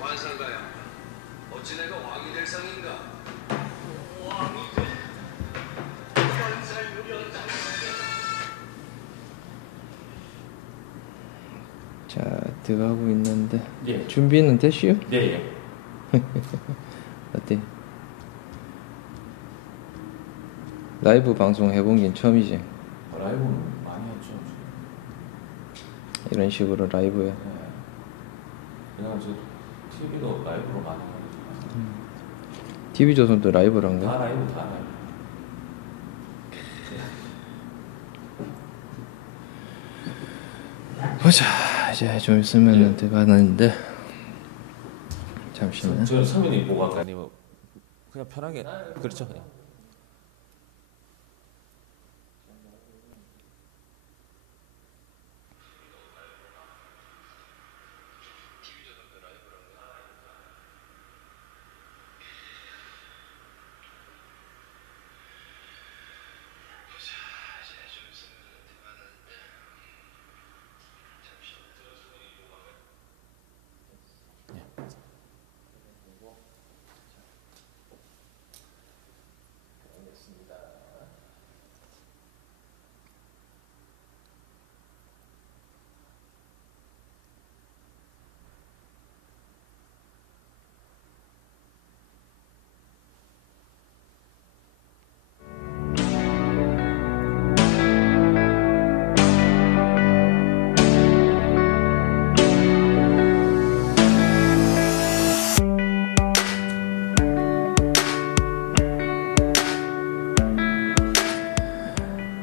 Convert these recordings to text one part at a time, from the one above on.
관상가야, 어찌 내가 왕이 될 상인가? 자, 들어가고 있는데. 예. 준비는 됐슈? 네, 예. 어때? 라이브 방송 해본 게 처음이지? 라이브는 많이 했죠. 이런 식으로 라이브에. 네. 그냥 저 TV도 라이브로 많이 하거든요. TV조선도 라이브를 한 다 거야? 라이브, 다 라이브. 보자. 이제 좀 있으면 들어가는데. 잠시만요. 저는 서면이 보고 할까? 아니면 그냥 편하게. 그렇죠. 그냥.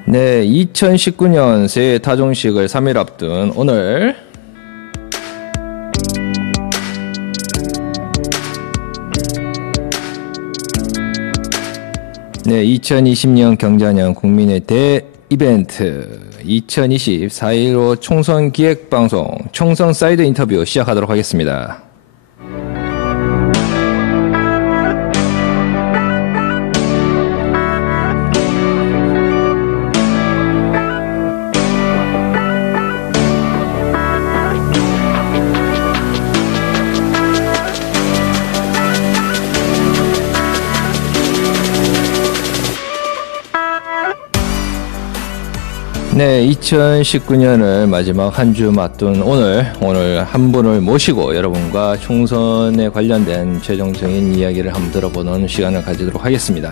네, 2019년 새해 타종식을 3일 앞둔 오늘 네, 2020년 경자년 국민의 대이벤트 2020 4.15 총선 기획방송 총선 사이드 인터뷰 시작하도록 하겠습니다. 네, 2019년을 마지막 한 주 맞둔 오늘 한 분을 모시고 여러분과 총선에 관련된 최종적인 이야기를 한번 들어보는 시간을 가지도록 하겠습니다.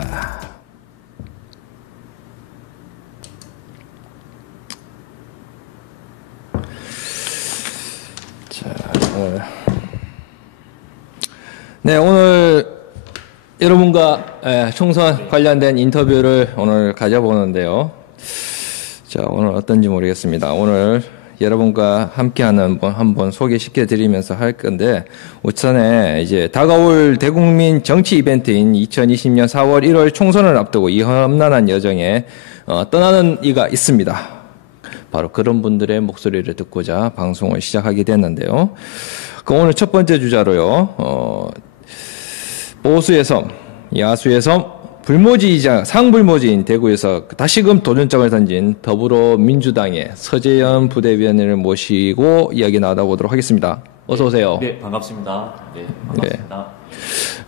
자, 오늘 여러분과 총선 관련된 인터뷰를 오늘 가져보는데요. 자, 오늘 어떤지 모르겠습니다. 오늘 여러분과 함께하는 한번 소개시켜 드리면서 할 건데, 우선에 이제 다가올 대국민 정치 이벤트인 2020년 4월 1월 총선을 앞두고 이 험난한 여정에 떠나는 이가 있습니다. 바로 그런 분들의 목소리를 듣고자 방송을 시작하게 됐는데요. 오늘 첫 번째 주자로요, 보수의 섬, 야수의 섬, 불모지이자 상불모지인 대구에서 다시금 도전장을 던진 더불어민주당의 서재현 부대변인을 모시고 이야기 나눠보도록 하겠습니다. 어서 오세요. 네, 반갑습니다. 네, 반갑습니다.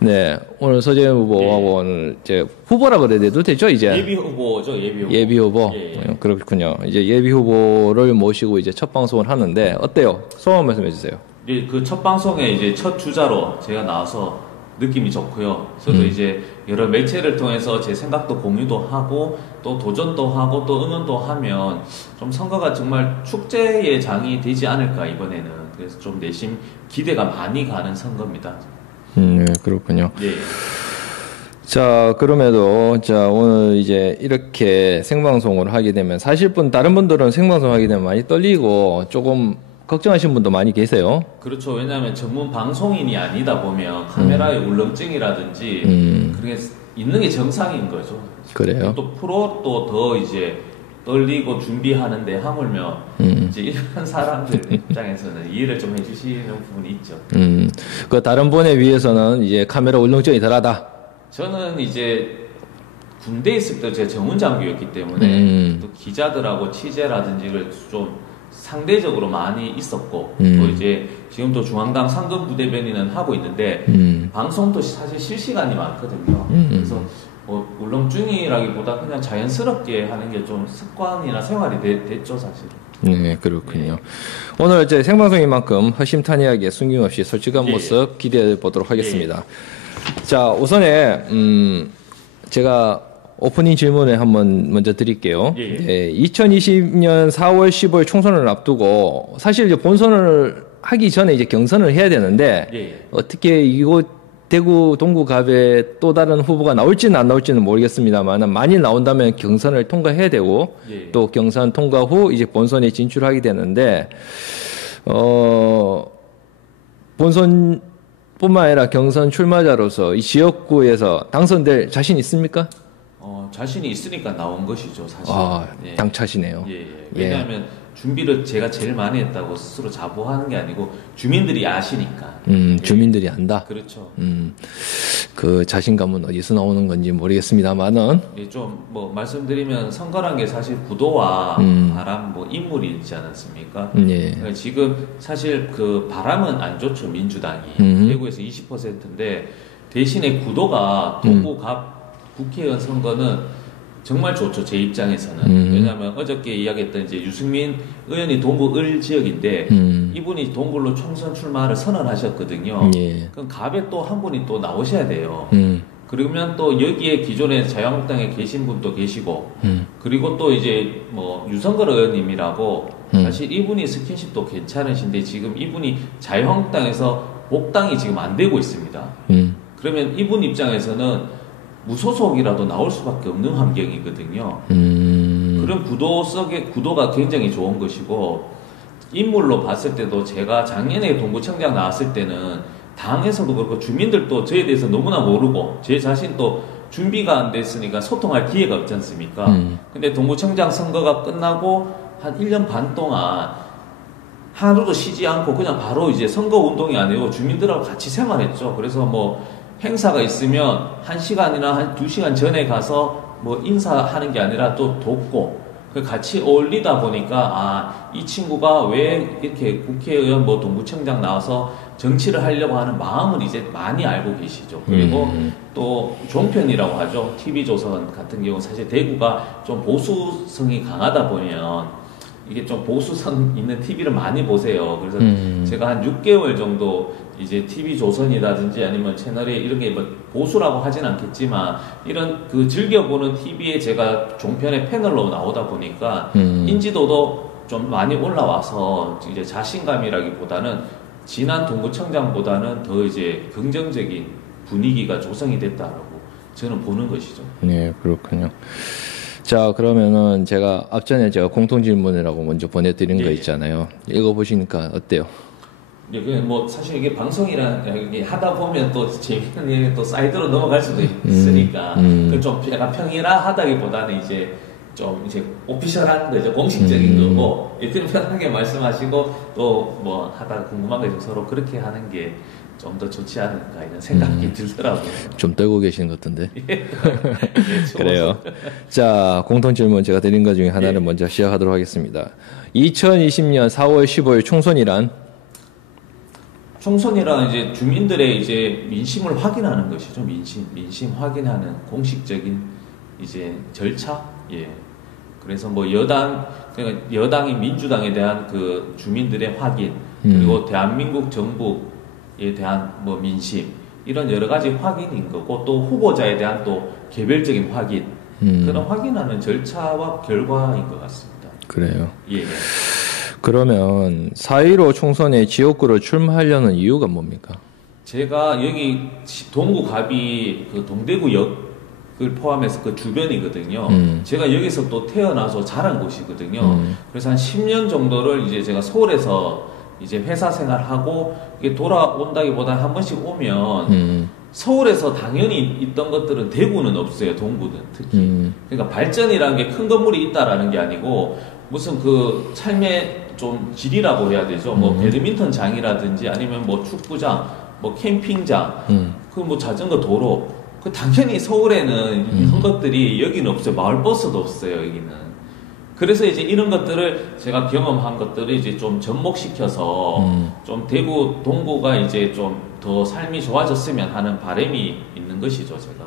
네, 오늘 서재현 후보하고 오늘 이제 후보라 그래야 돼도 되죠, 이제? 예비 후보죠, 예비 후보. 예비 후보. 예. 그렇군요. 이제 예비 후보를 모시고 이제 첫 방송을 하는데 어때요? 소감 말씀해 주세요. 네, 그 첫 방송에 이제 첫 주자로 제가 나와서 느낌이 좋고요. 저도 이제 여러 매체를 통해서 제 생각도 공유도 하고 또 도전도 하고 또 응원도 하면 좀 선거가 정말 축제의 장이 되지 않을까 이번에는. 그래서 좀 내심 기대가 많이 가는 선거입니다. 네, 그렇군요. 네. 자, 그럼에도 자 오늘 이제 이렇게 생방송을 하게 되면 사실 다른 분들은 생방송 하게 되면 많이 떨리고 조금 걱정하시는 분도 많이 계세요. 그렇죠. 왜냐하면 전문 방송인이 아니다 보면 카메라의 울렁증이라든지 그런 게 있는 게 정상인 거죠. 그래요? 또 프로도 더 이제 떨리고 준비하는데 하물며 이제 이런 사람들 입장에서는 이해를 좀 해주시는 부분이 있죠. 그 다른 분에 비해서는 이제 카메라 울렁증이 덜하다. 저는 이제 군대에 있을 때 제가 정훈 장교였기 때문에 또 기자들하고 취재라든지를 좀 상대적으로 많이 있었고 또 이제 지금 또 중앙당 상근 부대변인은 하고 있는데 방송도 사실 실시간이 많거든요. 그래서 뭐 울렁증이라기보다 그냥 자연스럽게 하는 게 좀 습관이나 생활이 됐죠 사실. 네, 그렇군요. 오늘 이제 생방송인 만큼 허심탄회하게 숨김없이 솔직한 모습 기대해 보도록 하겠습니다. 자, 우선에 제가 오프닝 질문을 한번 먼저 드릴게요. 2020년 4월 15일 총선을 앞두고 사실 이제 본선을 하기 전에 이제 경선을 해야 되는데 어떻게 이곳 대구 동구갑에 또 다른 후보가 나올지는 안 나올지는 모르겠습니다만 많이 나온다면 경선을 통과해야 되고 또 경선 통과 후 이제 본선에 진출하게 되는데 본선뿐만 아니라 경선 출마자로서 이 지역구에서 당선될 자신 있습니까? 자신이 있으니까 나온 것이죠, 사실. 당차시네요. 왜냐하면 준비를 제가 제일 많이 했다고 스스로 자부하는 게 아니고 주민들이 아시니까. 주민들이 안다. 그렇죠. 그 자신감은 어디서 나오는 건지 모르겠습니다만은 좀 뭐 말씀드리면 선거란 게 사실 구도와 바람, 뭐 인물이 있지 않았습니까? 그러니까 지금 사실 그 바람은 안 좋죠, 민주당이. 대구에서 20%인데 대신에 구도가 동구갑 국회의원 선거는 정말 좋죠, 제 입장에서는. 왜냐하면 어저께 이야기했던 이제 유승민 의원이 동구 을 지역인데 이분이 동구로 총선 출마를 선언하셨거든요. 그럼 갑에 또 한 분이 또 나오셔야 돼요. 그러면 또 여기에 기존에 자유한국당에 계신 분도 계시고 그리고 또 이제 뭐 유성걸 의원님이라고 사실 이분이 스킨십도 괜찮으신데 지금 이분이 자유한국당에서 복당이 지금 안 되고 있습니다. 그러면 이분 입장에서는 무소속이라도 나올 수밖에 없는 환경이거든요. 그런 구도가 굉장히 좋은 것이고 인물로 봤을 때도 제가 작년에 동구청장 나왔을 때는 당에서도 그렇고 주민들도 저에 대해서 너무나 모르고 제 자신도 준비가 안 됐으니까 소통할 기회가 없지 않습니까? 근데 동구청장 선거가 끝나고 한 1년 반 동안 하루도 쉬지 않고 그냥 바로 이제 선거 운동이 아니고 주민들하고 같이 생활했죠. 그래서 뭐 행사가 있으면 1시간이나 한 2시간 전에 가서 뭐 인사하는 게 아니라 또 돕고 같이 어울리다 보니까 이 친구가 왜 이렇게 국회의원 뭐 동구청장 나와서 정치를 하려고 하는 마음을 이제 많이 알고 계시죠. 그리고 또 종편이라고 하죠. TV조선 같은 경우 사실 대구가 좀 보수성이 강하다 보면 이게 좀 보수성 있는 TV를 많이 보세요. 그래서 제가 한 6개월 정도 이제 TV조선이라든지 아니면 채널에 이런 게 뭐 보수라고 하진 않겠지만 이런 그 즐겨보는 TV에 제가 종편의 패널로 나오다 보니까 인지도도 좀 많이 올라와서 이제 자신감이라기보다는 지난 동구청장보다는 더 이제 긍정적인 분위기가 조성이 됐다라고 저는 보는 것이죠. 네, 그렇군요. 자, 그러면은 제가 앞전에 제가 공통 질문이라고 먼저 보내드린 거 있잖아요. 읽어보시니까 어때요? 뭐 사실 이게 방송이란 게 하다 보면 또 재밌는 일이 또 사이드로 넘어갈 수도 있으니까 좀 약간 평이라하다기보다는 이제 좀 이제 오피셜한 거죠, 공식적인 거고 이렇게 편하게 말씀하시고 또 뭐 하다가 궁금한 거 있으면 서로 그렇게 하는 게 좀 더 좋지 않을까 이런 생각이 들더라고요. 좀 떨고 계신 것 같은데. 그래요. 자, 공통 질문 제가 드린 것 중에 하나를 먼저 시작하도록 하겠습니다. 2020년 4월 15일 총선이란 이제 주민들의 이제 민심을 확인하는 것이죠. 민심 확인하는 공식적인 이제 절차. 그래서 뭐 그러니까 여당인 민주당에 대한 그 주민들의 확인, 그리고 대한민국 정부에 대한 뭐 민심, 이런 여러 가지 확인인 거고, 또 후보자에 대한 또 개별적인 확인, 그런 확인하는 절차와 결과인 것 같습니다. 그래요. 그러면 4.15 총선에 지역구로 출마하려는 이유가 뭡니까? 제가 여기 동구갑이 그 동대구역을 포함해서 그 주변이거든요. 제가 여기서 또 태어나서 자란 곳이거든요. 그래서 한 10년 정도를 이제 제가 서울에서 이제 회사 생활하고 이게 돌아온다기보다 한 번씩 오면 서울에서 당연히 있던 것들은 대구는 없어요. 동구는 특히. 그러니까 발전이라는 게 큰 건물이 있다라는 게 아니고 무슨 그 삶의 좀 질이라고 해야 되죠. 뭐 배드민턴장이라든지 아니면 뭐 축구장, 뭐 캠핑장, 그 뭐 자전거 도로. 그 당연히 서울에는 이런 것들이 여기는 없어요. 마을버스도 없어요. 여기는. 그래서 이제 이런 것들을 제가 경험한 것들을 이제 좀 접목시켜서 좀 대구 동구가 이제 좀 더 삶이 좋아졌으면 하는 바람이 있는 것이죠, 제가.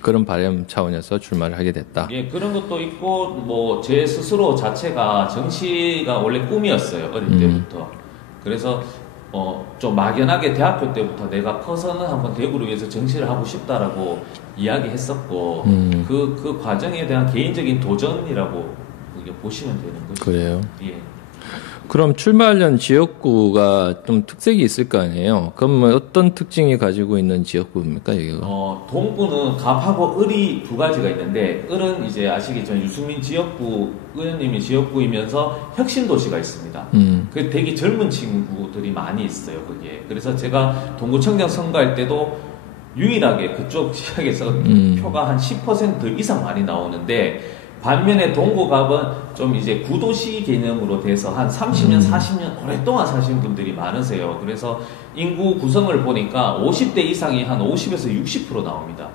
그런 바람 차원에서 출마를 하게 됐다. 예, 그런 것도 있고 뭐 제 스스로 자체가 정치가 원래 꿈이었어요, 어릴 때부터. 그래서 좀 막연하게 대학교 때부터 내가 커서는 한번 대구를 위해서 정치를 하고 싶다라고 이야기했었고 그 과정에 대한 개인적인 도전이라고 보시면 되는 거죠. 그래요. 예. 그럼 출마하려는 지역구가 좀 특색이 있을 거 아니에요? 그럼 어떤 특징이 가지고 있는 지역구입니까, 여기가? 동구는 갑하고 을이 두 가지가 있는데, 을은 이제 아시겠지만 유승민 지역구, 의원님이 지역구이면서 혁신도시가 있습니다. 그 되게 젊은 친구들이 많이 있어요, 거기에. 그래서 제가 동구청장 선거할 때도 유일하게 그쪽 지역에서 표가 한 10% 이상 많이 나오는데, 반면에 동구갑은 좀 이제 구도시 개념으로 돼서 한 30년, 40년 오랫동안 사신 분들이 많으세요. 그래서 인구 구성을 보니까 50대 이상이 한 50에서 60% 나옵니다.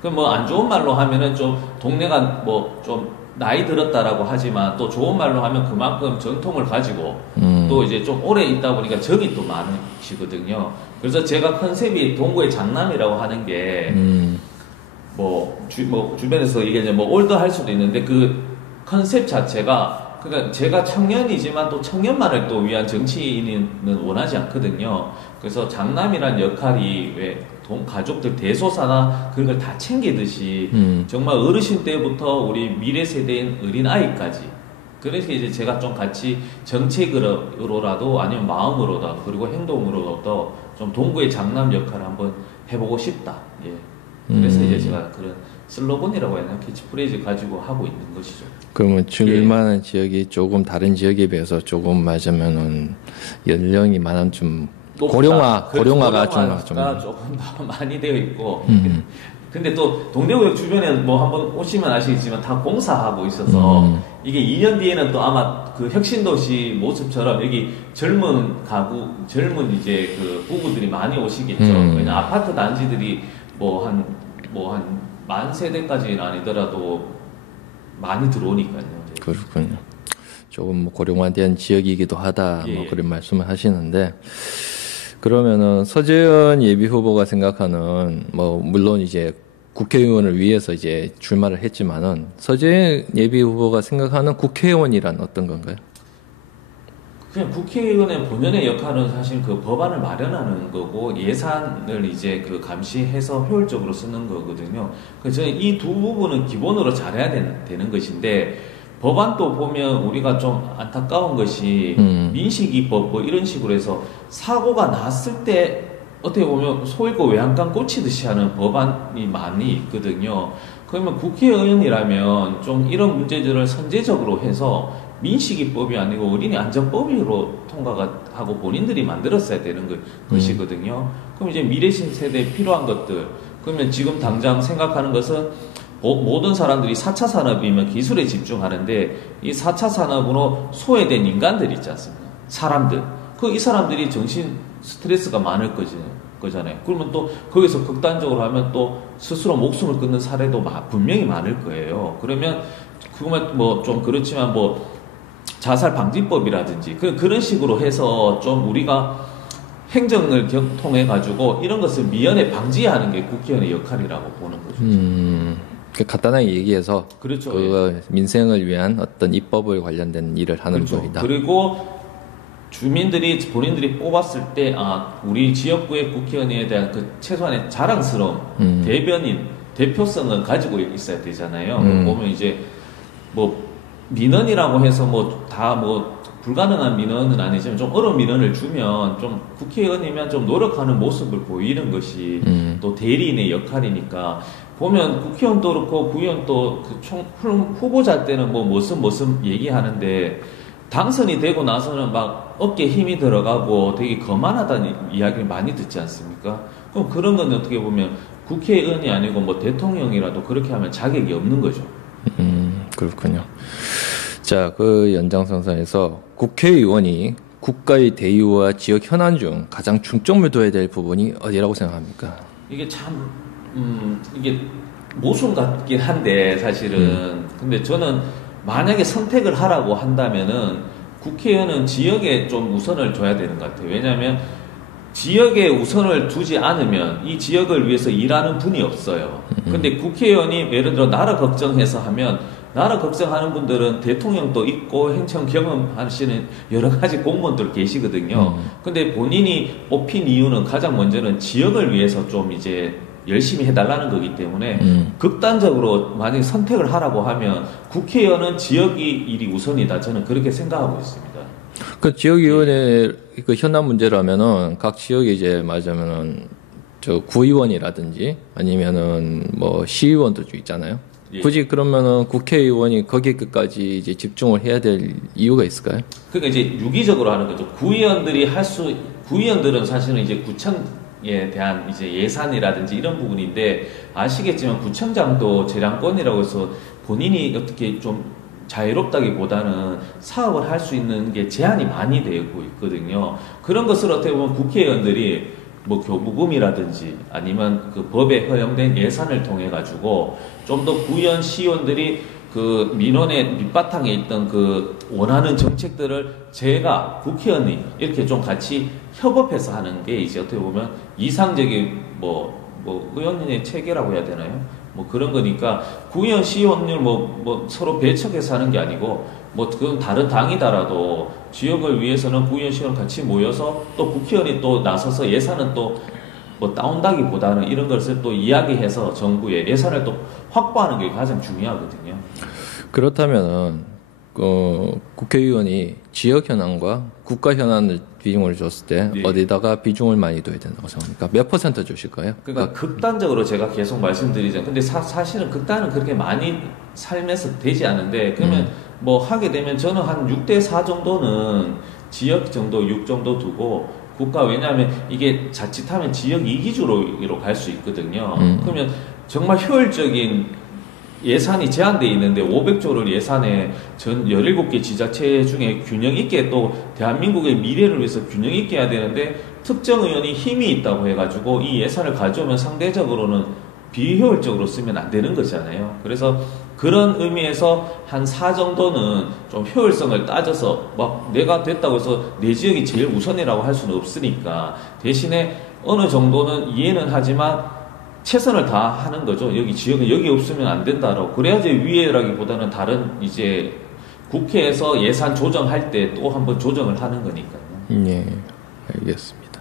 그럼 뭐 안 좋은 말로 하면은 좀 동네가 뭐 좀 나이 들었다라고 하지만 또 좋은 말로 하면 그만큼 전통을 가지고 또 이제 좀 오래 있다 보니까 정이 또 많으시거든요. 그래서 제가 컨셉이 동구의 장남이라고 하는 게 주변에서 이게 뭐 올드할 수도 있는데 그 컨셉 자체가 그러니까 제가 청년이지만 또 청년만을 또 위한 정치인은 원하지 않거든요. 그래서 장남이란 역할이 왜 가족들 대소사나 그런 걸 다 챙기듯이 정말 어르신 때부터 우리 미래 세대인 어린 아이까지 그래서 이제 제가 좀 같이 정책으로라도 아니면 마음으로도 그리고 행동으로도 좀 동구의 장남 역할을 한번 해보고 싶다. 예. 그래서 이제 제가 그런 슬로건이라고 해야 하나 캐치프레이즈 가지고 하고 있는 것이죠. 그러면 출마하는 지역이 조금 다른 지역에 비해서 조금 맞으면은 연령이 많은 좀 고령화가 좀 조금 더 많이 되어 있고. 근데 또 동대구역 주변에 뭐 한번 오시면 아시겠지만 다 공사하고 있어서 이게 2년 뒤에는 또 아마 그 혁신도시 모습처럼 여기 젊은 이제 그 부부들이 많이 오시겠죠. 왜냐면 아파트 단지들이 뭐 한 만 세대까지는 아니더라도 많이 들어오니까요. 그렇군요. 조금 뭐 고령화된 지역이기도 하다, 뭐 그런 말씀을 하시는데, 그러면은 서재현 예비 후보가 생각하는, 뭐, 물론 이제 국회의원을 위해서 이제 출마를 했지만은, 서재현 예비 후보가 생각하는 국회의원이란 어떤 건가요? 그냥 국회의원의 본연의 역할은 사실 그 법안을 마련하는 거고 예산을 이제 그 감시해서 효율적으로 쓰는 거거든요. 그래서 저는 이 두 부분은 기본으로 잘해야 되는 것인데 법안도 보면 우리가 좀 안타까운 것이 민식이법 뭐 이런 식으로 해서 사고가 났을 때 어떻게 보면 소 잃고 외양간 꽂히듯이 하는 법안이 많이 있거든요. 그러면 국회의원이라면 좀 이런 문제들을 선제적으로 해서 민식이법이 아니고 어린이 안전법으로 통과가 하고 본인들이 만들었어야 되는 것이거든요. 그럼 이제 미래 세대에 필요한 것들. 그러면 지금 당장 생각하는 것은 모든 사람들이 4차 산업이면 기술에 집중하는데 이 4차 산업으로 소외된 인간들 있지 않습니까? 사람들. 이 사람들이 정신 스트레스가 많을 거잖아요. 그러면 또 거기서 극단적으로 하면 또 스스로 목숨을 끊는 사례도 분명히 많을 거예요. 그러면 그거만 뭐 좀 그렇지만 뭐 자살 방지법이라든지 그런 식으로 해서 좀 우리가 행정을 통해 가지고 이런 것을 미연에 방지하는 게 국회의원의 역할이라고 보는 거죠. 간단하게 얘기해서 그렇죠. 그 민생을 위한 어떤 입법을 관련된 일을 하는 그렇죠. 법이다. 그리고 본인들이 뽑았을 때 우리 지역구의 국회의원에 대한 그 최소한의 자랑스러움, 대표성은 가지고 있어야 되잖아요. 보면 이제 뭐 민원이라고 해서 다 불가능한 민원은 아니지만 좀 어려운 민원을 주면 좀 국회의원이면 좀 노력하는 모습을 보이는 것이 또 대리인의 역할이니까 보면 국회의원도 그렇고 구의원도 후보자 때는 무슨 얘기하는데 당선이 되고 나서는 막 어깨에 힘이 들어가고 되게 거만하다는 이야기를 많이 듣지 않습니까? 그럼 그런 건 어떻게 보면 국회의원이 아니고 뭐 대통령이라도 그렇게 하면 자격이 없는 거죠. 그렇군요. 자, 그 연장선상에서 국회의원이 국가의 대의와 지역 현안 중 가장 중점을 둬야 될 부분이 어디라고 생각합니까? 이게 참, 이게 모순 같긴 한데 사실은. 근데 저는 만약에 선택을 하라고 한다면은 국회의원은 지역에 좀 우선을 둬야 되는 것 같아요. 왜냐하면 지역에 우선을 두지 않으면 이 지역을 위해서 일하는 분이 없어요. 근데 국회의원이 예를 들어 나라 걱정해서 하면 나라 걱정하는 분들은 대통령도 있고 행정 경험하시는 여러 가지 공무원들 계시거든요. 근데 본인이 뽑힌 이유는 가장 먼저는 지역을 위해서 좀 이제 열심히 해달라는 거기 때문에 극단적으로 만약에 선택을 하라고 하면 국회의원은 지역이 일이 우선이다. 저는 그렇게 생각하고 있습니다. 그 지역위원회 그 현안 문제라면은 각 지역에 이제 말하자면은 저 구의원이라든지 아니면은 뭐 시의원도 좀 있잖아요. 예. 굳이 그러면은 국회의원이 거기에 끝까지 이제 집중을 해야 될 이유가 있을까요? 그러니까 이제 유기적으로 하는 거죠. 구의원들은 사실은 이제 구청에 대한 이제 예산이라든지 이런 부분인데 아시겠지만 구청장도 재량권이라고 해서 본인이 어떻게 좀 자유롭다기보다는 사업을 할 수 있는 게 제한이 많이 되고 있거든요. 그런 것을 어떻게 보면 국회의원들이 뭐 교부금이라든지 아니면 그 법에 허용된 예산을 통해 가지고 좀 더 구의원, 시의원들이 그 민원의 밑바탕에 있던 그 원하는 정책들을 제가 국회의원이 이렇게 좀 같이 협업해서 하는 게 이제 어떻게 보면 이상적인 뭐 의원의 체계라고 해야 되나요? 뭐 그런 거니까 구의원, 시의원을 뭐 서로 배척해서 하는 게 아니고 뭐 그건 다른 당이더라도 지역을 위해서는 구의원, 시의원 같이 모여서 또 국회의원이 또 나서서 예산은 또 뭐 따온다기보다는 이런 것을 또 이야기해서 정부에 예산을 또 확보하는 게 가장 중요하거든요. 그렇다면은 국회의원이 지역 현안과 국가 현안을 비중을 줬을 때 네. 어디다가 비중을 많이 둬야 된다고 생각합니까? 몇 퍼센트 주실까요? 그러니까 극단적으로 제가 계속 말씀드리잖아요. 근데 사실은 극단은 그렇게 많이 삶에서 되지 않은데 그러면 뭐 하게 되면 저는 한 6대4 정도는 지역 정도 6 정도 두고 국가 왜냐하면 이게 자칫하면 지역 2기주로 갈 수 있거든요. 그러면 정말 효율적인 예산이 제한되어 있는데 500조를 예산에 전 17개 지자체 중에 균형 있게 또 대한민국의 미래를 위해서 균형 있게 해야 되는데 특정 의원이 힘이 있다고 해가지고 이 예산을 가져오면 상대적으로는 비효율적으로 쓰면 안 되는 거잖아요. 그래서 그런 의미에서 한 4 정도는 좀 효율성을 따져서 막 내가 됐다고 해서 내 지역이 제일 우선이라고 할 수는 없으니까 대신에 어느 정도는 이해는 하지만 최선을 다하는 거죠. 여기 지역은 여기 없으면 안 된다라고. 그래야지 위에라기보다는 다른 이제 국회에서 예산 조정할 때 또 한번 조정을 하는 거니까요. 예, 알겠습니다.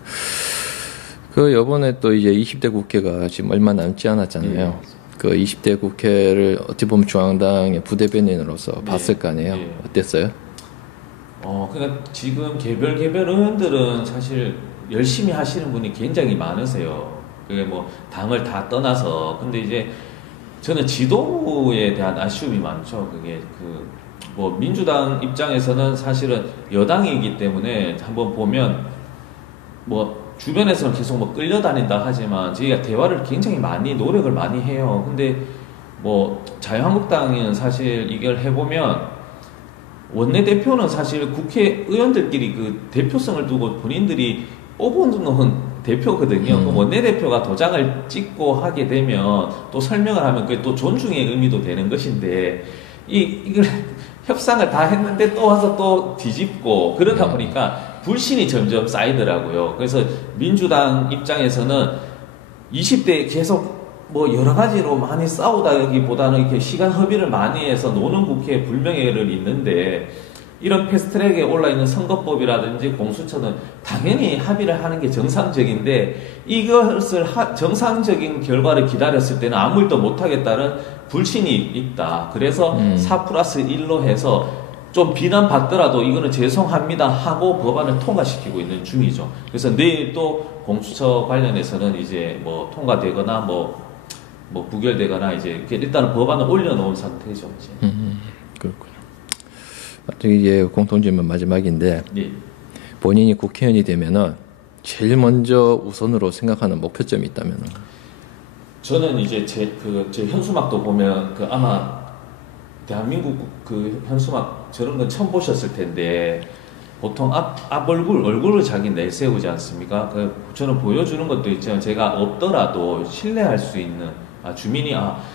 그 이번에 또 이제 20대 국회가 지금 얼마 남지 않았잖아요. 예. 그 20대 국회를 어떻게 보면 중앙당의 부대변인으로서 네. 봤을 거 아니에요. 네. 어땠어요? 그러니까 지금 개별 의원들은 사실 열심히 하시는 분이 굉장히 많으세요. 그게 뭐 당을 다 떠나서 근데 이제 저는 지도부에 대한 아쉬움이 많죠. 그게 뭐 민주당 입장에서는 사실은 여당이기 때문에 한번 보면 뭐 주변에서는 계속 뭐 끌려다닌다 하지만 저희가 대화를 굉장히 많이 노력을 많이 해요. 근데 뭐 자유한국당은 사실 이걸 해보면 원내대표는 사실 국회의원들끼리 그 대표성을 두고 본인들이 뽑아놓은 대표거든요. 그럼 원내대표가 도장을 찍고 하게 되면 또 설명을 하면 그게 또 존중의 의미도 되는 것인데 이걸 협상을 다 했는데 또 와서 또 뒤집고 그러다 보니까 불신이 점점 쌓이더라고요. 그래서 민주당 입장에서는 20대 계속 뭐 여러 가지로 많이 싸우다기보다는 이렇게 시간 허비를 많이 해서 노는 국회에 불명예를 잇는데 이런 패스트트랙에 올라있는 선거법이라든지 공수처는 당연히 합의를 하는 게 정상적인데 이것을 정상적인 결과를 기다렸을 때는 아무 일도 못하겠다는 불신이 있다. 그래서 4+1로 해서 좀 비난받더라도 이거는 죄송합니다 하고 법안을 통과시키고 있는 중이죠. 그래서 내일 또 공수처 관련해서는 이제 뭐 통과되거나 뭐 부결되거나 이제 일단은 법안을 올려놓은 상태죠. 이제. 그렇군요. 이제 공통질문 마지막인데 예. 본인이 국회의원이 되면은 제일 먼저 우선으로 생각하는 목표점이 있다면은 저는 이제 제 현수막도 보면 그 아마 대한민국 그 현수막 저런 건 처음 보셨을 텐데 보통 앞 얼굴을 자기 내세우지 않습니까? 저는 보여주는 것도 있지만 제가 없더라도 신뢰할 수 있는 주민이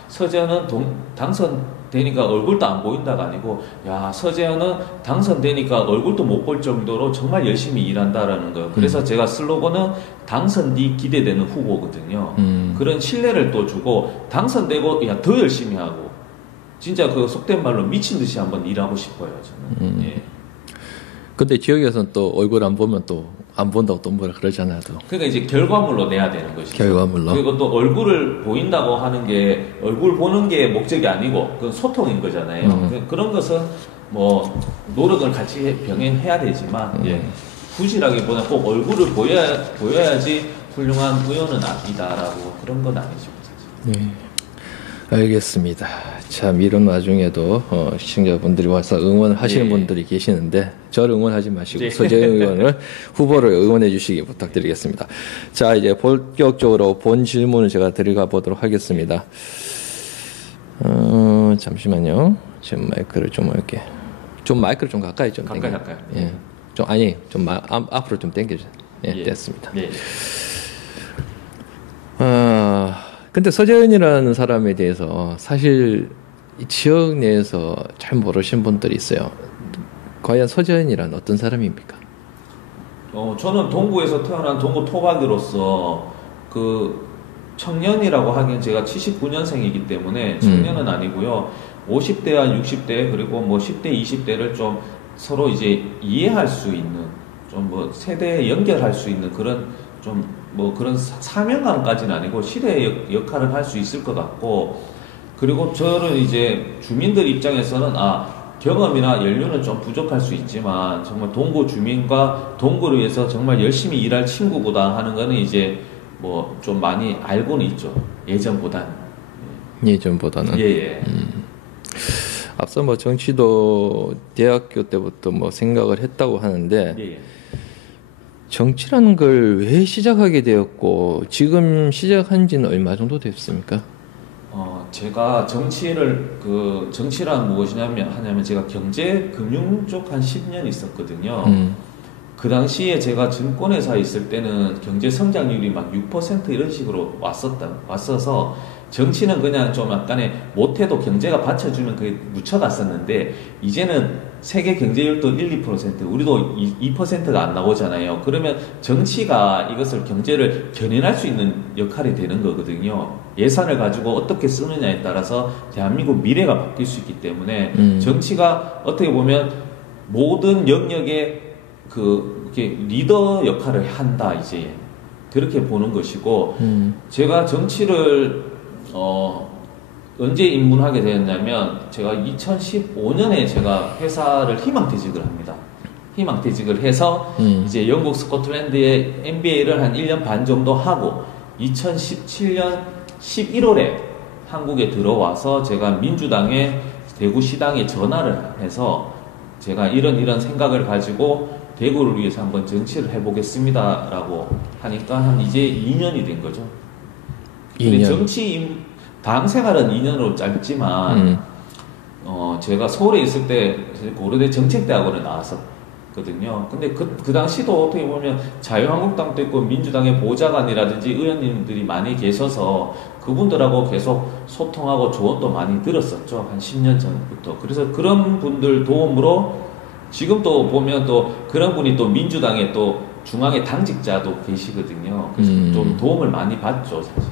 서재현은 당선되니까 얼굴도 안 보인다가 아니고 야 서재현은 당선되니까 얼굴도 못 볼 정도로 정말 열심히 일한다라는 거예요. 그래서 제가 슬로건은 당선 뒤 기대되는 후보거든요. 그런 신뢰를 또 주고 당선되고 더 열심히 하고 진짜 그 속된 말로 미친 듯이 한번 일하고 싶어요 저는. 예. 근데 지역에서는 또 얼굴 안 보면 또 안 본다고 또 뭐라 그러잖아요. 또. 그러니까 이제 결과물로 내야 되는 것이죠. 결과물로. 그리고 또 얼굴을 보인다고 하는 게 얼굴 보는 게 목적이 아니고 그건 소통인 거잖아요. 그런 것은 뭐 노력을 같이 병행해야 되지만 예. 부실하기보다 꼭 얼굴을 보여야지 훌륭한 의원은 아니다라고 그런 건 아니죠. 사실. 네. 알겠습니다. 참 이런 와중에도 시청자분들이 와서 응원하시는 예. 분들이 계시는데 저를 응원하지 마시고 예. 서재현 의원을 후보를 응원해 주시기 부탁드리겠습니다. 자 이제 본격적으로 본 질문을 제가 들어가 보도록 하겠습니다. 잠시만요. 지금 마이크를 좀 이렇게 마이크를 좀 가까이 좀 가까이 당겨. 가까이. 예. 좀 앞으로 좀 당겨주세요. 예. 됐습니다. 예. 근데 서재현이라는 사람에 대해서 사실 이 지역 내에서 잘 모르신 분들이 있어요. 과연 서재현이란 어떤 사람입니까? 저는 동구에서 태어난 동구 토박이로서 그 청년이라고 하기엔 제가 79년생이기 때문에 청년은 아니고요. 50대와 60대 그리고 뭐 10대, 20대를 좀 서로 이제 이해할 수 있는 좀 뭐 세대에 연결할 수 있는 그런 좀 뭐 그런 사명감까지는 아니고 시대의 역할을 할 수 있을 것 같고 그리고 저는 이제 주민들 입장에서는 경험이나 연륜은 좀 부족할 수 있지만 정말 동구 주민과 동구를 위해서 정말 열심히 일할 친구구나 하는 거는 이제 뭐 좀 많이 알고는 있죠. 예전보다는. 예전보다는. 예. 앞서 뭐 정치도 대학교 때부터 뭐 생각을 했다고 하는데 예. 정치라는 걸 왜 시작하게 되었고 지금 시작한 지는 얼마 정도 됐습니까? 제가 정치란 무엇이냐면 제가 경제 금융 쪽 한 10년 있었거든요. 그 당시에 제가 증권회사에 있을 때는 경제 성장률이 막 6% 이런 식으로 왔어서 정치는 그냥 좀 약간의 못해도 경제가 받쳐주면 그게 묻혀갔었는데 이제는 세계 경제율도 1, 2%, 우리도 2%가 안 나오잖아요. 그러면 정치가 이것을 경제를 견인할 수 있는 역할이 되는 거거든요. 예산을 가지고 어떻게 쓰느냐에 따라서 대한민국 미래가 바뀔 수 있기 때문에 정치가 어떻게 보면 모든 영역에 이렇게 리더 역할을 한다 이제 그렇게 보는 것이고 제가 정치를 언제 입문하게 되었냐면 제가 2015년에 제가 회사를 희망퇴직을 합니다. 희망퇴직을 해서 이제 영국 스코틀랜드에 MBA를 한 1년 반 정도 하고 2017년 11월에 한국에 들어와서 제가 민주당의 대구시당에 전화를 해서 제가 이런 생각을 가지고 대구를 위해서 한번 정치를 해보겠습니다 라고 하니까 한 이제 2년이 된 거죠. 2년. 정치 당 생활은 2년으로 짧지만 제가 서울에 있을 때 고려대 정책대학원에 나왔었거든요. 근데 그 당시도 어떻게 보면 자유한국당도 있고 민주당의 보좌관이라든지 의원님들이 많이 계셔서 그분들하고 계속 소통하고 조언도 많이 들었었죠. 한 10년 전부터. 그래서 그런 분들 도움으로 지금 또 보면 또 그런 분이 또 민주당의 또 중앙의 당직자도 계시거든요. 그래서 좀 도움을 많이 받죠, 사실.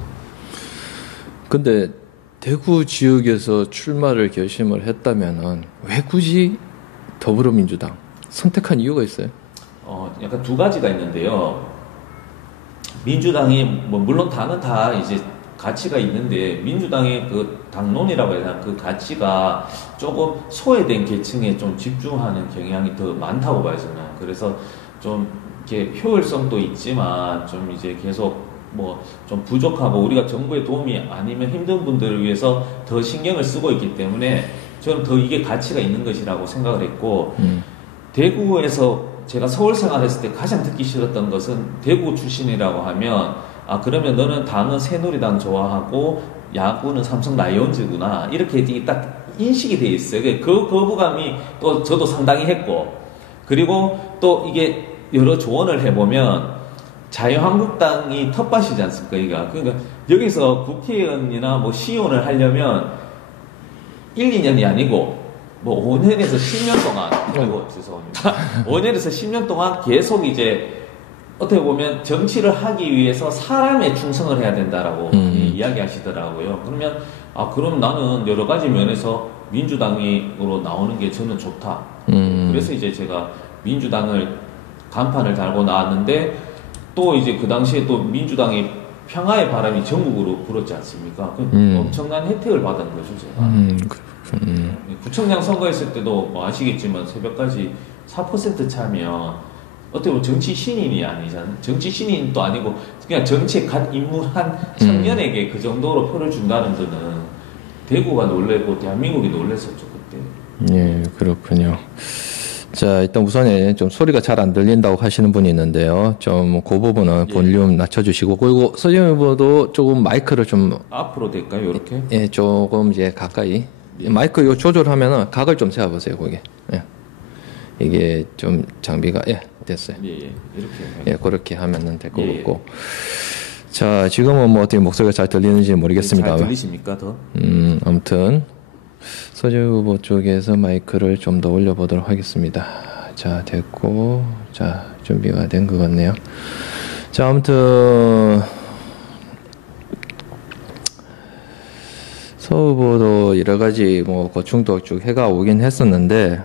근데 대구 지역에서 출마를 결심을 했다면은 왜 굳이 더불어민주당 선택한 이유가 있어요? 약간 두 가지가 있는데요. 민주당이 뭐 물론 당은 다 이제 가치가 있는데 민주당의 그 당론이라고 해야 되나 그 가치가 조금 소외된 계층에 좀 집중하는 경향이 더 많다고 봐요 저는. 그래서 좀 이렇게 효율성도 있지만 좀 이제 계속 뭐 좀 부족하고 우리가 정부의 도움이 아니면 힘든 분들을 위해서 더 신경을 쓰고 있기 때문에 저는 더 이게 가치가 있는 것이라고 생각을 했고 대구에서 제가 서울 생활했을 때 가장 듣기 싫었던 것은 대구 출신이라고 하면 아 그러면 너는 당은 새누리당 좋아하고 야구는 삼성 라이온즈구나 이렇게 딱 인식이 돼 있어요. 그 거부감이 또 저도 상당히 했고 그리고 또 이게 여러 조언을 해보면 자유한국당이 텃밭이지 않습니까? 그러니까 여기서 국회의원이나 뭐 시의원을 하려면 1, 2년이 아니고 뭐 5년에서 10년 동안 아이고 죄송합니다. 5년에서 10년 동안 계속 이제 어떻게 보면 정치를 하기 위해서 사람에 충성을 해야 된다라고 이야기하시더라고요. 그러면 아 그럼 나는 여러 가지 면에서 민주당으로 나오는 게 저는 좋다. 그래서 이제 제가 민주당을 간판을 달고 나왔는데 또 이제 그 당시에 또 민주당이 평화의 바람이 전국으로 불었지 않습니까? 엄청난 혜택을 받은 거죠, 제가. 구청장 선거했을 때도 뭐 아시겠지만 새벽까지 4% 차면 어떻게 보면 정치 신인이 아니잖아요. 정치 신인도 아니고 그냥 정치에 갓 입문한 청년에게 그 정도로 표를 준다는 거는 대구가 놀래고 대한민국이 놀랬었죠, 그때. 예, 그렇군요. 자, 일단 우선에 좀 소리가 잘 안 들린다고 하시는 분이 있는데요. 좀 그 부분은 볼륨 낮춰주시고, 그리고 서지현 후보도 조금 마이크를 좀 앞으로 될까요, 이렇게? 예, 조금 이제 가까이 마이크 요 조절하면은 각을 좀 세워보세요, 거기. 예. 이게 좀 장비가 됐어요. 이렇게. 예, 그렇게 하면은 될 것 같고. 자, 지금은 뭐 어떻게 목소리가 잘 들리는지 모르겠습니다. 잘 들리십니까, 더? 아무튼 서지현 후보 쪽에서 마이크를 좀 더 올려보도록 하겠습니다. 자, 됐고, 자, 준비가 된 것 같네요. 자, 아무튼 서 후보도 여러 가지 뭐 고충도 쭉 해가 오긴 했었는데,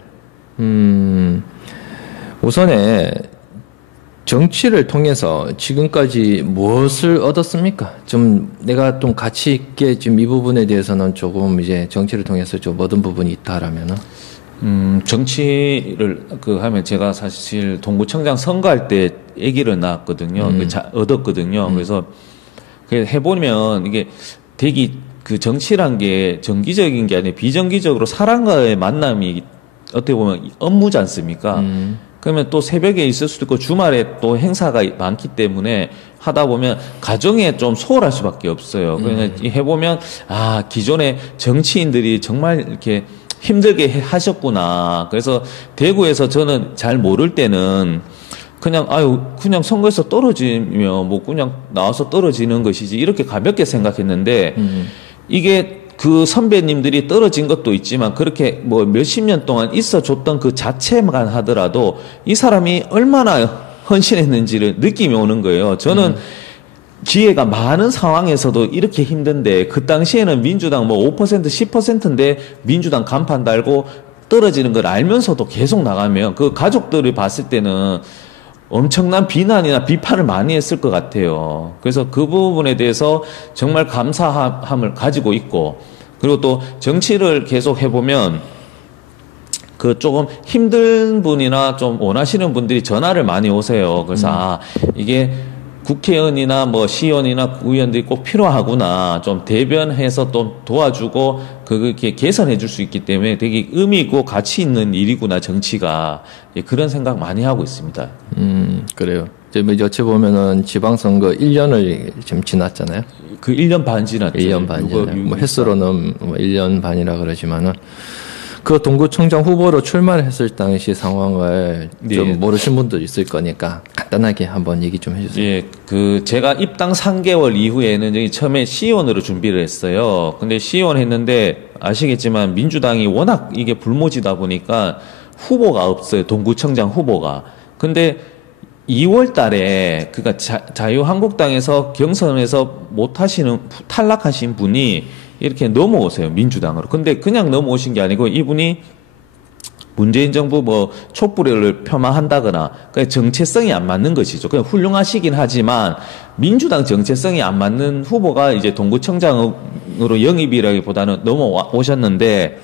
우선에 정치를 통해서 지금까지 무엇을 얻었습니까? 좀 내가 좀 가치 있게 지금 이 부분에 대해서는 조금 이제 정치를 통해서 좀 얻은 부분이 있다라면은. 정치를 하면 제가 사실 동구청장 선거할 때 아기를 낳았거든요. 얻었거든요. 그래서 해보면 이게 되게 그 정치란 게 정기적인 게 아니라 비정기적으로 사람과의 만남이 어떻게 보면 업무지 않습니까? 그러면 또 새벽에 있을 수도 있고 주말에 또 행사가 많기 때문에 하다 보면 가정에 좀 소홀할 수밖에 없어요. 그러니까 해보면 아 기존의 정치인들이 정말 이렇게 힘들게 하셨구나. 그래서 대구에서 저는 잘 모를 때는 그냥 그냥 선거에서 떨어지면 뭐 그냥 나와서 떨어지는 것이지 이렇게 가볍게 생각했는데 이게 그 선배님들이 떨어진 것도 있지만 그렇게 뭐 몇십 년 동안 있어줬던 그 자체만 하더라도 이 사람이 얼마나 헌신했는지를 느낌이 오는 거예요. 저는 기회가 많은 상황에서도 이렇게 힘든데 그 당시에는 민주당 뭐 5% 10%인데 민주당 간판 달고 떨어지는 걸 알면서도 계속 나가면 그 가족들이 봤을 때는 엄청난 비난이나 비판을 많이 했을 것 같아요. 그래서 그 부분에 대해서 정말 감사함을 가지고 있고, 그리고 또 정치를 계속 해보면 그 조금 힘든 분이나 좀 원하시는 분들이 전화를 많이 오세요. 그래서 이게 국회의원이나 뭐 시의원이나 국의원들이 꼭 필요하구나. 좀 대변해서 또 도와주고 그렇게 개선해 줄 수 있기 때문에 되게 의미 있고 가치 있는 일이구나 정치가. 그런 생각 많이 하고 있습니다. 그래요. 지금 어찌 보면은 지방선거 1년을 지금 지났잖아요. 그 1년 반 지났죠. 1년 반 지났죠. 뭐 횟수로는 뭐 1년 반이라 그러지만은 그 동구청장 후보로 출마를 했을 당시 상황을 좀 모르신 분도 있을 거니까 간단하게 한번 얘기 좀 해주세요. 예, 제가 입당 3개월 이후에는 여기 처음에 시의원으로 준비를 했어요. 근데 시의원 했는데 아시겠지만 민주당이 워낙 이게 불모지다 보니까 후보가 없어요. 동구청장 후보가. 근데 2월 달에 그러니까 자유한국당에서 경선에서 탈락하신 분이 이렇게 넘어오세요. 민주당으로. 근데 그냥 넘어오신 게 아니고 이분이 문재인 정부 뭐 촛불을 폄하한다거나 그러니까 정체성이 안 맞는 것이죠. 그냥 훌륭하시긴 하지만 민주당 정체성이 안 맞는 후보가 이제 동구청장으로 영입이라기보다는 넘어오셨는데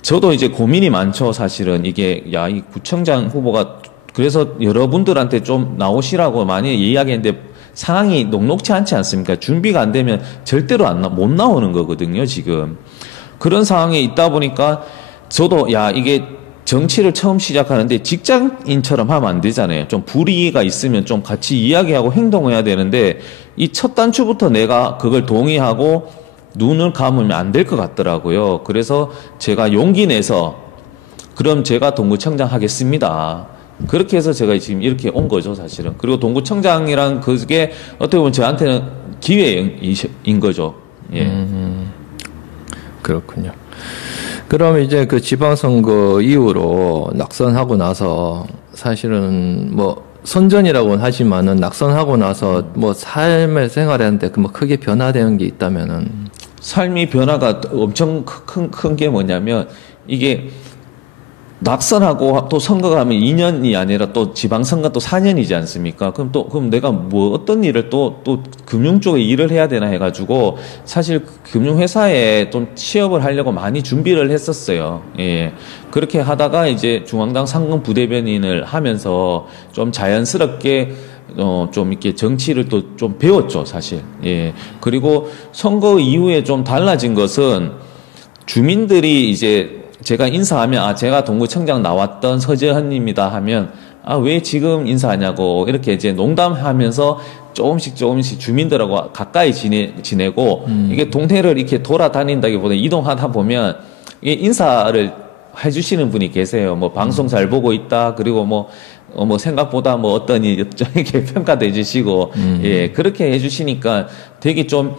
저도 이제 고민이 많죠. 사실은 이게 이 구청장 후보가 그래서 여러분들한테 좀 나오시라고 많이 이야기했는데 상황이 녹록치 않지 않습니까? 준비가 안 되면 절대로 못 나오는 거거든요, 지금. 그런 상황에 있다 보니까 저도 야 이게 정치를 처음 시작하는데 직장인처럼 하면 안 되잖아요. 좀 불이가 있으면 좀 같이 이야기하고 행동해야 되는데 이 첫 단추부터 내가 그걸 동의하고 눈을 감으면 안 될 것 같더라고요. 그래서 제가 용기 내서 그럼 제가 동구청장 하겠습니다. 그렇게 해서 제가 지금 이렇게 온 거죠, 사실은. 그리고 동구청장이란 그게 어떻게 보면 저한테는 기회인 거죠. 예. 그렇군요. 그럼 이제 그 지방선거 이후로 낙선하고 나서 사실은 뭐 선전이라고는 하지만은 낙선하고 나서 뭐 삶의 생활하는데 그 뭐 크게 변화되는 게 있다면은 삶이 변화가 엄청 큰 게 뭐냐면 이게 낙선하고 또 선거가 하면 2년이 아니라 또 지방선거 또 4년이지 않습니까? 그럼 내가 뭐 어떤 일을 또 금융 쪽에 일을 해야 되나 해가지고 사실 금융회사에 좀 취업을 하려고 많이 준비를 했었어요. 예. 그렇게 하다가 이제 중앙당 상근 부대변인을 하면서 좀 자연스럽게 좀 이렇게 정치를 또 좀 배웠죠, 사실. 예. 그리고 선거 이후에 좀 달라진 것은 주민들이 이제 제가 인사하면 제가 동구청장 나왔던 서재헌입니다 하면 왜 지금 인사하냐고 이렇게 이제 농담하면서 조금씩 주민들하고 가까이 지내고 이게 동네를 이렇게 돌아다닌다기보다 이동하다 보면 이게 인사를 해주시는 분이 계세요. 뭐 방송 잘 보고 있다. 그리고 뭐 생각보다 뭐 어떠니 이렇게 평가도 해주시고 예 그렇게 해주시니까 되게 좀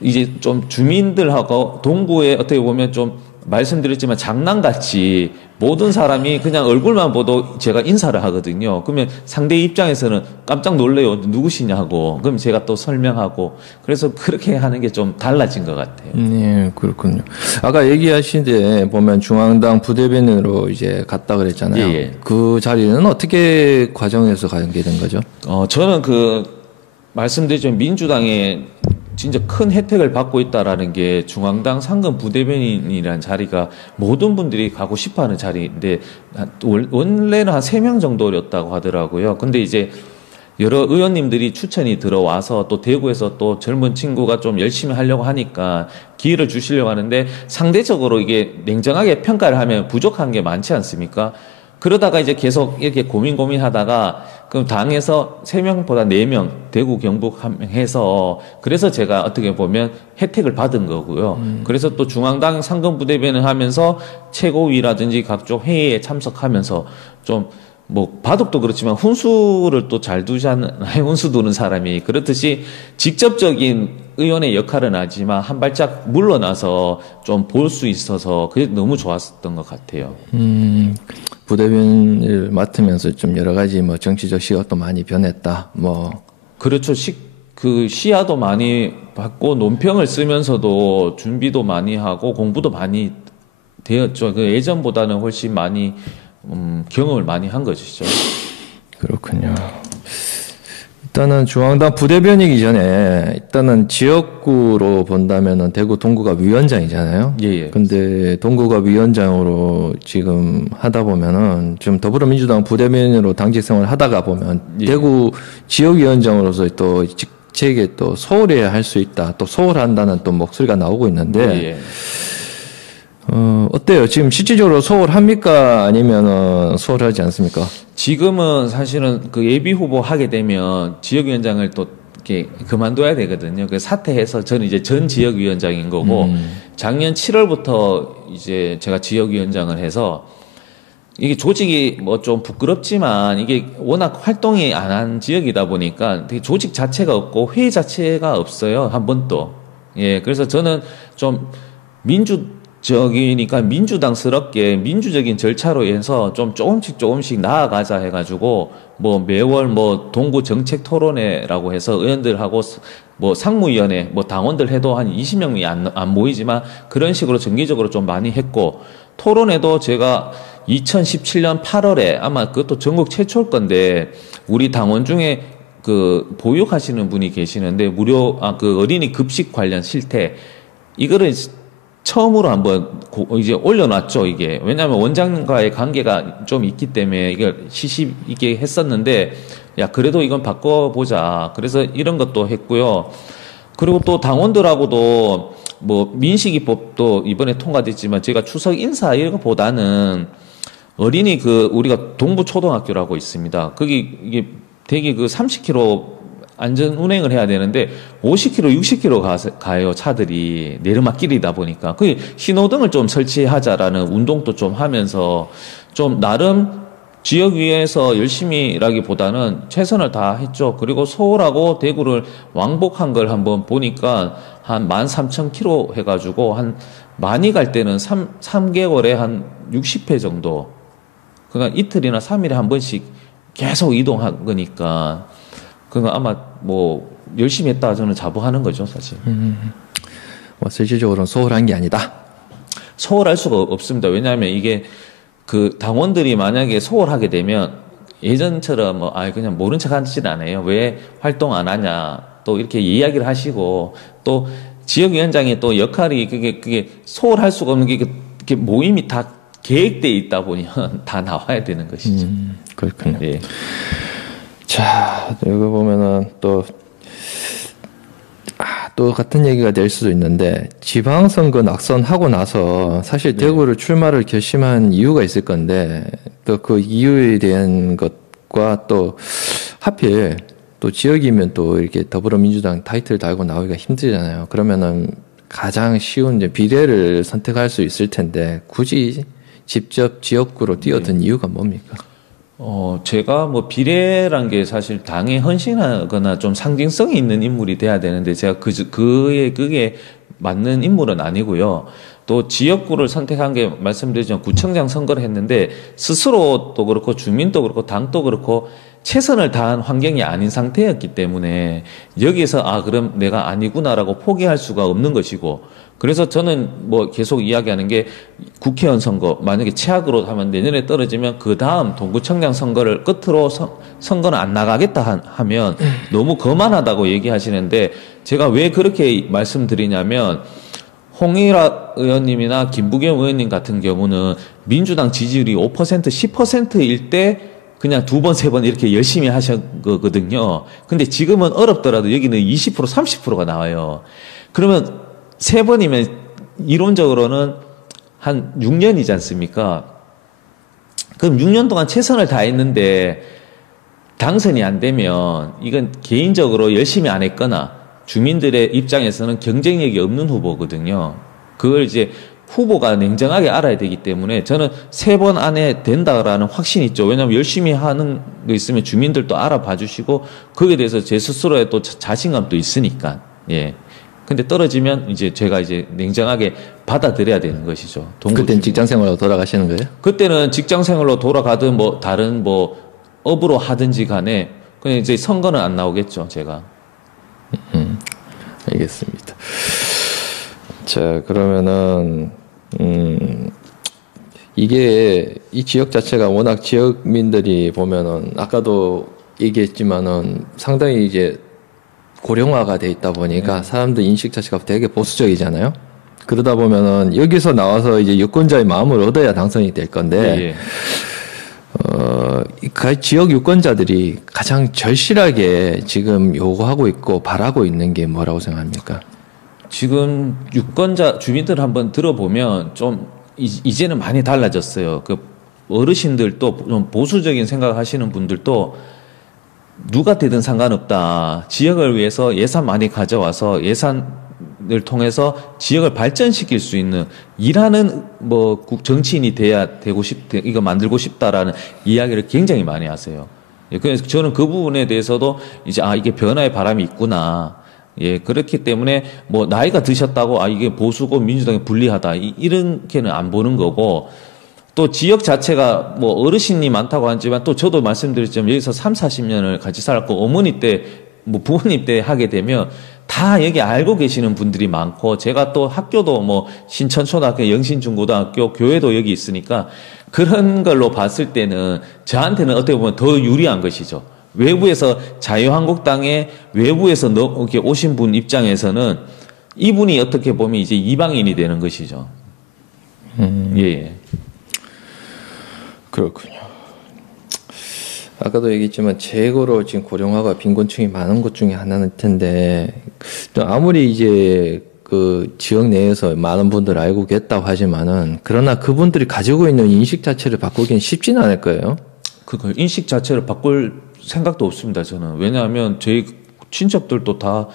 이제 좀 주민들하고 동구에 어떻게 보면 좀 말씀드렸지만 장난같이 모든 사람이 그냥 얼굴만 보도 제가 인사를 하거든요. 그러면 상대 입장에서는 깜짝 놀래요. 누구시냐고. 그럼 제가 또 설명하고. 그래서 그렇게 하는 게 좀 달라진 것 같아요. 네, 그렇군요. 아까 얘기하시는데 보면 중앙당 부대변인으로 이제 갔다 그랬잖아요. 예. 그 자리는 어떻게 과정에서 가게 된 거죠? 저는 말씀드렸지만 민주당에 진짜 큰 혜택을 받고 있다라는 게 중앙당 상근 부대변인이라는 자리가 모든 분들이 가고 싶어 하는 자리인데 원래는 한 3명 정도였다고 하더라고요. 근데 이제 여러 의원님들이 추천이 들어와서 또 대구에서 또 젊은 친구가 좀 열심히 하려고 하니까 기회를 주시려고 하는데 상대적으로 이게 냉정하게 평가를 하면 부족한 게 많지 않습니까? 그러다가 이제 계속 이렇게 고민하다가 그럼 당에서 3명보다 4명 대구 경북 한 명 해서 그래서 제가 어떻게 보면 혜택을 받은 거고요. 그래서 또 중앙당 상근 부대변을 하면서 최고위라든지 각종 회의에 참석하면서 좀 뭐 바둑도 그렇지만 훈수를 또 잘 두잖아요. 훈수 두는 사람이 그렇듯이 직접적인 의원의 역할은 하지만 한 발짝 물러나서 좀 볼 수 있어서 그게 너무 좋았었던 것 같아요. 부대변인을 맡으면서 좀 여러 가지 뭐 정치적 시각도 많이 변했다. 뭐 그렇죠. 시야도 많이 받고 논평을 쓰면서도 준비도 많이 하고 공부도 많이 되었죠. 예전보다는 훨씬 많이 경험을 많이 한 것이죠. 그렇군요. 일단은 중앙당 부대변이기 전에 일단은 지역구로 본다면은 대구 동구갑 위원장이잖아요. 예. 근데 동구갑 위원장으로 지금 하다 보면은 좀 더불어민주당 부대변인으로 당직 생활을 하다가 보면 대구 지역위원장으로서 또 직책에 또 소홀해야 할 수 있다. 또 소홀한다는 또 목소리가 나오고 있는데 어때요? 지금 실질적으로 소홀합니까? 아니면은 소홀하지 않습니까? 지금은 사실은 그 예비 후보 하게 되면 지역위원장을 또 이렇게 그만둬야 되거든요. 그 사퇴해서 저는 이제 전 지역위원장인 거고 작년 7월부터 이제 제가 지역위원장을 해서 이게 조직이 뭐 좀 부끄럽지만 이게 워낙 활동이 안 한 지역이다 보니까 되게 조직 자체가 없고 회의 자체가 없어요. 한 번도. 예. 그래서 저는 좀 민주적이니까 민주당스럽게 민주적인 절차로 해서 좀 조금씩 나아가자 해가지고 뭐 매월 뭐 동구 정책 토론회라고 해서 의원들하고 뭐 상무위원회 뭐 당원들 해도 한 20명이 안 모이지만 그런 식으로 정기적으로 좀 많이 했고 토론회도 제가 2017년 8월에 아마 그것도 전국 최초일 건데 우리 당원 중에 그 보육하시는 분이 계시는데 무료 그 어린이 급식 관련 실태 이거를 처음으로 한번 이제 올려놨죠, 이게. 왜냐하면 원장과의 관계가 좀 있기 때문에 이걸 시시 있게 했었는데, 야, 그래도 이건 바꿔보자. 그래서 이런 것도 했고요. 그리고 또 당원들하고도 뭐 민식이법도 이번에 통과됐지만 제가 추석 인사 이런 것보다는 어린이 우리가 동부초등학교라고 있습니다. 거기 이게 되게 30km 안전 운행을 해야 되는데 50km, 60km 가요 차들이 내리막길이다 보니까 그 신호등을 좀 설치하자라는 운동도 좀 하면서 좀 나름 지역위에서 열심히라기보다는 최선을 다했죠. 그리고 서울하고 대구를 왕복한 걸 한번 보니까 한 13,000km 해가지고 한 많이 갈 때는 3개월에 한 60회 정도. 그러니까 이틀이나 3일에 한 번씩 계속 이동한 거니까 그거 아마 뭐 열심히 했다 저는 자부하는 거죠 사실. 뭐 실질적으로는 소홀한 게 아니다. 소홀할 수가 없습니다. 왜냐하면 이게 당원들이 만약에 소홀하게 되면 예전처럼 그냥 모른 척 하진 않아요. 왜 활동 안 하냐 또 이렇게 이야기를 하시고 또 지역위원장의 또 역할이 그게 소홀할 수가 없는 게 이게 모임이 다 계획돼 있다 보면 다 나와야 되는 것이죠. 그렇군요. 예. 자, 여기 보면은 또 같은 얘기가 될 수도 있는데, 지방선거 낙선하고 나서 사실 대구를 출마를 결심한 이유가 있을 건데, 또 그 이유에 대한 것과 또 하필 또 지역이면 또 이렇게 더불어민주당 타이틀 달고 나오기가 힘들잖아요. 그러면은 가장 쉬운 이제 비례를 선택할 수 있을 텐데, 굳이 직접 지역구로 뛰어든 이유가 뭡니까? 제가 뭐 비례란 게 사실 당에 헌신하거나 좀 상징성이 있는 인물이 돼야 되는데 제가 그게 맞는 인물은 아니고요. 또 지역구를 선택한 게 말씀드리지만 구청장 선거를 했는데 스스로도 그렇고 주민도 그렇고 당도 그렇고 최선을 다한 환경이 아닌 상태였기 때문에 여기서 그럼 내가 아니구나라고 포기할 수가 없는 것이고 그래서 저는 뭐 계속 이야기하는 게 국회의원 선거 만약에 최악으로 하면 내년에 떨어지면 그 다음 동구청장 선거를 끝으로 선거는 안 나가겠다 하면 너무 거만하다고 얘기하시는데 제가 왜 그렇게 말씀드리냐면 홍일화 의원님이나 김부겸 의원님 같은 경우는 민주당 지지율이 5% 10%일 때 그냥 2번, 3번 이렇게 열심히 하셨거든요. 근데 지금은 어렵더라도 여기는 20% 30%가 나와요. 그러면 3번이면 이론적으로는 한 6년이지 않습니까? 그럼 6년 동안 최선을 다했는데 당선이 안 되면 이건 개인적으로 열심히 안 했거나 주민들의 입장에서는 경쟁력이 없는 후보거든요. 그걸 이제 후보가 냉정하게 알아야 되기 때문에 저는 3번 안에 된다라는 확신이 있죠. 왜냐하면 열심히 하는 거 있으면 주민들도 알아봐 주시고 거기에 대해서 제 스스로의 또 자신감도 있으니까. 예. 근데 떨어지면 이제 제가 이제 냉정하게 받아들여야 되는 것이죠. 그때는 직장 생활로 돌아가시는 거예요? 그때는 직장 생활로 돌아가든 뭐 다른 뭐 업으로 하든지 간에 그냥 이제 선거는 안 나오겠죠, 제가. 알겠습니다. 자, 그러면은 이게 이 지역 자체가 워낙 지역민들이 보면은 아까도 얘기했지만은 상당히 이제 고령화가 돼 있다 보니까 사람들 인식 자체가 되게 보수적이잖아요. 그러다 보면은 여기서 나와서 이제 유권자의 마음을 얻어야 당선이 될 건데, 그 지역 유권자들이 가장 절실하게 지금 요구하고 있고 바라고 있는 게 뭐라고 생각합니까? 지금 유권자 주민들 한번 들어보면 좀 이제는 많이 달라졌어요. 그 어르신들도 좀 보수적인 생각하시는 분들도 누가 되든 상관없다. 지역을 위해서 예산 많이 가져와서 예산을 통해서 지역을 발전시킬 수 있는 일하는 뭐 정치인이 되고 이거 만들고 싶다라는 이야기를 굉장히 많이 하세요. 그래서 저는 그 부분에 대해서도 이제 이게 변화의 바람이 있구나. 예, 그렇기 때문에 뭐 나이가 드셨다고 이게 보수고 민주당이 불리하다. 이렇게는 안 보는 거고 또 지역 자체가 뭐 어르신이 많다고 하지만 또 저도 말씀드렸지만 여기서 3, 40년을 같이 살았고 어머니 때 뭐 부모님 때 하게 되면 다 여기 알고 계시는 분들이 많고 제가 또 학교도 뭐 신천초등학교, 영신중고등학교, 교회도 여기 있으니까 그런 걸로 봤을 때는 저한테는 어떻게 보면 더 유리한 것이죠. 외부에서 자유한국당에 외부에서 이렇게 오신 분 입장에서는 이분이 어떻게 보면 이제 이방인이 되는 것이죠. 예. 그렇군요. 아까도 얘기했지만 최고로 지금 고령화가 빈곤층이 많은 곳 중에 하나일 텐데 또 아무리 이제 그 지역 내에서 많은 분들 알고 계다고 하지만은 그러나 그분들이 가지고 있는 인식 자체를 바꾸기는 쉽지는 않을 거예요. 그 인식 자체를 바꿀 생각도 없습니다. 저는 왜냐하면 저희 친척들도 다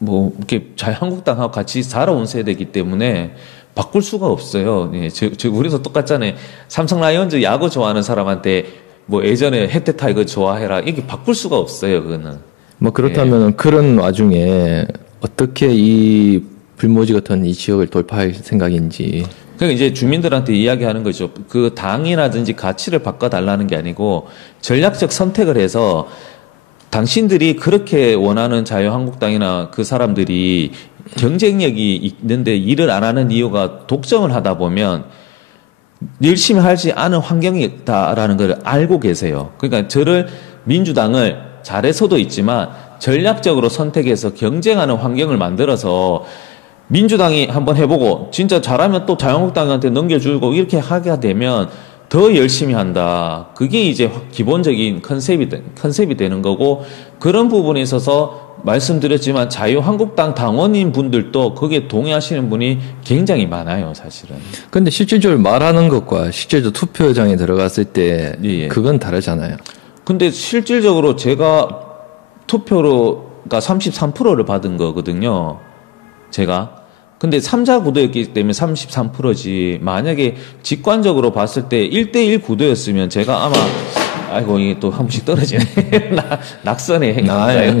이렇게 자유한국당하고 같이 살아온 세대이기 때문에 바꿀 수가 없어요. 예, 우리도 똑같잖아요. 삼성 라이온즈 야구 좋아하는 사람한테 뭐 예전에 혜태 타이거 좋아해라 이게 바꿀 수가 없어요. 그거는. 뭐 그렇다면 그런 와중에 어떻게 이 불모지 같은 이 지역을 돌파할 생각인지. 그러니까 이제 주민들한테 이야기하는 거죠. 그 당이라든지 가치를 바꿔달라는 게 아니고 전략적 선택을 해서 당신들이 그렇게 원하는 자유한국당이나 그 사람들이 경쟁력이 있는데 일을 안 하는 이유가 독점을 하다 보면 열심히 하지 않은 환경이 있다라는 걸 알고 계세요. 그러니까 민주당을 잘해서도 있지만 전략적으로 선택해서 경쟁하는 환경을 만들어서 민주당이 한번 해보고 진짜 잘하면 또 자유한국당한테 넘겨주고 이렇게 하게 되면 더 열심히 한다. 그게 이제 기본적인 컨셉이 되는 거고 그런 부분에 있어서 말씀드렸지만 자유한국당 당원인 분들도 거기에 동의하시는 분이 굉장히 많아요, 사실은. 근데 실질적으로 말하는 것과 실제로 투표장에 들어갔을 때 예. 그건 다르잖아요. 근데 실질적으로 제가 투표가 33%를 받은 거거든요. 제가. 근데 3자 구도였기 때문에 33%지. 만약에 직관적으로 봤을 때 1대1 구도였으면 제가 아마 아이고 이게 또 한 번씩 떨어지네. 낙선의 행사예요.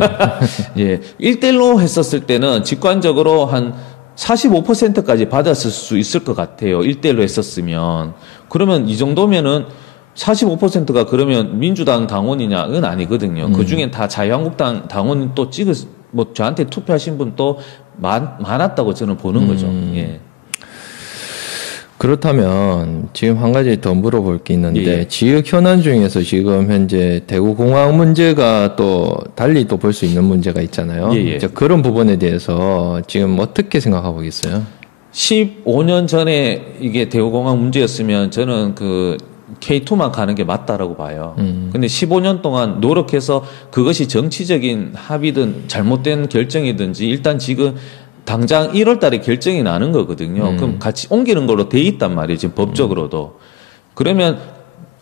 예. 1대1로 했었을 때는 직관적으로 한 45%까지 받았을 수 있을 것 같아요. 1대1로 했었으면. 그러면 이 정도면은 45%가 그러면 민주당 당원이냐는 아니거든요. 그 중엔 다 자유한국당 당원 또 저한테 투표하신 분 또 많았다고 저는 보는 거죠. 예. 그렇다면 지금 한 가지 더 물어볼 게 있는데 예. 지역 현안 중에서 지금 현재 대구공항 문제가 또 달리 또 볼 수 있는 문제가 있잖아요. 예. 그런 부분에 대해서 지금 어떻게 생각하고 있어요? 15년 전에 이게 대구공항 문제였으면 저는 그 K2만 가는 게 맞다라고 봐요. 근데 15년 동안 노력해서 그것이 정치적인 합의든 잘못된 결정이든지 일단 지금 당장 1월 달에 결정이 나는 거거든요. 그럼 같이 옮기는 걸로 돼 있단 말이에요. 지금 법적으로도. 그러면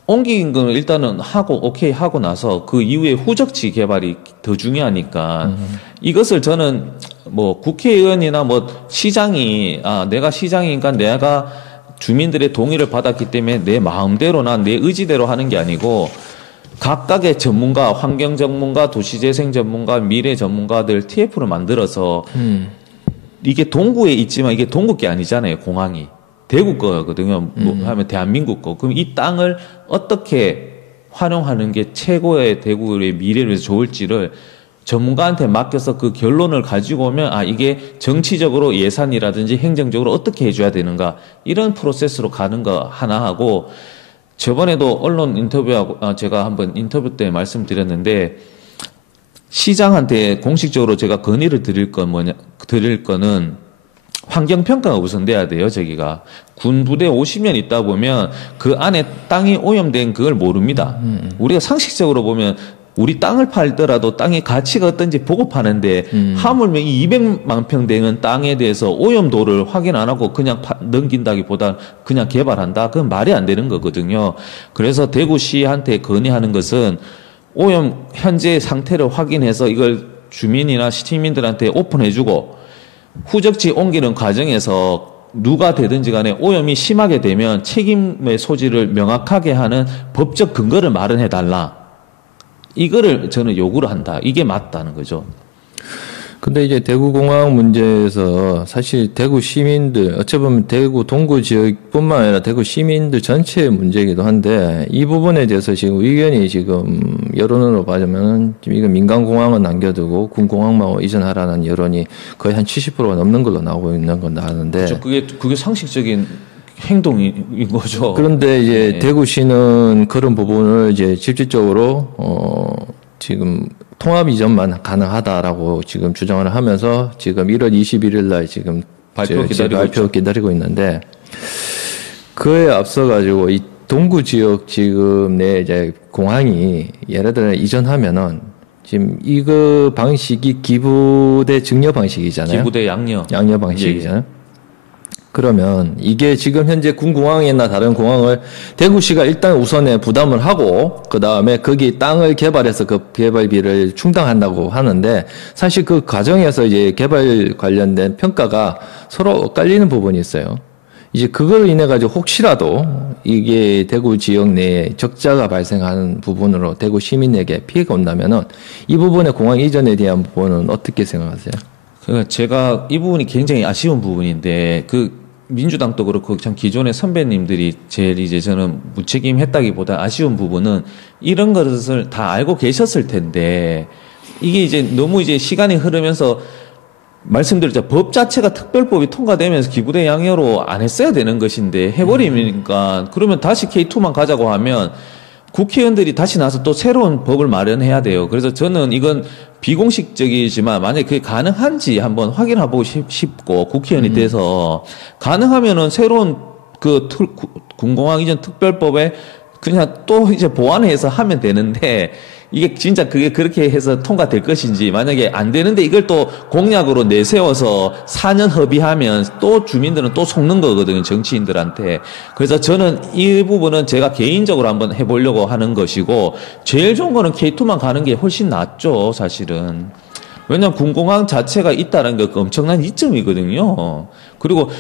옮긴 건 일단은 오케이 하고 나서 그 이후에 후적지 개발이 더 중요하니까 이것을 저는 뭐 국회의원이나 뭐 시장이 내가 시장이니까 내가 주민들의 동의를 받았기 때문에 내 마음대로나 내 의지대로 하는 게 아니고 각각의 전문가, 환경 전문가, 도시재생 전문가, 미래 전문가들 TF를 만들어서 이게 동구에 있지만 이게 동구 게 아니잖아요. 공항이. 대구 거거든요. 뭐 하면 대한민국 거. 그럼 이 땅을 어떻게 활용하는 게 최고의 대구의 미래를 위해서 좋을지를 전문가한테 맡겨서 그 결론을 가지고 오면 이게 정치적으로 예산이라든지 행정적으로 어떻게 해줘야 되는가 이런 프로세스로 가는 거 하나 하고 저번에도 언론 인터뷰하고 제가 한번 인터뷰 때 말씀드렸는데 시장한테 공식적으로 제가 건의를 드릴 거는 환경평가가 우선 돼야 돼요. 저기가 군부대 50년 있다 보면 그 안에 땅이 오염된 그걸 모릅니다. 우리가 상식적으로 보면 우리 땅을 팔더라도 땅의 가치가 어떤지 보고 파는데 하물며 이 200만 평 되는 땅에 대해서 오염도를 확인 안 하고 그냥 넘긴다기보다 그냥 개발한다? 그건 말이 안 되는 거거든요. 그래서 대구시한테 건의하는 것은 오염 현재 상태를 확인해서 이걸 주민이나 시민들한테 오픈해주고 후적지 옮기는 과정에서 누가 되든지 간에 오염이 심하게 되면 책임의 소지를 명확하게 하는 법적 근거를 마련해달라. 이거를 저는 요구를 한다. 이게 맞다는 거죠. 근데 이제 대구공항 문제에서 사실 대구 시민들, 어찌 보면 대구 동구 지역뿐만 아니라 대구 시민들 전체의 문제이기도 한데 이 부분에 대해서 지금 의견이 지금 여론으로 봐주면 이거 민간공항은 남겨두고 군공항만 이전하라는 여론이 거의 한 70%가 넘는 걸로 나오고 있는 건 나왔는데. 그렇죠. 그게 상식적인 행동인 거죠. 그런데 이제 네. 대구시는 그런 부분을 이제 실질적으로 지금 통합 이전만 가능하다라고 지금 주장을 하면서 지금 1월 21일 날 지금 발표 기다리고 있는데 그에 앞서 가지고 이 동구 지역 지금 내 이제 공항이 예를 들어 이전하면은 지금 이거 방식이 기부대 증여 방식이잖아요. 기부대 양녀. 양녀 방식이잖아요. 그러면 이게 지금 현재 군공항이나 다른 공항을 대구시가 일단 우선에 부담을 하고 그 다음에 거기 땅을 개발해서 그 개발비를 충당한다고 하는데 사실 그 과정에서 이제 개발 관련된 평가가 서로 엇갈리는 부분이 있어요. 이제 그걸 인해 가지고 혹시라도 이게 대구 지역 내에 적자가 발생하는 부분으로 대구 시민에게 피해가 온다면은 이 부분의 공항 이전에 대한 부분은 어떻게 생각하세요? 그러니까 제가 이 부분이 굉장히 아쉬운 부분인데 그 민주당도 그렇고 참 기존의 선배님들이 제일 이제 저는 무책임했다기보다 아쉬운 부분은 이런 것을 다 알고 계셨을 텐데 이게 이제 너무 이제 시간이 흐르면서 말씀드렸죠. 법 자체가 특별법이 통과되면서 기부대 양여로 안 했어야 되는 것인데 해버리니까 그러면 다시 K2만 가자고 하면 국회의원들이 다시 나서 또 새로운 법을 마련해야 돼요. 그래서 저는 이건 비공식적이지만 만약에 그게 가능한지 한번 확인해보고 싶고 국회의원이 돼서 가능하면은 새로운 그 군공항 이전 특별법에 그냥 또 이제 보완해서 하면 되는데 이게 진짜 그게 그렇게 해서 통과될 것인지 만약에 안 되는데 이걸 또 공약으로 내세워서 4년 협의하면 또 주민들은 또 속는 거거든요. 정치인들한테. 그래서 저는 이 부분은 제가 개인적으로 한번 해보려고 하는 것이고 제일 좋은 거는 K2만 가는 게 훨씬 낫죠. 사실은. 왜냐하면 군공항 자체가 있다는 게 엄청난 이점이거든요. 그리고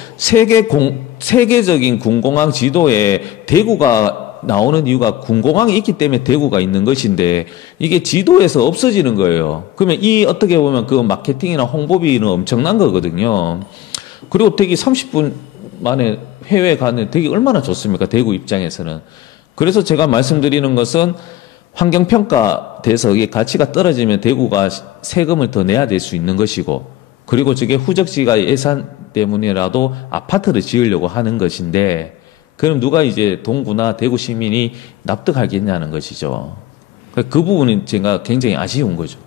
세계적인 군공항 지도에 대구가 나오는 이유가 군공항이 있기 때문에 대구가 있는 것인데 이게 지도에서 없어지는 거예요. 그러면 이 어떻게 보면 그 마케팅이나 홍보비는 엄청난 거거든요. 그리고 되게 30분 만에 해외에 가는 되게 얼마나 좋습니까? 대구 입장에서는. 그래서 제가 말씀드리는 것은 환경평가 돼서 이게 가치가 떨어지면 대구가 세금을 더 내야 될 수 있는 것이고 그리고 저게 후적지가 예산 때문이라도 아파트를 지으려고 하는 것인데 그럼 누가 이제 동구나 대구 시민이 납득하겠냐는 것이죠. 그 부분이 제가 굉장히 아쉬운 거죠.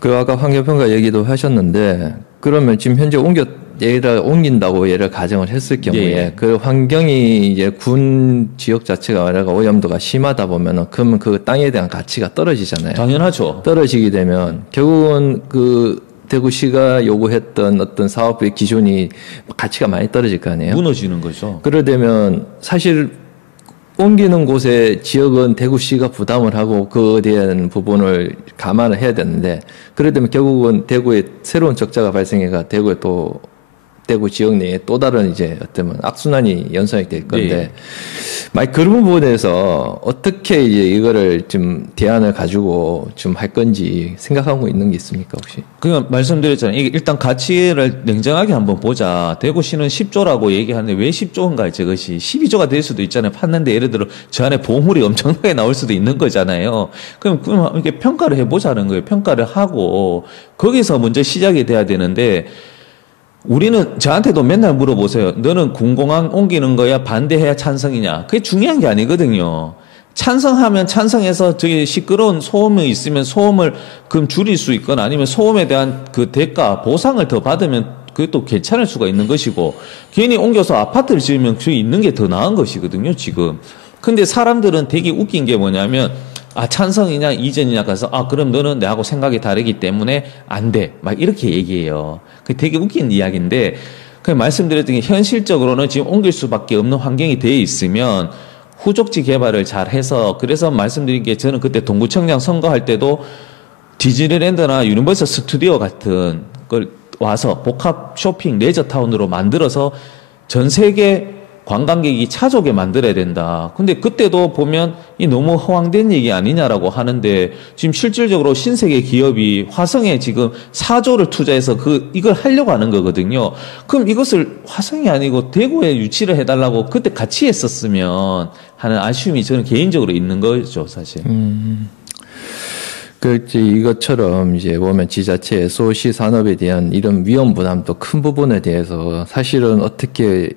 그 아까 환경평가 얘기도 하셨는데 그러면 지금 현재 옮긴다고 예를 가정을 했을 경우에 예. 그 환경이 이제 군 지역 자체가 오염도가 심하다 보면은 그러면 그 땅에 대한 가치가 떨어지잖아요. 당연하죠. 떨어지게 되면 결국은 그 대구시가 요구했던 어떤 사업의 기준이 가치가 많이 떨어질 거 아니에요. 무너지는 거죠. 그러되면 사실 옮기는 곳의 지역은 대구시가 부담을 하고 그에 대한 부분을 감안을 해야 되는데 그러되면 결국은 대구에 새로운 적자가 발생해가 대구에 또 대구 지역 내에 또 다른 이제 어쩌면 악순환이 연상이 될 건데 네. 만약 그런 부분에서 어떻게 이제 이거를 좀 대안을 가지고 좀 할 건지 생각하고 있는 게 있습니까 혹시? 그냥 말씀드렸잖아요. 이게 일단 가치를 냉정하게 한번 보자. 대구시는 10조라고 얘기하는데 왜 10조인가 저것이 12조가 될 수도 있잖아요. 팠는데 예를 들어 저 안에 보물이 엄청나게 나올 수도 있는 거잖아요. 그럼 이렇게 평가를 해보자는 거예요. 평가를 하고 거기서 먼저 시작이 돼야 되는데 우리는 저한테도 맨날 물어보세요. 너는 군공항 옮기는 거야? 반대해야 찬성이냐? 그게 중요한 게 아니거든요. 찬성하면 찬성해서 저기 시끄러운 소음이 있으면 소음을 그럼 줄일 수 있거나 아니면 소음에 대한 그 대가, 보상을 더 받으면 그것도 괜찮을 수가 있는 것이고 괜히 옮겨서 아파트를 지으면 저기 있는 게 더 나은 것이거든요, 지금. 근데 사람들은 되게 웃긴 게 뭐냐면 찬성이냐 이전이냐 가서 그럼 너는 내하고 생각이 다르기 때문에 안 돼. 막 이렇게 얘기해요. 그게 되게 웃긴 이야기인데 그냥 말씀드렸던 게 현실적으로는 지금 옮길 수밖에 없는 환경이 돼 있으면 후족지 개발을 잘 해서 그래서 말씀드린 게 저는 그때 동구청장 선거할 때도 디즈니랜드나 유니버설 스튜디오 같은 걸 와서 복합 쇼핑 레저타운으로 만들어서 전 세계 관광객이 찾아오게 만들어야 된다. 근데 그때도 보면 이 너무 허황된 얘기 아니냐라고 하는데 지금 실질적으로 신세계 기업이 화성에 지금 4조를 투자해서 이걸 하려고 하는 거거든요. 그럼 이것을 화성이 아니고 대구에 유치를 해달라고 그때 같이 했었으면 하는 아쉬움이 저는 개인적으로 있는 거죠, 사실. 이것처럼 이제 보면 지자체, 소시 산업에 대한 이런 위험 부담도 큰 부분에 대해서 사실은 어떻게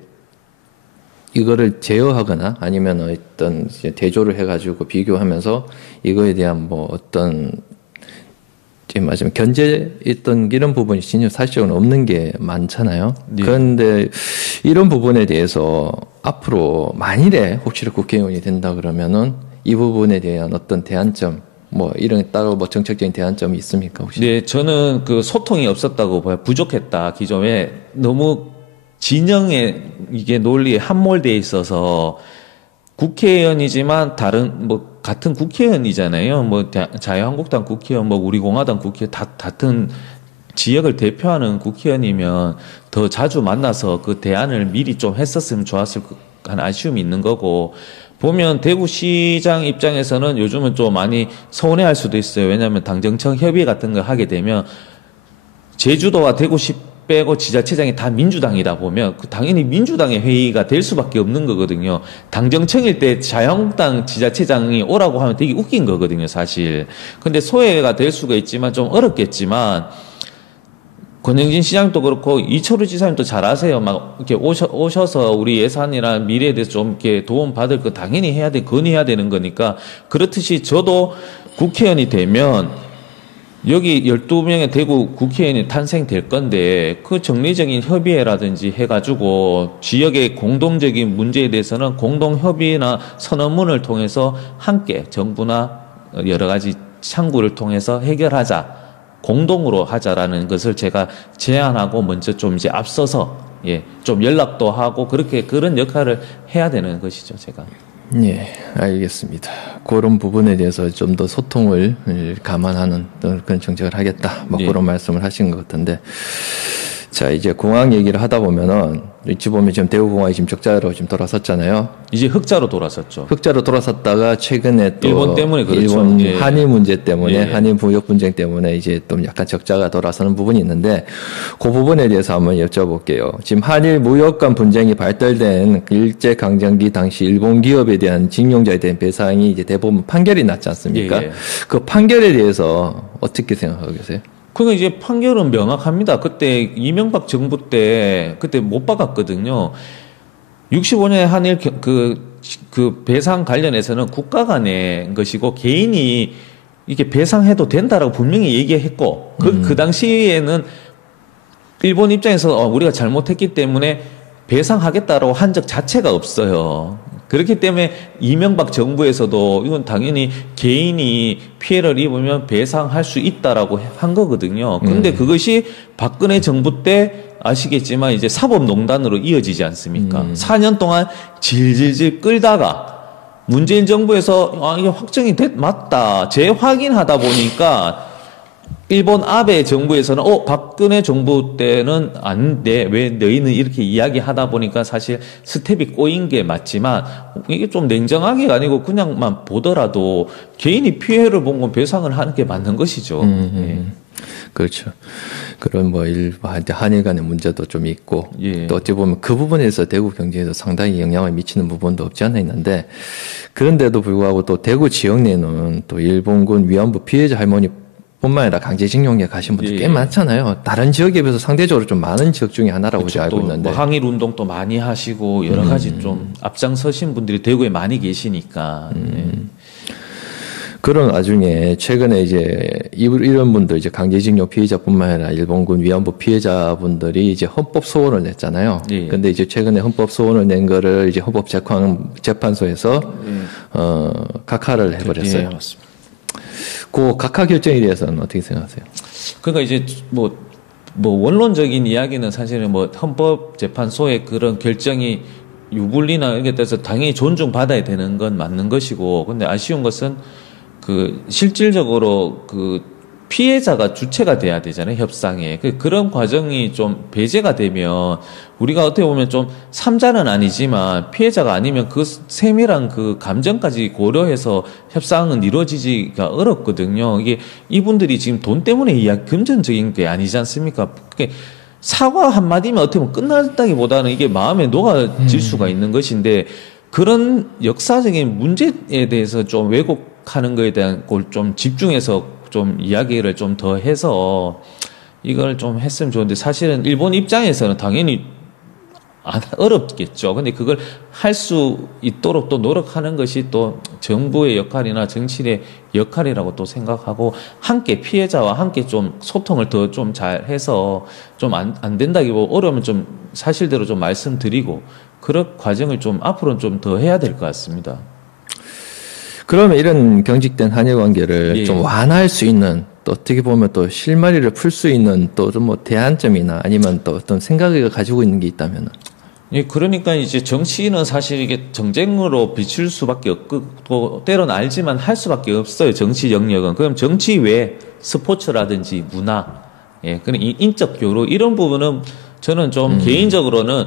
이거를 제어하거나 아니면 어떤 대조를 해가지고 비교하면서 이거에 대한 뭐 어떤 지금 말하자면 견제했던 이런 부분이 진짜 사실은 없는 게 많잖아요. 네. 그런데 이런 부분에 대해서 앞으로 만일에 혹시 국회의원이 된다 그러면은 이 부분에 대한 어떤 대안점 뭐 이런 따로 뭐 정책적인 대안점이 있습니까 혹시? 네, 저는 그 소통이 없었다고 봐요. 부족했다. 기존에 너무 진영에 이게 논리에 함몰되어 있어서 국회의원이지만 다른 뭐 같은 국회의원이잖아요. 뭐 자유한국당 국회의원, 뭐 우리공화당 국회의원 다 같은 지역을 대표하는 국회의원이면 더 자주 만나서 그 대안을 미리 좀 했었으면 좋았을 하는 아쉬움이 있는 거고, 보면 대구시장 입장에서는 요즘은 좀 많이 서운해할 수도 있어요. 왜냐하면 당정청 협의 같은 거 하게 되면 제주도와 대구시 빼고 지자체장이 다 민주당이다 보면 당연히 민주당의 회의가 될 수밖에 없는 거거든요. 당정청일 때 자유한국당 지자체장이 오라고 하면 되게 웃긴 거거든요, 사실. 근데 소외가 될 수가 있지만 좀 어렵겠지만, 권영진 시장도 그렇고 이철우 지사님도 잘 아세요. 막 이렇게 오셔서 우리 예산이나 미래에 대해서 좀 이렇게 도움 받을 거 당연히 해야 돼, 건의해야 되는 거니까. 그렇듯이 저도 국회의원이 되면 여기 12명의 대구 국회의원이 탄생될 건데 그 정례적인 협의회라든지 해가지고 지역의 공동적인 문제에 대해서는 공동협의나 선언문을 통해서 함께 정부나 여러 가지 창구를 통해서 해결하자. 공동으로 하자라는 것을 제가 제안하고 먼저 좀 이제 앞서서 좀 연락도 하고 그렇게 그런 역할을 해야 되는 것이죠, 제가. 예, 알겠습니다. 그런 부분에 대해서 좀 더 소통을 감안하는 그런 정책을 하겠다. 뭐 그런 말씀을 하신 것 같은데. 자, 이제 공항 얘기를 하다 보면은, 이치 보면 지금 대구공항이 지금 적자로 지금 돌아섰잖아요. 이제 흑자로 돌아섰죠. 흑자로 돌아섰다가 최근에 또 일본 때문에 그렇죠. 일본 한일 문제 때문에 예. 한일 무역 분쟁 때문에 이제 또 약간 적자가 돌아서는 부분이 있는데 그 부분에 대해서 한번 여쭤볼게요. 지금 한일 무역 간 분쟁이 발달된 일제 강점기 당시 일본 기업에 대한 징용자에 대한 배상이 이제 대법원 판결이 났지 않습니까? 예. 그 판결에 대해서 어떻게 생각하고 계세요? 그러니까 이제 판결은 명확합니다. 그때 이명박 정부 때 그때 못 박았거든요. 65년에 한일 그 배상 관련해서는 국가가 낸 것이고 개인이 이게 배상해도 된다라고 분명히 얘기했고 그 당시에는 일본 입장에서 우리가 잘못했기 때문에 배상하겠다라고 한 적 자체가 없어요. 그렇기 때문에 이명박 정부에서도 이건 당연히 개인이 피해를 입으면 배상할 수 있다라고 한 거거든요. 근데 그것이 박근혜 정부 때 아시겠지만 이제 사법농단으로 이어지지 않습니까? 4년 동안 질질질 끌다가 문재인 정부에서 이게 확정이 맞다. 재확인하다 보니까 일본 아베 정부에서는 박근혜 정부 때는 안 돼. 왜 너희는 이렇게 이야기하다 보니까 사실 스텝이 꼬인 게 맞지만 이게 좀 냉정하게가 아니고 그냥만 보더라도 개인이 피해를 본 건 배상을 하는 게 맞는 것이죠. 예. 그렇죠. 그런 뭐 한일 간의 문제도 좀 있고 예. 또 어찌 보면 그 부분에서 대구 경제에도 상당히 영향을 미치는 부분도 없지 않아 있는데 그런데도 불구하고 또 대구 지역 내는 또 일본군 위안부 피해자 할머니 뿐만 아니라 강제징용에 가신 분들 꽤 많잖아요. 다른 지역에 비해서 상대적으로 좀 많은 지역 중에 하나라고 그렇죠. 제가 알고 있는데. 뭐 항일 운동도 많이 하시고 여러 가지 좀 앞장서신 분들이 대구에 많이 계시니까. 예. 그런 와중에 최근에 이제 이런 분들 이제 강제징용 피해자뿐만 아니라 일본군 위안부 피해자분들이 이제 헌법 소원을 냈잖아요. 예. 근데 이제 최근에 헌법 소원을 낸 거를 이제 헌법재판소에서 각하를 해버렸어요. 예, 맞습니다. 그 각하 결정에 대해서는 어떻게 생각하세요? 그러니까 이제 뭐 원론적인 이야기는 사실은 뭐 헌법재판소의 그런 결정이 유불리나 이렇게 돼서 당연히 존중받아야 되는 건 맞는 것이고, 근데 아쉬운 것은 그 실질적으로 그 피해자가 주체가 돼야 되잖아요, 협상에. 그런 과정이 좀 배제가 되면 우리가 어떻게 보면 좀 삼자는 아니지만 피해자가 아니면 그 세밀한 그 감정까지 고려해서 협상은 이루어지기가 어렵거든요. 이게 이분들이 지금 돈 때문에 금전적인 게 아니지 않습니까? 사과 한마디면 어떻게 보면 끝났다기보다는 이게 마음에 녹아질 수가 있는 것인데 그런 역사적인 문제에 대해서 좀 왜곡하는 거에 대한 걸 좀 집중해서 좀 이야기를 좀 더 해서 이걸 좀 했으면 좋은데 사실은 일본 입장에서는 당연히 어렵겠죠. 근데 그걸 할 수 있도록 또 노력하는 것이 또 정부의 역할이나 정치의 역할이라고 또 생각하고 함께 피해자와 함께 좀 소통을 더 좀 잘 해서 좀 안 된다기보다 어려우면 좀 사실대로 좀 말씀드리고 그런 과정을 좀 앞으로는 좀 더 해야 될 것 같습니다. 그러면 이런 경직된 한일 관계를 예. 좀 완화할 수 있는 또 어떻게 보면 또 실마리를 풀 수 있는 또 좀 뭐 대안점이나 아니면 또 어떤 생각을 가지고 있는 게 있다면은. 예, 그러니까 이제 정치는 사실 이게 정쟁으로 비출 수밖에 없고 또 때로는 알지만 할 수밖에 없어요. 정치 영역은. 그럼 정치 외에 스포츠라든지 문화, 예, 그런 인적 교류 이런 부분은 저는 좀 개인적으로는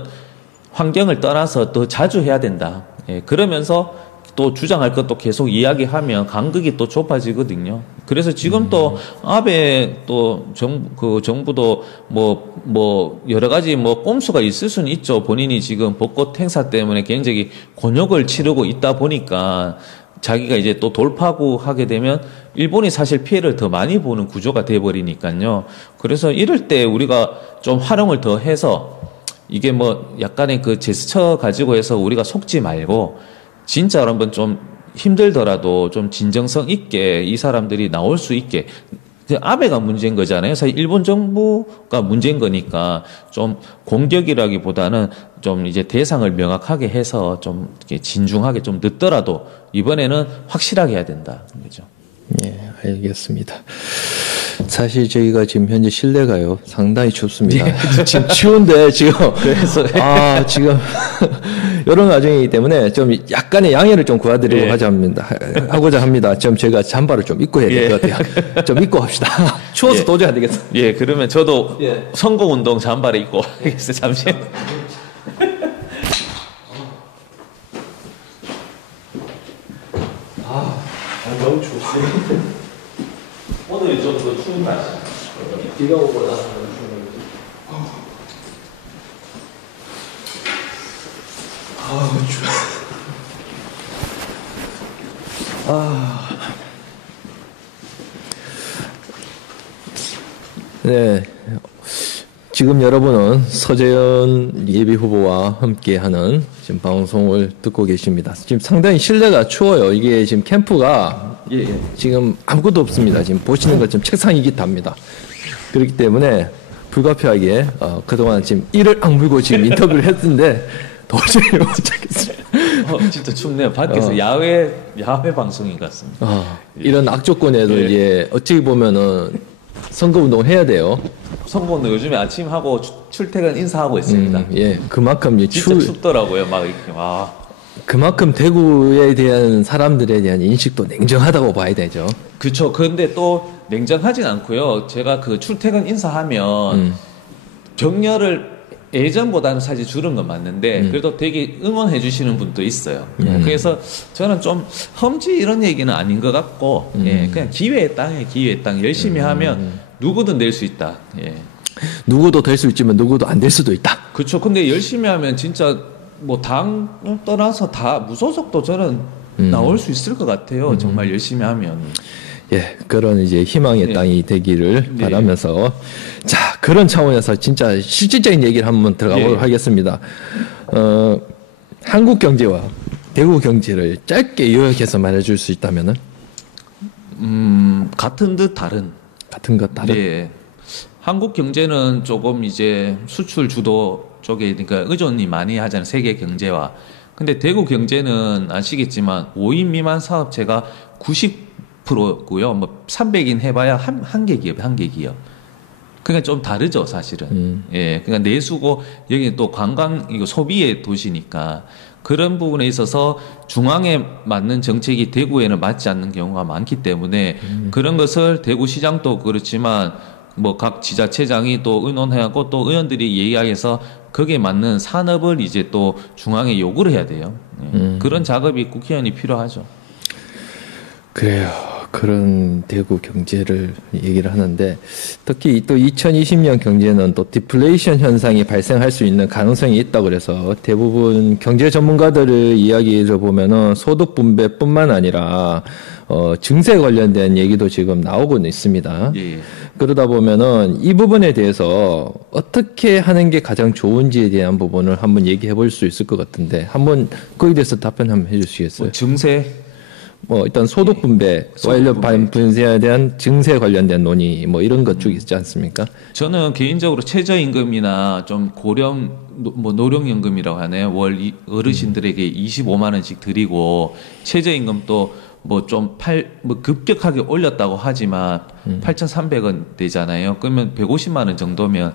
환경을 떠나서 더 자주 해야 된다. 예, 그러면서 또 주장할 것도 계속 이야기하면 간극이 또 좁아지거든요. 그래서 지금 또 아베 또 정부도 뭐 여러 가지 뭐 꼼수가 있을 수는 있죠. 본인이 지금 벚꽃 행사 때문에 굉장히 곤욕을 치르고 있다 보니까 자기가 이제 또 돌파구 하게 되면 일본이 사실 피해를 더 많이 보는 구조가 돼버리니까요. 그래서 이럴 때 우리가 좀 활용을 더 해서 이게 뭐 약간의 그 제스처 가지고 해서 우리가 속지 말고 진짜로 한번 좀 힘들더라도 좀 진정성 있게 이 사람들이 나올 수 있게 아베가 문제인 거잖아요. 사실 일본 정부가 문제인 거니까 좀 공격이라기보다는 좀 이제 대상을 명확하게 해서 좀 이렇게 진중하게 좀 늦더라도 이번에는 확실하게 해야 된다. 그죠? 예, 알겠습니다. 사실 저희가 지금 현재 실내가요 상당히 춥습니다. 지금 추운데 지금 그래서 지금 이런 와중이기 때문에 좀 약간의 양해를 좀 구하드리고 하고자 합니다. 좀 제가 잠바를 좀 입고 해야 될 것 같아요. 좀 입고 합시다. 추워서 도저히 안 되겠어. 예, 그러면 저도 선거운동 잠바를 입고 하겠어요. 잠시. 너무 춥습니다. 오늘 좀 더 추운 날씨. 비가 오고 나서 추워. 네. 지금 여러분은 서재현 예비 후보와 함께하는 지금 방송을 듣고 계십니다. 지금 상당히 실내가 추워요. 이게 지금 캠프가 지금 아무것도 없습니다. 지금 보시는 것처럼 책상이 기탑니다. 그렇기 때문에 불가피하게 그동안 지금 이를 악물고 지금 인터뷰를 했는데 도저히 못 찾겠습니다. 진짜 춥네요. 밖에서 야외 방송인 것 같습니다. 이런 악조건에도 이제 어찌 보면은 선거운동 해야 돼요. 선거운동 요즘에 아침 하고 출퇴근 인사하고 있습니다. 예, 그만큼 진짜 춥더라고요. 막 이렇게 그만큼 대구에 대한 사람들에 대한 인식도 냉정하다고 봐야 되죠. 그렇죠. 그런데 또 냉정하진 않고요. 제가 그 출퇴근 인사하면 격려를 예전보다는 사실 줄은 건 맞는데 그래도 되게 응원해 주시는 분도 있어요. 그래서 저는 좀 험지 이런 얘기는 아닌 것 같고 그냥 기회의 땅이에요. 기회의 땅. 열심히 하면 누구든 낼 수 있다. 누구도 될 수 있지만 누구도 안 될 수도 있다. 그렇죠. 근데 열심히 하면 진짜 뭐 당 떠나서 다 무소속도 저는 나올 수 있을 것 같아요. 정말 열심히 하면. 예, 그런 이제 희망의 땅이 되기를 바라면서 자, 그런 차원에서 진짜 실질적인 얘기를 한번 들어가 보도록 하겠습니다. 한국 경제와 대구 경제를 짧게 요약해서 말해줄 수 있다면은 같은 듯 다른. 같은 것 다른. 네. 한국 경제는 조금 이제 수출 주도 쪽에 그러니까 의존이 많이 하잖아요. 세계 경제와. 근데 대구 경제는 아시겠지만 5인 미만 사업체가 90%고요. 뭐 300인 해봐야 한 개 기업, 한 개 기업. 그러니까 좀 다르죠, 사실은. 예, 그러니까 내수고 여기 또 관광 이거 소비의 도시니까 그런 부분에 있어서 중앙에 맞는 정책이 대구에는 맞지 않는 경우가 많기 때문에 그런 것을 대구 시장도 그렇지만 뭐 각 지자체장이 또 의논하고 또 의원들이 얘기하해서 거기에 맞는 산업을 이제 또 중앙에 요구를 해야 돼요. 그런 작업이 국회의원이 필요하죠. 그래요. 그런 대구 경제를 얘기를 하는데 특히 또 2020년 경제는 또 디플레이션 현상이 발생할 수 있는 가능성이 있다고 그래서 대부분 경제 전문가들의 이야기를 보면은 소득 분배뿐만 아니라 증세 관련된 얘기도 지금 나오고 있습니다. 예. 그러다 보면은 이 부분에 대해서 어떻게 하는 게 가장 좋은지에 대한 부분을 한번 얘기해 볼 수 있을 것 같은데 한번 거기에 대해서 답변 한번 해 주시겠어요? 뭐 증세 일단 소득 분배, 완료 분세에 대한 증세 관련된 논의 뭐 이런 것 쭉 있지 않습니까? 저는 개인적으로 최저임금이나 좀 고령 뭐 노령연금이라고 하네요. 월 어르신들에게 25만 원씩 드리고 최저임금도 뭐 좀 급격하게 올렸다고 하지만 8,300원 되잖아요. 그러면 150만 원 정도면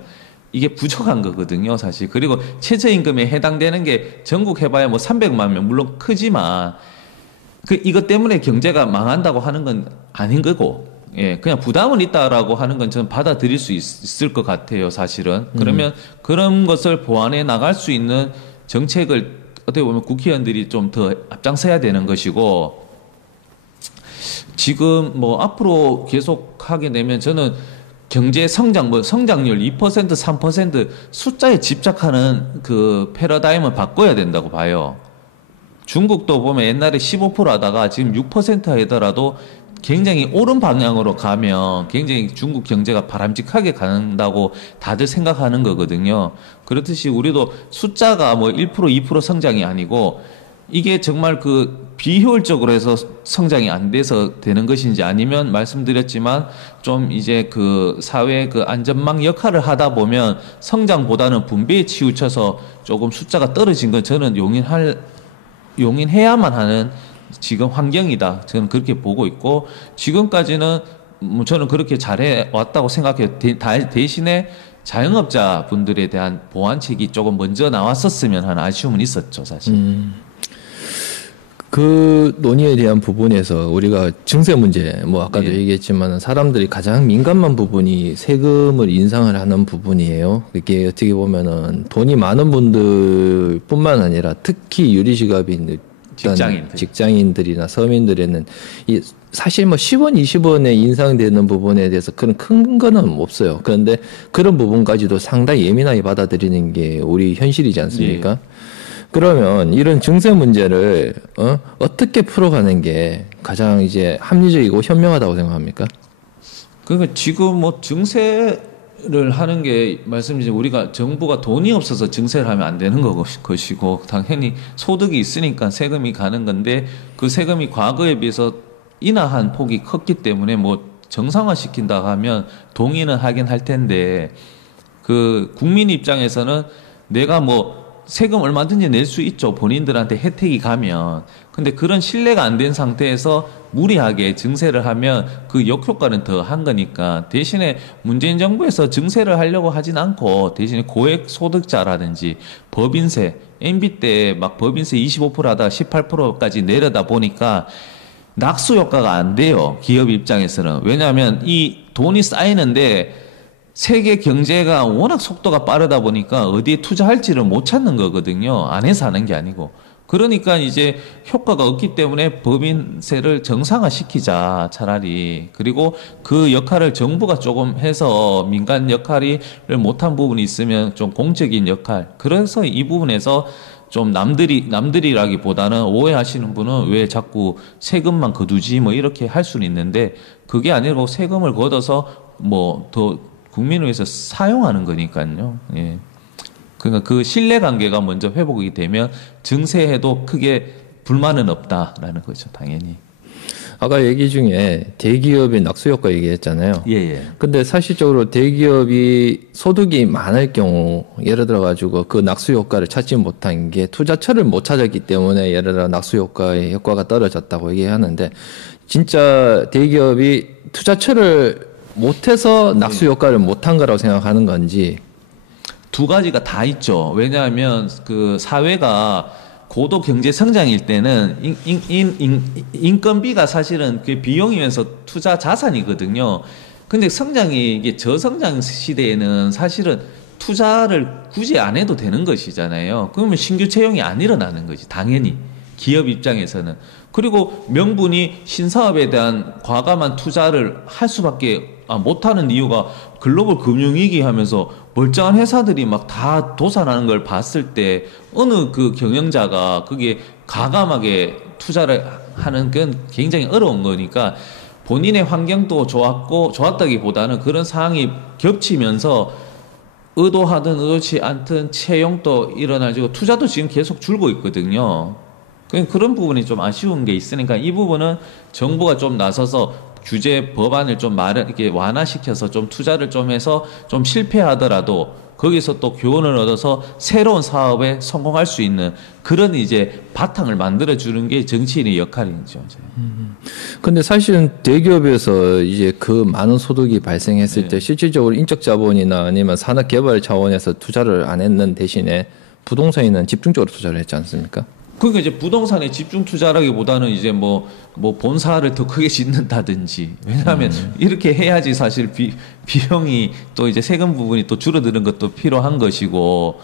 이게 부족한 거거든요, 사실. 그리고 최저임금에 해당되는 게 전국 해봐야 뭐 300만 명, 물론 크지만 이것 때문에 경제가 망한다고 하는 건 아닌 거고, 예, 그냥 부담은 있다라고 하는 건 저는 받아들일 수 있을 것 같아요, 사실은. 그러면 그런 것을 보완해 나갈 수 있는 정책을 어떻게 보면 국회의원들이 좀 더 앞장서야 되는 것이고, 지금 뭐 앞으로 계속 하게 되면 저는 경제 성장, 뭐 성장률 2%, 3% 숫자에 집착하는 그 패러다임을 바꿔야 된다고 봐요. 중국도 보면 옛날에 15% 하다가 지금 6% 하더라도 굉장히 옳은 방향으로 가면 굉장히 중국 경제가 바람직하게 간다고 다들 생각하는 거거든요. 그렇듯이 우리도 숫자가 뭐 1%, 2% 성장이 아니고 이게 정말 그 비효율적으로 해서 성장이 안 돼서 되는 것인지 아니면 말씀드렸지만 좀 이제 그 사회 그 안전망 역할을 하다 보면 성장보다는 분배에 치우쳐서 조금 숫자가 떨어진 건 저는 용인해야만 하는 지금 환경이다. 저는 그렇게 보고 있고 지금까지는 저는 그렇게 잘해 왔다고 생각해요. 대신에 자영업자 분들에 대한 보완책이 조금 먼저 나왔었으면 하는 아쉬움은 있었죠, 사실. 그 논의에 대한 부분에서 우리가 증세 문제, 뭐 아까도 예. 얘기했지만 사람들이 가장 민감한 부분이 세금을 인상을 하는 부분이에요. 이게 어떻게 보면은 돈이 많은 분들뿐만 아니라 특히 유리지갑인 직장인들이나 서민들에는 이 사실 뭐 10원, 20원에 인상되는 부분에 대해서 그런 큰 거는 없어요. 그런데 그런 부분까지도 상당히 예민하게 받아들이는 게 우리 현실이지 않습니까? 예. 그러면 이런 증세 문제를 어떻게 풀어가는 게 가장 이제 합리적이고 현명하다고 생각합니까? 그러니까 지금 뭐 증세를 하는 게 말씀드린 우리가 정부가 돈이 없어서 증세를 하면 안 되는 것이고 당연히 소득이 있으니까 세금이 가는 건데 그 세금이 과거에 비해서 인하한 폭이 컸기 때문에 뭐 정상화시킨다 하면 동의는 하긴 할 텐데 그 국민 입장에서는 내가 뭐 세금 얼마든지 낼 수 있죠. 본인들한테 혜택이 가면. 근데 그런 신뢰가 안 된 상태에서 무리하게 증세를 하면 그 역효과는 더 한 거니까 대신에 문재인 정부에서 증세를 하려고 하진 않고 대신에 고액 소득자라든지 법인세, MB 때 막 법인세 25% 하다가 18%까지 내려다 보니까 낙수 효과가 안 돼요. 기업 입장에서는. 왜냐하면 이 돈이 쌓이는데 세계 경제가 워낙 속도가 빠르다 보니까 어디에 투자할지를 못 찾는 거거든요. 안에서 하는 게 아니고. 그러니까 이제 효과가 없기 때문에 법인세를 정상화시키자, 차라리. 그리고 그 역할을 정부가 조금 해서 민간 역할을 못한 부분이 있으면 좀 공적인 역할. 그래서 이 부분에서 좀 남들이라기보다는 오해하시는 분은 왜 자꾸 세금만 거두지 뭐 이렇게 할 수는 있는데 그게 아니고 세금을 걷어서 뭐 더 국민을 위해서 사용하는 거니까요. 예. 그러니까 그 신뢰관계가 먼저 회복이 되면 증세해도 크게 불만은 없다라는 거죠, 당연히. 아까 얘기 중에 대기업의 낙수 효과 얘기했잖아요. 예. 근데 사실적으로 대기업이 소득이 많을 경우 예를 들어 가지고 그 낙수 효과를 찾지 못한 게 투자처를 못 찾았기 때문에 예를 들어 낙수 효과의 효과가 떨어졌다고 얘기하는데 진짜 대기업이 투자처를 못해서 낙수 효과를 못한 거라고 생각하는 건지. 두 가지가 다 있죠. 왜냐하면 그 사회가 고도 경제 성장일 때는 인건비가 사실은 그 비용이면서 투자 자산이거든요. 근데 성장이 이게 저성장 시대에는 사실은 투자를 굳이 안 해도 되는 것이잖아요. 그러면 신규 채용이 안 일어나는 거지, 당연히. 기업 입장에서는. 그리고 명분이 신사업에 대한 과감한 투자를 할 수밖에 못하는 이유가 글로벌 금융위기 하면서 멀쩡한 회사들이 막 다 도산하는 걸 봤을 때 어느 그 경영자가 그게 가감하게 투자를 하는 건 굉장히 어려운 거니까 본인의 환경도 좋았다기보다는 그런 상황이 겹치면서 의도하든 의도치 않든 채용도 일어나지고 투자도 지금 계속 줄고 있거든요. 그런 부분이 좀 아쉬운 게 있으니까 이 부분은 정부가 좀 나서서 규제 법안을 좀 이렇게 완화시켜서 좀 투자를 좀 해서 좀 실패하더라도 거기서 또 교훈을 얻어서 새로운 사업에 성공할 수 있는 그런 이제 바탕을 만들어 주는 게 정치인의 역할이죠. 근데 사실은 대기업에서 이제 그 많은 소득이 발생했을 때 실질적으로 인적 자본이나 아니면 산업 개발 차원에서 투자를 안 했는 대신에 부동산에는 집중적으로 투자를 했지 않습니까? 그러니까 이제 부동산에 집중 투자라기보다는 이제 뭐 본사를 더 크게 짓는다든지 왜냐하면 이렇게 해야지 사실 비용이 또 이제 세금 부분이 또 줄어드는 것도 필요한 것이고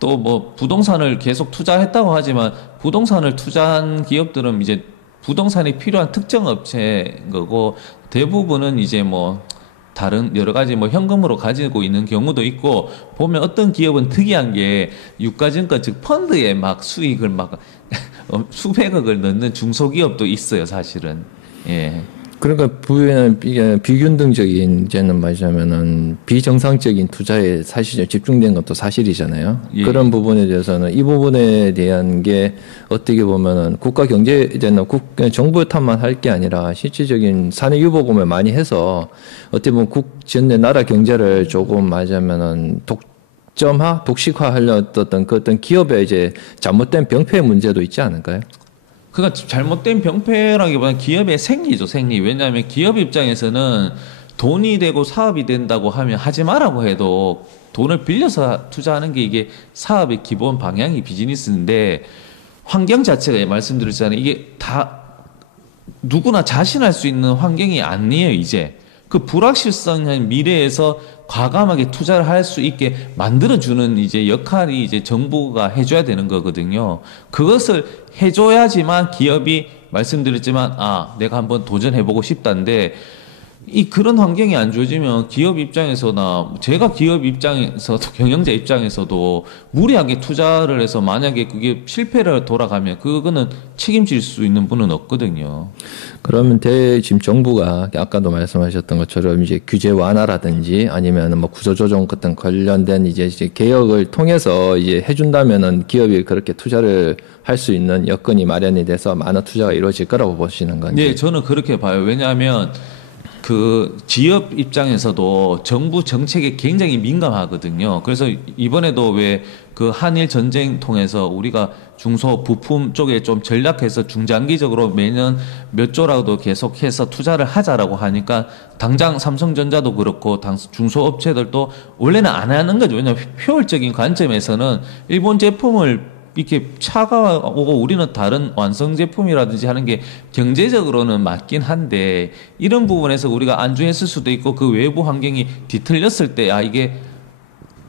또 뭐 부동산을 계속 투자했다고 하지만 부동산을 투자한 기업들은 이제 부동산이 필요한 특정 업체인 거고 대부분은 이제 뭐 다른 여러 가지 뭐 현금으로 가지고 있는 경우도 있고 보면 어떤 기업은 특이한 게 유가증권 즉 펀드에 막 수익을 막 수백억을 넣는 중소기업도 있어요 사실은. 예. 그러니까 부에는 이게 비균등적인 이제는 말하자면은 비정상적인 투자에 사실 집중된 것도 사실이잖아요. 예. 그런 부분에 대해서는 이 부분에 대한 게 어떻게 보면은 국가 경제 이제는 정부 탓만 할 게 아니라 실질적인 사내 유보금을 많이 해서 어떻게 보면 전체 나라 경제를 조금 말하자면은 독식화하려던 그 어떤 기업의 이제 잘못된 병폐 문제도 있지 않을까요? 그러니까 잘못된 병폐라기보다는 기업의 생리죠, 생리. 왜냐하면 기업 입장에서는 돈이 되고 사업이 된다고 하면 하지 말라고 해도 돈을 빌려서 투자하는 게 이게 사업의 기본 방향이 비즈니스인데 환경 자체가 말씀드렸잖아요. 이게 다 누구나 자신할 수 있는 환경이 아니에요, 이제. 그 불확실성한 미래에서 과감하게 투자를 할 수 있게 만들어주는 이제 역할이 이제 정부가 해줘야 되는 거거든요. 그것을 해줘야지만 기업이 말씀드렸지만, 내가 한번 도전해보고 싶다는데, 그런 환경이 안 좋아지면 기업 입장에서나, 제가 기업 입장에서도, 경영자 입장에서도 무리하게 투자를 해서 만약에 그게 실패를 돌아가면 그거는 책임질 수 있는 분은 없거든요. 그러면 지금 정부가 아까도 말씀하셨던 것처럼 이제 규제 완화라든지 아니면 뭐 구조조정 같은 관련된 이제 개혁을 통해서 이제 해준다면은 기업이 그렇게 투자를 할 수 있는 여건이 마련이 돼서 많은 투자가 이루어질 거라고 보시는 건지? 네, 저는 그렇게 봐요. 왜냐하면 그 지역 입장에서도 정부 정책에 굉장히 민감하거든요. 그래서 이번에도 왜 그 한일 전쟁 통해서 우리가 중소 부품 쪽에 좀 전략해서 중장기적으로 매년 몇 조라도 계속해서 투자를 하자라고 하니까 당장 삼성전자도 그렇고 중소업체들도 원래는 안 하는 거죠. 왜냐하면 효율적인 관점에서는 일본 제품을 이렇게 차가 오고 우리는 다른 완성 제품이라든지 하는 게 경제적으로는 맞긴 한데 이런 부분에서 우리가 안주했을 수도 있고 그 외부 환경이 뒤틀렸을 때 이게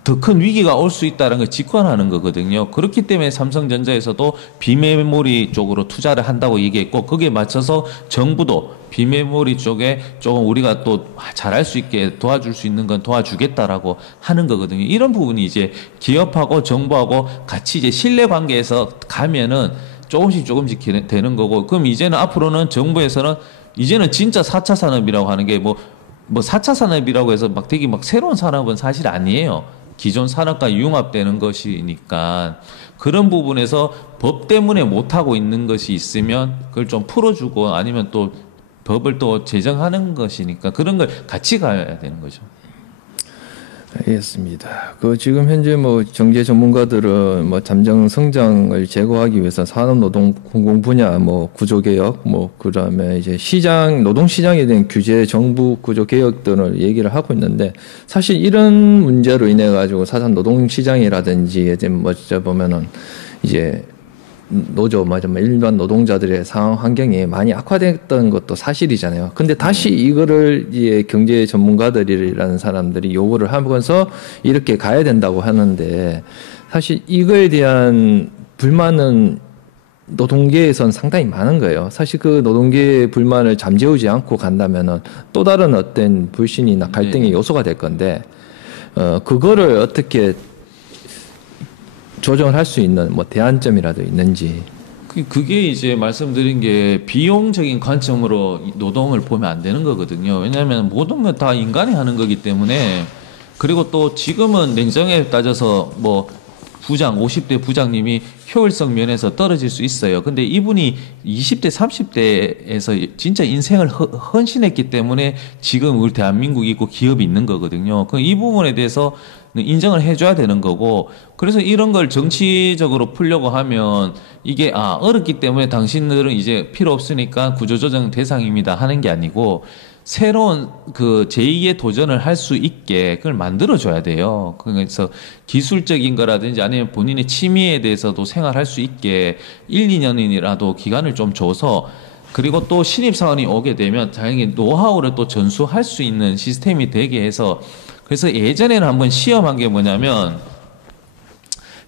더 큰 위기가 올 수 있다는 걸 직관하는 거거든요. 그렇기 때문에 삼성전자에서도 비메모리 쪽으로 투자를 한다고 얘기했고 거기에 맞춰서 정부도 비메모리 쪽에 조금 우리가 또 잘할 수 있게 도와줄 수 있는 건 도와주겠다라고 하는 거거든요. 이런 부분이 이제 기업하고 정부하고 같이 이제 신뢰 관계에서 가면은 조금씩 되는 거고 그럼 이제는 앞으로는 정부에서는 이제는 진짜 4차 산업이라고 하는 게 뭐 4차 산업이라고 해서 막 되게 막 새로운 산업은 사실 아니에요. 기존 산업과 융합되는 것이니까 그런 부분에서 법 때문에 못하고 있는 것이 있으면 그걸 좀 풀어주고 아니면 또 법을 또 제정하는 것이니까 그런 걸 같이 가야 되는 거죠. 알겠습니다. 지금 현재 뭐 경제 전문가들은 뭐 잠정 성장을 제고하기 위해서 산업노동 공공 분야 뭐 구조개혁 그다음에 이제 노동 시장에 대한 규제 정부 구조 개혁 등을 얘기를 하고 있는데 사실 이런 문제로 인해 가지고 사전 노동 시장이라든지 이제 보면은 이제 일반 노동자들의 상황 환경이 많이 악화됐던 것도 사실이잖아요. 근데 다시 이거를 이제 경제 전문가들이라는 사람들이 요구를 하면서 이렇게 가야 된다고 하는데 사실 이거에 대한 불만은 노동계에선 상당히 많은 거예요. 사실 그 노동계의 불만을 잠재우지 않고 간다면은 또 다른 어떤 불신이나 갈등의 요소가 될 건데, 그거를 어떻게 조정을 할 수 있는 대안점이라도 있는지. 그게 이제 말씀드린 게 비용적인 관점으로 노동을 보면 안 되는 거거든요. 왜냐하면 모든 건 다 인간이 하는 거기 때문에 그리고 또 지금은 냉정하게 따져서 부장, 50대 부장님이 효율성 면에서 떨어질 수 있어요. 근데 이분이 20대, 30대에서 진짜 인생을 헌신했기 때문에 지금 우리 대한민국이 있고 기업이 있는 거거든요. 이 부분에 대해서 인정을 해줘야 되는 거고, 그래서 이런 걸 정치적으로 풀려고 하면 이게 어렵기 때문에 당신들은 이제 필요 없으니까 구조조정 대상입니다 하는 게 아니고, 새로운 그 제2의 도전을 할 수 있게 그걸 만들어줘야 돼요. 그래서 기술적인 거라든지 아니면 본인의 취미에 대해서도 생활할 수 있게 1, 2년이라도 기간을 좀 줘서, 그리고 또 신입사원이 오게 되면 다행히 노하우를 또 전수할 수 있는 시스템이 되게 해서, 그래서 예전에는 한번 시험한 게 뭐냐면,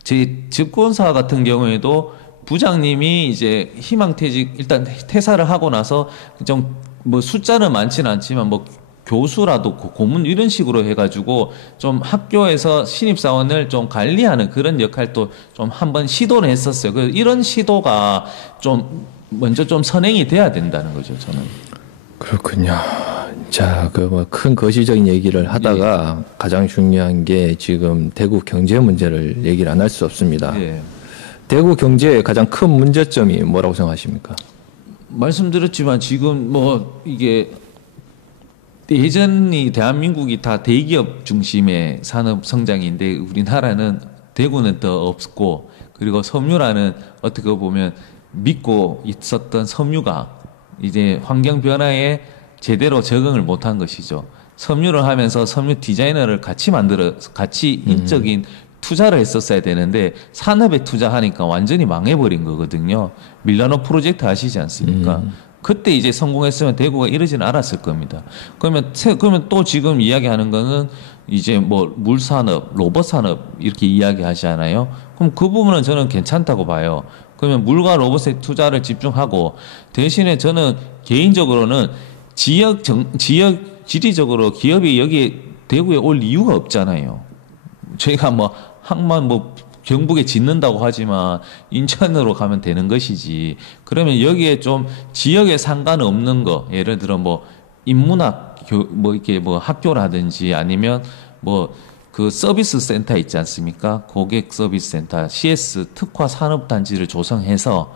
제 증권사 같은 경우에도 부장님이 이제 희망퇴직, 일단 퇴사를 하고 나서 좀 뭐 숫자는 많지는 않지만 뭐 교수라도 고문 이런 식으로 해가지고 좀 학교에서 신입사원을 좀 관리하는 그런 역할도 좀 한번 시도를 했었어요. 그래서 이런 시도가 좀 먼저 좀 선행이 돼야 된다는 거죠, 저는. 그렇군요. 자, 그 뭐 큰 거시적인 얘기를 하다가 가장 중요한 게 지금 대구 경제 문제를 얘기를 안 할 수 없습니다. 예. 대구 경제의 가장 큰 문제점이 뭐라고 생각하십니까? 말씀드렸지만 지금 뭐 이게 예전이 대한민국이 다 대기업 중심의 산업 성장인데 우리나라는 대구는 더 없고, 그리고 섬유라는 어떻게 보면 믿고 있었던 섬유가 이제 환경 변화에 제대로 적응을 못한 것이죠. 섬유를 하면서 섬유 디자이너를 같이 같이 인적인 투자를 했었어야 되는데 산업에 투자하니까 완전히 망해버린 거거든요. 밀라노 프로젝트 아시지 않습니까? 그때 이제 성공했으면 대구가 이러지는 않았을 겁니다. 그러면 또 지금 이야기하는 거는 이제 뭐 물산업, 로봇산업 이렇게 이야기하시잖아요. 그럼 그 부분은 저는 괜찮다고 봐요. 그러면 물과 로봇에 투자를 집중하고, 대신에 저는 개인적으로는 지리적으로 기업이 여기 대구에 올 이유가 없잖아요. 저희가 뭐 항만 뭐 경북에 짓는다고 하지만 인천으로 가면 되는 것이지. 그러면 여기에 좀 지역에 상관없는 거, 예를 들어 뭐 인문학 뭐 이렇게 뭐 학교라든지 아니면 뭐 그 서비스 센터 있지 않습니까? 고객 서비스 센터, CS 특화 산업단지를 조성해서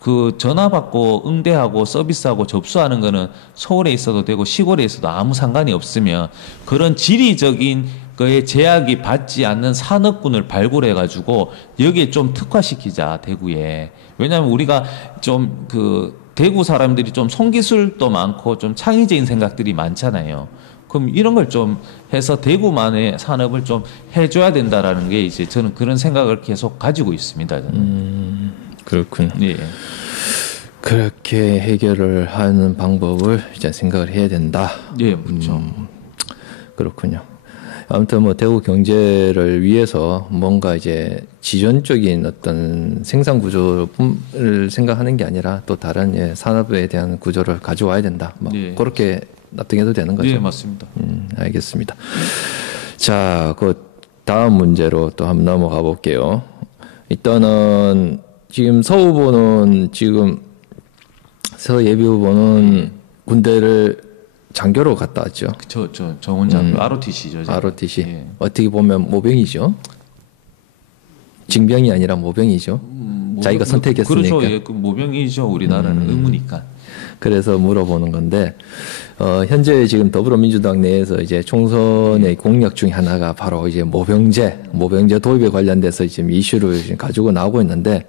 그 전화 받고 응대하고 서비스하고 접수하는 거는 서울에 있어도 되고 시골에 있어도 아무 상관이 없으면, 그런 지리적인 거에 제약이 받지 않는 산업군을 발굴해가지고 여기에 좀 특화시키자, 대구에. 왜냐하면 우리가 좀 그 대구 사람들이 좀 손기술도 많고 좀 창의적인 생각들이 많잖아요. 그럼 이런 걸 좀 해서 대구만의 산업을 좀 해줘야 된다라는 게 이제 저는 그런 생각을 계속 가지고 있습니다. 저는. 그렇군. 예. 그렇게 해결을 하는 방법을 이제 생각을 해야 된다. 예, 그렇죠. 그렇군요. 아무튼 뭐 대구 경제를 위해서 뭔가 이제 지존적인 어떤 생산 구조를 생각하는 게 아니라 또 다른 산업에 대한 구조를 가져와야 된다. 뭐 예. 그렇게 납득해도 되는 거죠. 예, 맞습니다. 알겠습니다. 자, 그 다음 문제로 또 한번 넘어가 볼게요. 일단은 지금 서 후보는 서 예비 후보는 군대를 장교로 갔다 왔죠. 저 정원장교 ROTC죠. ROTC. 예. 어떻게 보면 모병이죠. 징병이 아니라 모병이죠. 자기가 선택했으니까. 그렇죠. 예, 그 모병이죠. 우리나라는 의무니까. 그래서 물어보는 건데, 현재 지금 더불어민주당 내에서 이제 총선의 공약 중에 하나가 바로 이제 모병제 도입에 관련돼서 지금 이슈를 지금 가지고 나오고 있는데,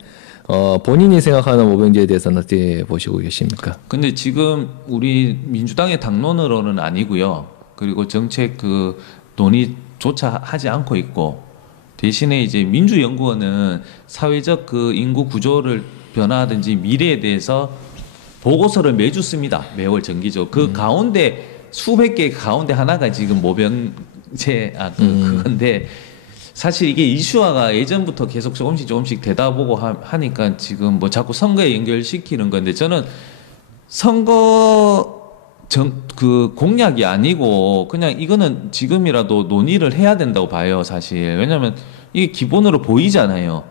본인이 생각하는 모병제에 대해서는 어떻게 보시고 계십니까? 근데 지금 우리 민주당의 당론으로는 아니고요. 그리고 정책 그 논의조차 하지 않고 있고, 대신에 이제 민주연구원은 사회적 그 인구 구조를 변화하든지 미래에 대해서 보고서를 매주 씁니다. 매월 정기적으로. 그 가운데 수백 개 가운데 하나가 지금 모병제 그건데, 사실 이게 이슈화가 예전부터 계속 조금씩 되다 보고 하니까 지금 뭐 자꾸 선거에 연결시키는 건데, 저는 선거 그 공약이 아니고 그냥 이거는 지금이라도 논의를 해야 된다고 봐요, 사실. 왜냐면 이게 기본으로 보이잖아요.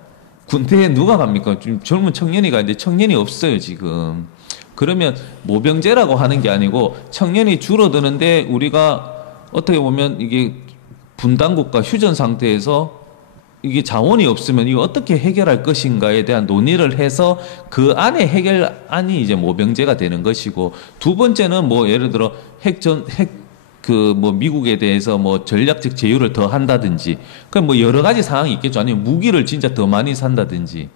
군대에 누가 갑니까? 지금 젊은 청년이 가는데 청년이 없어요, 지금. 그러면 모병제라고 하는 게 아니고 청년이 줄어드는데 우리가 어떻게 보면 이게 분단국가 휴전 상태에서 이게 자원이 없으면 이거 어떻게 해결할 것인가에 대한 논의를 해서 그 안에 해결안이 이제 모병제가 되는 것이고, 두 번째는 뭐 예를 들어 미국에 대해서 뭐 전략적 제휴를 더 한다든지, 그럼 뭐 여러 가지 상황이 있겠죠. 아니면 무기를 진짜 더 많이 산다든지,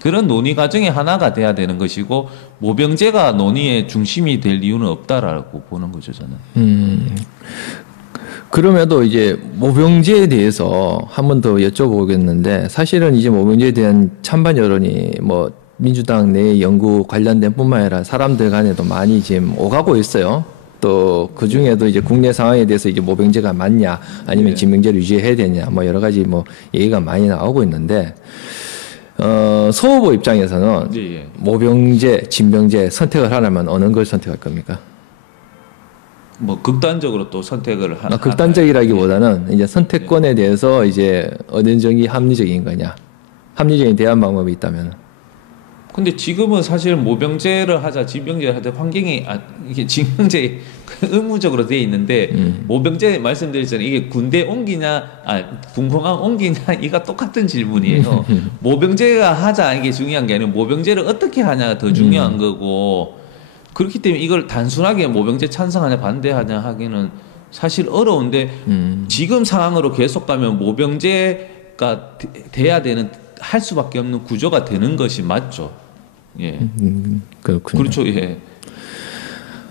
그런 논의 과정의 하나가 돼야 되는 것이고, 모병제가 논의의 중심이 될 이유는 없다라고 보는 거죠, 저는. 그럼에도 이제 모병제에 대해서 한 번 더 여쭤보겠는데, 사실은 이제 모병제에 대한 찬반 여론이 뭐 민주당 내 연구 관련된 뿐만 아니라 사람들 간에도 많이 지금 오가고 있어요. 또 그 중에도 이제 국내 상황에 대해서 이제 모병제가 맞냐 아니면 진병제를 유지해야 되냐 뭐 여러 가지 뭐 얘기가 많이 나오고 있는데, 서 후보 입장에서는 모병제, 진병제 선택을 하려면 어느 걸 선택할 겁니까? 뭐 극단적으로 또 선택을 극단적이라기보다는 이제 선택권에 대해서 이제 어느 정이 합리적인 거냐, 합리적인 대안 방법이 있다면. 근데 지금은 사실 모병제를 하자, 진병제를 하자 환경이 이게 진병제 의무적으로 돼 있는데, 모병제 말씀드렸잖아요. 이게 군대 옮기냐, 군공항 옮기냐, 이가 똑같은 질문이에요. 모병제가 하자 이게 중요한 게 아니고 모병제를 어떻게 하냐가 더 중요한 거고. 그렇기 때문에 이걸 단순하게 모병제 찬성하냐 반대하냐 하기는 사실 어려운데, 지금 상황으로 계속 가면 모병제가 돼야 되는, 할 수밖에 없는 구조가 되는 것이 맞죠. 예. 그렇군요. 그렇죠. 예.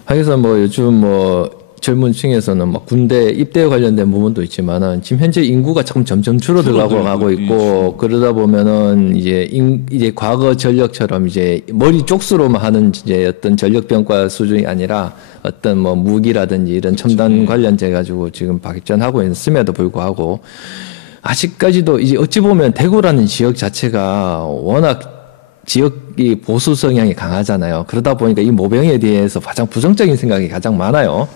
그래서 뭐 요즘 뭐 젊은 층에서는 뭐 군대 입대에 관련된 부분도 있지만은 지금 현재 인구가 점점 줄어들고 있고, 그러다 보면은 이제 과거 전력처럼 이제 머리 쪽수로만 하는 이제 어떤 전력 병과 수준이 아니라 어떤 뭐 무기라든지 이런 첨단 관련돼 가지고 지금 발전하고 있음에도 불구하고, 아직까지도 이제 어찌 보면 대구라는 지역 자체가 워낙 지역이 보수 성향이 강하잖아요. 그러다 보니까 이 모병에 대해서 가장 부정적인 생각이 가장 많아요.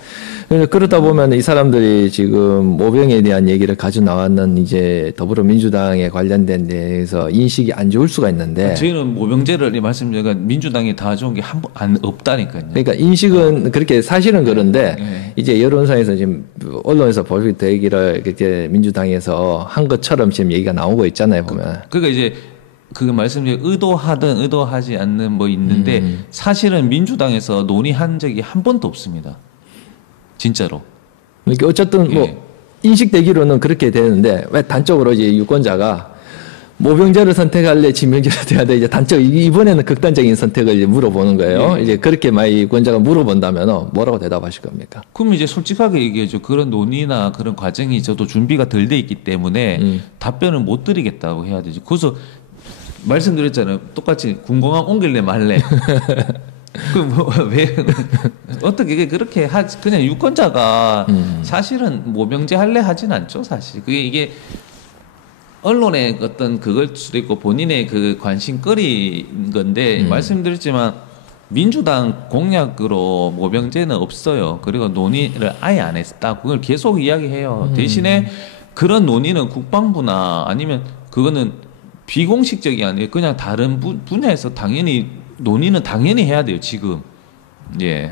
그러다 보면 이 사람들이 지금 모병에 대한 얘기를 가져 나왔는 이제 더불어민주당에 관련된 데에서 인식이 안 좋을 수가 있는데, 저희는 모병제를 말씀드리니까 민주당이 다 좋은 게 없다니까요. 그러니까 인식은 그렇게 사실은 그런데 이제 여론상에서 지금 언론에서 보도되기를 이렇게 민주당에서 한 것처럼 지금 얘기가 나오고 있잖아요, 보면. 그러니까 이제 그 말씀드린 의도하든 의도하지 않는 뭐 있는데, 사실은 민주당에서 논의한 적이 한 번도 없습니다. 진짜로. 그러니까 어쨌든 뭐 인식되기로는 그렇게 되는데, 왜 단적으로 이제 유권자가 모병제를 선택할래, 진병제를 선택해야 돼, 이제 단적 이번에는 극단적인 선택을 이제 물어보는 거예요. 이제 그렇게 많이 유권자가 물어본다면 뭐라고 대답하실 겁니까? 그럼 이제 솔직하게 얘기해줘. 그런 논의나 그런 과정이 저도 준비가 덜 돼 있기 때문에 답변을 못 드리겠다고 해야 되죠. 그래서 말씀드렸잖아요. 똑같이 군공항 옮길래 말래. 왜 어떻게 그렇게 그냥 유권자가 사실은 모병제 할래 하진 않죠, 사실. 이게 언론의 어떤 그걸 수도 있고 본인의 그 관심거리인 건데, 말씀드렸지만 민주당 공약으로 모병제는 없어요. 그리고 논의를 아예 안 했다. 그걸 계속 이야기해요. 대신에 그런 논의는 국방부나 아니면 그거는 비공식적이 아니에요. 그냥 다른 분야에서 당연히 논의는 당연히 해야 돼요, 지금. 예.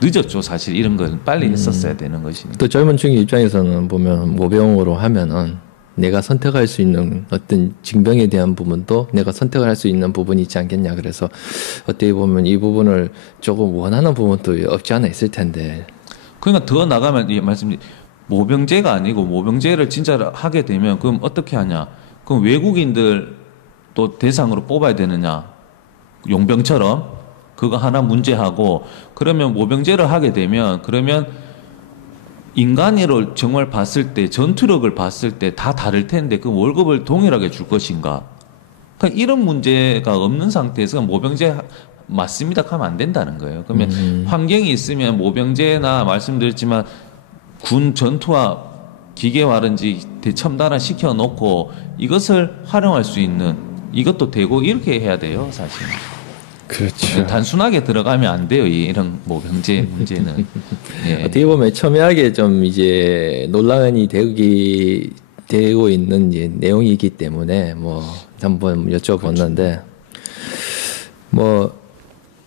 늦었죠, 사실. 이런 건 빨리 했었어야 되는 것이니까. 또 젊은 층의 입장에서는 보면 모병으로 하면은 내가 선택할 수 있는 어떤 징병에 대한 부분도 내가 선택을 할 수 있는 부분이 있지 않겠냐. 그래서 어떻게 보면 이 부분을 조금 원하는 부분도 없지 않아 있을 텐데. 그러니까 더 나가면 모병제가 아니고 모병제를 진짜 하게 되면 그럼 어떻게 하냐. 그럼 외국인들 또 대상으로 뽑아야 되느냐. 용병처럼 그거 하나 문제하고, 그러면 모병제를 하게 되면 그러면 인간을 정말 봤을 때, 전투력을 봤을 때 다 다를 텐데 그 월급을 동일하게 줄 것인가? 그러니까 이런 문제가 없는 상태에서 모병제 맞습니다 하면 안 된다는 거예요. 그러면 환경이 있으면 모병제나 말씀드렸지만 군 전투와 기계화든지 대첨단화 시켜놓고 이것을 활용할 수 있는, 이것도 되고 이렇게 해야 돼요, 사실. 그렇죠. 단순하게 들어가면 안 돼요, 이런 모병제 문제는. 예. 어떻게 보면 첨예하게 좀 이제 논란이 되고 있는 이제 내용이기 때문에 뭐 한번 여쭤봤는데, 뭐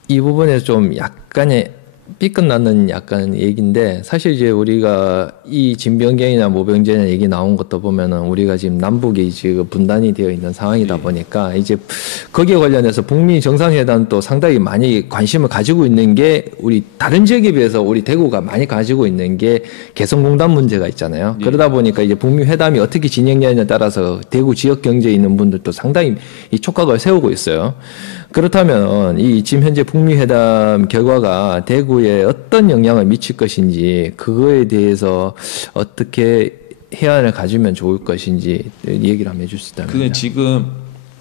이 부분에 좀 약간의 삐끗나는 약간 얘기인데 사실 이제 우리가 이 진변경이나 모병제나 얘기 나온 것도 보면은 우리가 지금 남북이 지금 분단이 되어 있는 상황이다 보니까 이제 거기에 관련해서 북미 정상회담도 상당히 많이 관심을 가지고 있는 게 우리 다른 지역에 비해서 우리 대구가 많이 가지고 있는 게 개성공단 문제가 있잖아요. 그러다 보니까 이제 북미 회담이 어떻게 진행되느냐에 따라서 대구 지역 경제에 있는 분들도 상당히 이 촉각을 세우고 있어요. 그렇다면 이 지금 현재 북미 회담 결과가 대구에 어떤 영향을 미칠 것인지 그거에 대해서 어떻게 해안을 가지면 좋을 것인지 얘기를 한번 해줄 수 있다면. 그 지금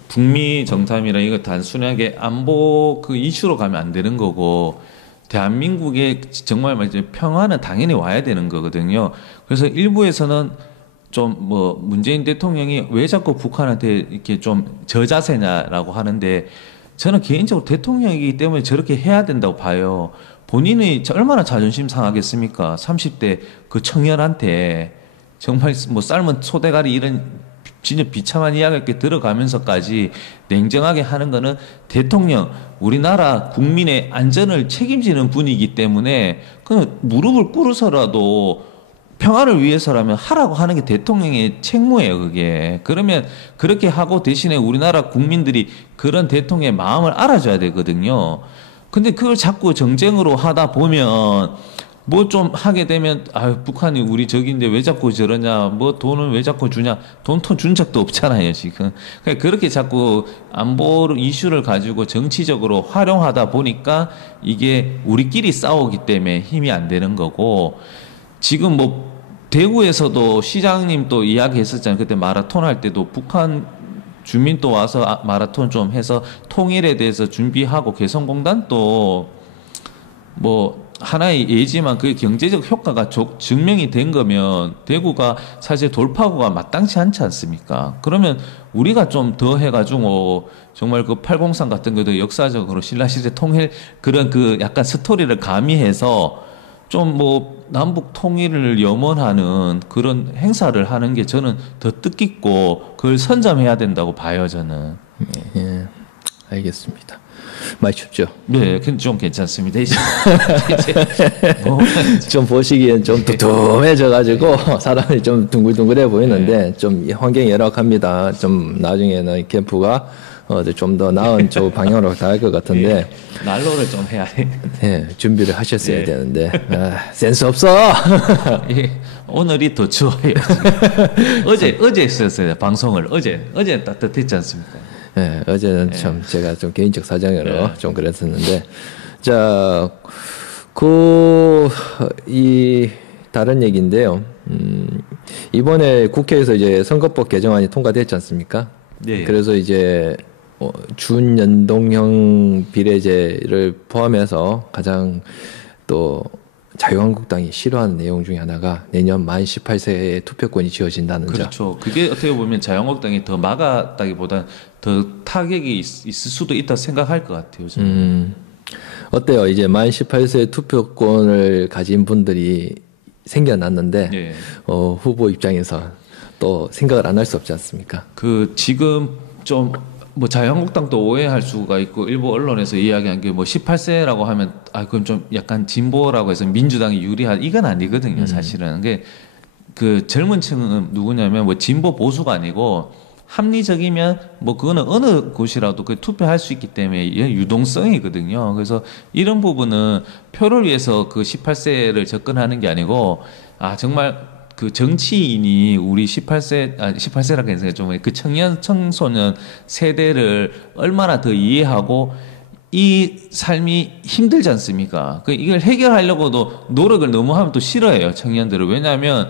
북미 정상이라 이거 단순하게 안보 그 이슈로 가면 안 되는 거고 대한민국의 정말 말이죠 평화는 당연히 와야 되는 거거든요. 그래서 일부에서는 좀 뭐 문재인 대통령이 왜 자꾸 북한한테 이렇게 좀 저자세냐라고 하는데 저는 개인적으로 대통령이기 때문에 저렇게 해야 된다고 봐요. 본인이 얼마나 자존심 상하겠습니까? 30대 그 청년한테 정말 뭐 삶은 소대가리 이런 진짜 비참한 이야기가 이렇게 들어가면서까지 냉정하게 하는 거는 대통령, 우리나라 국민의 안전을 책임지는 분이기 때문에 그냥 무릎을 꿇어서라도 평화를 위해서라면 하라고 하는 게 대통령의 책무예요, 그게. 그러면 그렇게 하고 대신에 우리나라 국민들이 그런 대통령의 마음을 알아줘야 되거든요. 근데 그걸 자꾸 정쟁으로 하다 보면 뭐 좀 하게 되면 북한이 우리 적인데 왜 자꾸 저러냐, 뭐 돈은 왜 자꾸 주냐, 돈 준 적도 없잖아요, 지금. 그러니까 그렇게 자꾸 안보 이슈를 가지고 정치적으로 활용하다 보니까 이게 우리끼리 싸우기 때문에 힘이 안 되는 거고, 지금 뭐 대구에서도 시장님 또 이야기했었잖아요. 그때 마라톤 할 때도 북한 주민 또 와서 마라톤 좀 해서 통일에 대해서 준비하고 개성공단도 뭐 하나의 예지만 그 경제적 효과가 증명이 된 거면 대구가 사실 돌파구가 마땅치 않지 않습니까? 그러면 우리가 좀 더 해가지고 정말 그 803 같은 것도 역사적으로 신라시대 통일 그런 그 약간 스토리를 가미해서 좀 뭐 남북 통일을 염원하는 그런 행사를 하는 게 저는 더 뜻깊고 그걸 선점해야 된다고 봐요, 저는. 예, 알겠습니다. 많이 춥죠? 네, 좀 괜찮습니다. 이제 뭐 좀 보시기엔 좀 두툼해져가지고 사람이 좀 둥글둥글해 보이는데 좀 환경이 열악합니다. 좀 나중에는 캠프가 좀 더 나은 쪽 방향으로 갈 것 같은데 난로를 좀 해야 돼. 네, 준비를 하셨어야 되는데 센스 없어. 오늘이 더 추워요. 어제 했었어요 방송을. 어제 따뜻했지 않습니까? 네, 어제는 참 제가 좀 개인적 사정으로 좀 그랬었는데 자, 이 다른 얘기인데요. 이번에 국회에서 이제 선거법 개정안이 통과됐지 않습니까? 네. 그래서 이제 준연동형 비례제를 포함해서 가장 또 자유한국당이 싫어하는 내용 중에 하나가 내년 만 18세에 투표권이 지어진다는 점. 그렇죠. 그게 어떻게 보면 자유한국당이 더 막았다기보다는 더 타격이 있을 수도 있다 생각할 것 같아요. 저는. 어때요? 이제 만 18세 투표권을 가진 분들이 생겨났는데 네. 후보 입장에서 또 생각을 안 할 수 없지 않습니까? 그 지금 좀 뭐 자유한국당도 오해할 수가 있고 일부 언론에서 이야기한 게 뭐 18세라고 하면 그럼 좀 약간 진보라고 해서 민주당이 유리한 이건 아니거든요, 사실은. 그 젊은 층은 누구냐면 뭐 진보 보수가 아니고 합리적이면 뭐 그거는 어느 곳이라도 그 투표할 수 있기 때문에 유동성이거든요. 그래서 이런 부분은 표를 위해서 그 18세를 접근하는 게 아니고 정말 그 정치인이 우리 18세라고 해서 좀 그 청소년 세대를 얼마나 더 이해하고 이 삶이 힘들지 않습니까? 이걸 해결하려고도 노력을 너무 하면 또 싫어해요, 청년들을. 왜냐하면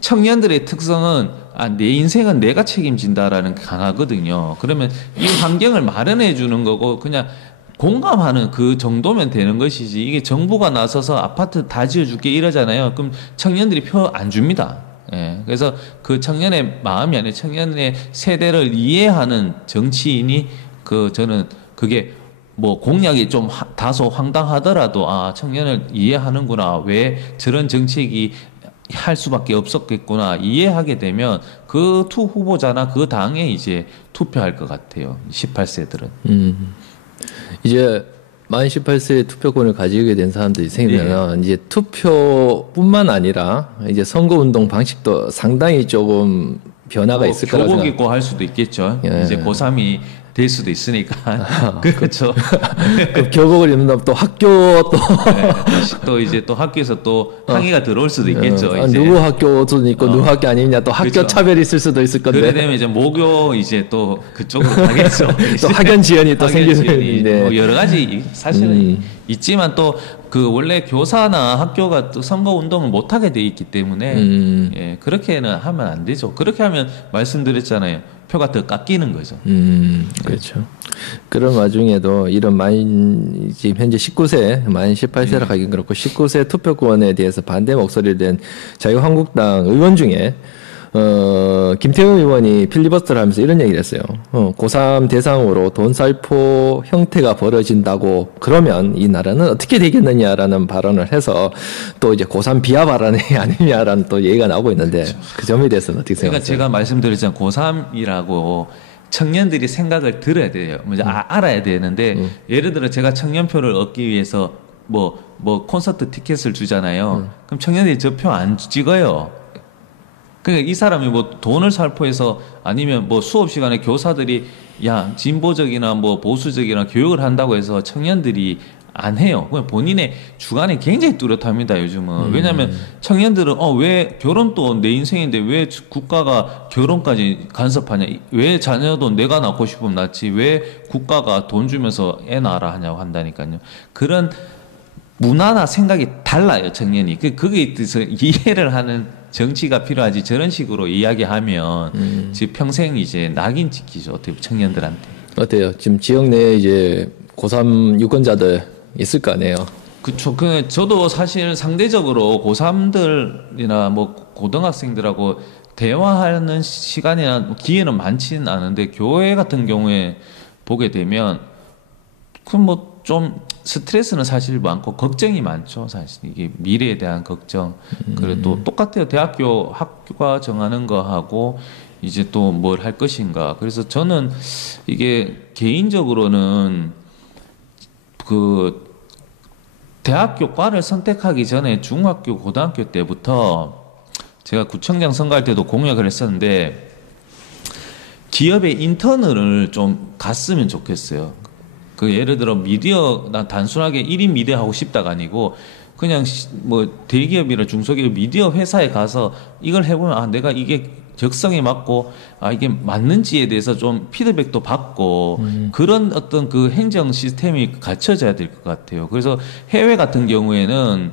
청년들의 특성은 내 인생은 내가 책임진다라는 게 강하거든요. 그러면 이 환경을 마련해 주는 거고 그냥 공감하는 그 정도면 되는 것이지 이게 정부가 나서서 아파트 다 지어줄게 이러잖아요. 그럼 청년들이 표 안 줍니다. 그래서 그 청년의 마음이 아니라 청년의 세대를 이해하는 정치인이 저는 그게 뭐 공약이 좀 다소 황당하더라도 청년을 이해하는구나, 왜 저런 정책이 할 수밖에 없었겠구나 이해하게 되면 그 투 후보자나 그 당에 이제 투표할 것 같아요. 18세들은. 이제 만 18세 투표권을 가지게 된 사람들이 생기면 이제 투표뿐만 아니라 이제 선거운동 방식도 상당히 조금 변화가 있을 거라고 교복 생각. 입고 할 수도 있겠죠. 예. 이제 고3이 될 수도 있으니까. 그렇죠. 그 교복을 입는다면 또 학교 또 다시 또 이제 또 학교에서 또 항의가 들어올 수도 있겠죠. 이제. 누구 학교 옷은 입고 누구 학교 아니냐 또 학교 그렇죠. 차별이 있을 수도 있을 건데. 그래 되면 이제 모교 이제 또 그쪽으로 가겠죠. 또 학연 지연이 또 학연 지연이 생기는데. 뭐 여러 가지 사실은 있지만 또 그 원래 교사나 학교가 또 선거 운동을 못 하게 돼 있기 때문에 예, 그렇게는 하면 안 되죠. 그렇게 하면 말씀드렸잖아요. 표가 더 깎이는 거죠. 그렇죠. 그런 와중에도 이런 지금 현재 19세, 만 18세라 하긴 그렇고 19세 투표권에 대해서 반대 목소리를 낸 자유한국당 의원 중에 김태형 의원이 필리버스터를 하면서 이런 얘기를 했어요. 고3 대상으로 돈살포 형태가 벌어진다고 그러면 이 나라는 어떻게 되겠느냐라는 발언을 해서 또 이제 고3 비하 발언이 아니냐라는 또 얘기가 나오고 있는데 그렇죠. 그 점에 대해서는 어떻게 그러니까 생각하세요? 제가 말씀드렸잖아요. 고3이라고 청년들이 생각을 들어야 돼요. 먼저 알아야 되는데 예를 들어 제가 청년표를 얻기 위해서 뭐 콘서트 티켓을 주잖아요. 그럼 청년들이 저 표 안 찍어요. 그러니까 이 사람이 뭐 돈을 살포해서 아니면 뭐 수업 시간에 교사들이 야 진보적이나 뭐 보수적이나 교육을 한다고 해서 청년들이 안 해요. 그냥 본인의 주관이 굉장히 뚜렷합니다, 요즘은. 왜냐하면 청년들은 왜 결혼도 내 인생인데 왜 국가가 결혼까지 간섭하냐? 왜 자녀도 내가 낳고 싶으면 낳지? 왜 국가가 돈 주면서 애 낳아라 하냐고 한다니까요. 그런 문화나 생각이 달라요, 청년이. 거기에 대해서 이해를 하는 정치가 필요하지. 저런 식으로 이야기하면 지금 평생 이제 낙인 찍히죠, 어떻게 청년들한테. 어때요? 지금 지역 내에 이제 고3 유권자들 있을 거 아니에요? 그쵸. 저도 사실 상대적으로 고3들이나 뭐 고등학생들하고 대화하는 시간이나 기회는 많지는 않은데 교회 같은 경우에 보게 되면 그 뭐 좀 스트레스는 사실 많고 걱정이 많죠. 사실 이게 미래에 대한 걱정. 그래도 똑같아요. 학교가 정하는 거 하고 이제 또 뭘 할 것인가. 그래서 저는 이게 개인적으로는 그 대학교 과를 선택하기 전에 중학교, 고등학교 때부터 제가 구청장 선거할 때도 공약을 했었는데 기업에 인턴을 좀 갔으면 좋겠어요. 그 예를 들어 미디어, 난 단순하게 1인 미디어 하고 싶다가 아니고 그냥 뭐 대기업이나 중소기업 미디어 회사에 가서 이걸 해보면 내가 이게 적성에 맞고 이게 맞는지에 대해서 좀 피드백도 받고 그런 어떤 그 행정 시스템이 갖춰져야 될 것 같아요. 그래서 해외 같은 경우에는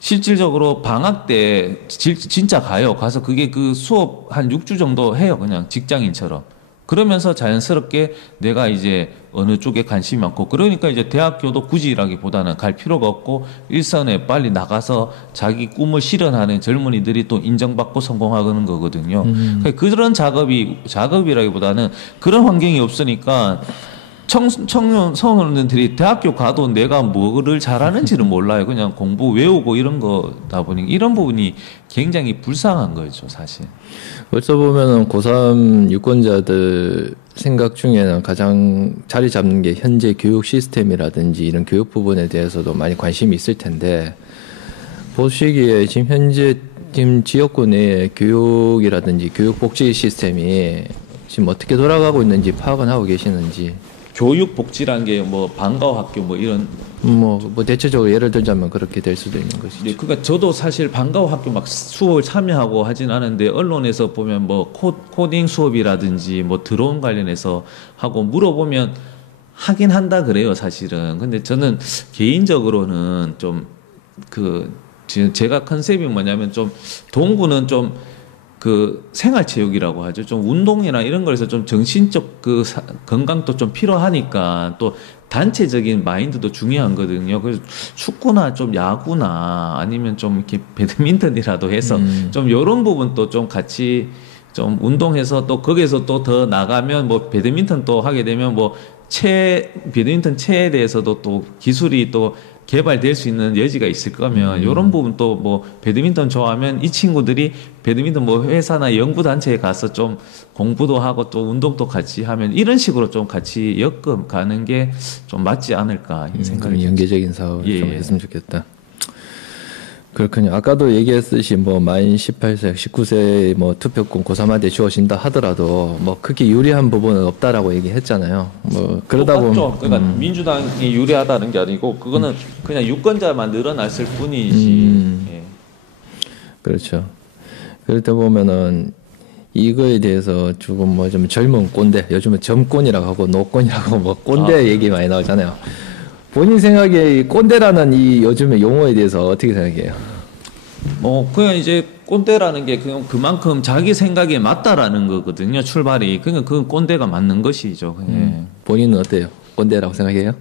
실질적으로 방학 때 진짜 가요. 가서 그게 그 수업 한 6주 정도 해요. 그냥 직장인처럼. 그러면서 자연스럽게 내가 이제 어느 쪽에 관심이 많고 그러니까 이제 대학교도 굳이라기보다는 갈 필요가 없고 일선에 빨리 나가서 자기 꿈을 실현하는 젊은이들이 또 인정받고 성공하는 거거든요. 그러니까 그런 작업이라기보다는 그런 환경이 없으니까 청년들이 대학교 가도 내가 뭐를 잘하는지를 몰라요. 그냥 공부 외우고 이런 거다 보니 이런 부분이 굉장히 불쌍한 거죠, 사실. 벌써 보면은 고3 유권자들 생각 중에는 가장 자리 잡는 게 현재 교육 시스템이라든지 이런 교육 부분에 대해서도 많이 관심이 있을 텐데 보시기에 지금 현재 지역구 내에 교육이라든지 교육복지 시스템이 지금 어떻게 돌아가고 있는지 파악은 하고 계시는지. 교육복지란 게 뭐 방과학교 뭐 이런 뭐 대체적으로 예를 들자면 그렇게 될 수도 있는 것이죠. 네, 그러니까 저도 사실 방과학교 막 수업을 참여하고 하진 않은데 언론에서 보면 뭐 코딩 수업이라든지 뭐 드론 관련해서 하고 물어보면 하긴 한다 그래요, 사실은. 근데 저는 개인적으로는 좀 제가 컨셉이 뭐냐면 좀 동구는 좀 그 생활체육이라고 하죠. 좀 운동이나 이런 거에서 좀 정신적 건강도 좀 필요하니까 또 단체적인 마인드도 중요하거든요. 그래서 축구나 좀 야구나 아니면 좀 이렇게 배드민턴이라도 해서 좀 이런 부분도 좀 같이 좀 운동해서 또 거기에서 또 더 나가면 뭐 배드민턴 또 하게 되면 뭐 배드민턴 체에 대해서도 또 기술이 또 개발될 수 있는 여지가 있을 거면 이런 부분 또 뭐 배드민턴 좋아하면 이 친구들이 배드민턴 뭐 회사나 연구 단체에 가서 좀 공부도 하고 또 운동도 같이 하면 이런 식으로 좀 같이 엮어 가는 게 좀 맞지 않을까 이 생각이 그런 연계적인 사업을 예, 좀 예. 했으면 좋겠다. 그렇군요. 아까도 얘기했듯이 뭐 만 18세, 19세 뭐 투표권 고3한테 주어진다 하더라도 뭐 크게 유리한 부분은 없다라고 얘기했잖아요. 뭐 그러다 보면 똑같죠. 그러니까 민주당이 유리하다는 게 아니고 그거는 그냥 유권자만 늘어났을 뿐이지. 예. 그렇죠. 그럴 때 보면은 이거에 대해서 조금 뭐 좀 젊은 꼰대, 요즘은 점꼰이라고 하고 노꼰이라고 뭐 꼰대 얘기 많이 나오잖아요. 본인 생각에 이 꼰대라는 이 요즘의 용어에 대해서 어떻게 생각해요? 그냥 이제 꼰대라는 게 그냥 그만큼 자기 생각에 맞다라는 거거든요. 출발이. 그러니까 그건 꼰대가 맞는 것이죠. 예. 본인은 어때요? 꼰대라고 생각해요?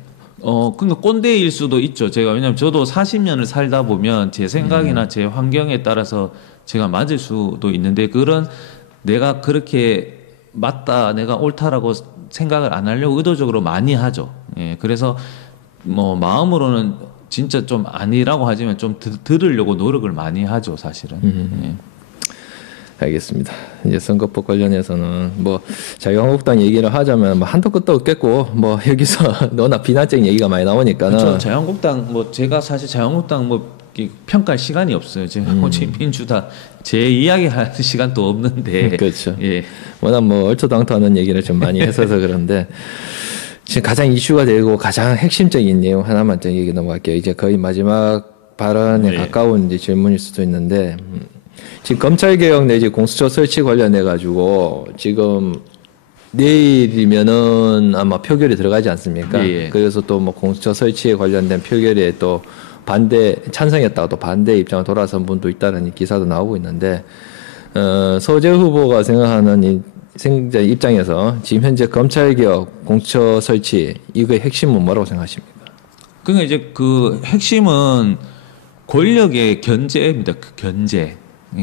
그러니까 꼰대일 수도 있죠. 제가 왜냐면 저도 40년을 살다 보면 제 생각이나 제 환경에 따라서 제가 맞을 수도 있는데 그런 내가 그렇게 맞다, 내가 옳다라고 생각을 안 하려고 의도적으로 많이 하죠. 예. 그래서 뭐 마음으로는 진짜 좀 아니라고 하지만 좀 들으려고 노력을 많이 하죠, 사실은. 예. 알겠습니다. 이제 선거법 관련해서는 뭐 자유한국당 얘기를 하자면 뭐 한도 끝도 없겠고 뭐 여기서 너나 비난적인 얘기가 많이 나오니까는 그렇죠. 자유한국당 뭐 제가 사실 자유한국당 뭐 평가할 시간이 없어요. 제가 호치 민주당 제 이야기할 시간도 없는데. 그렇죠. 예. 워낙 뭐 얼토당토하는 얘기를 좀 많이 했어서 그런데 지금 가장 이슈가 되고 가장 핵심적인 내용 하나만 더 얘기 넘어갈게요. 이제 거의 마지막 발언에 네. 가까운 이제 질문일 수도 있는데 지금 검찰개혁 내지 공수처 설치 관련해 가지고 지금 내일이면은 아마 표결이 들어가지 않습니까? 예. 그래서 또 뭐 공수처 설치에 관련된 표결에 또 반대 찬성했다가 또 반대 입장을 돌아선 분도 있다는 기사도 나오고 있는데 서재 후보가 생각하는 이 생자 입장에서 지금 현재 검찰개혁, 공수처 설치 이거의 핵심은 뭐라고 생각하십니까? 그러니까 이제 그 핵심은 권력의 견제입니다. 그 견제.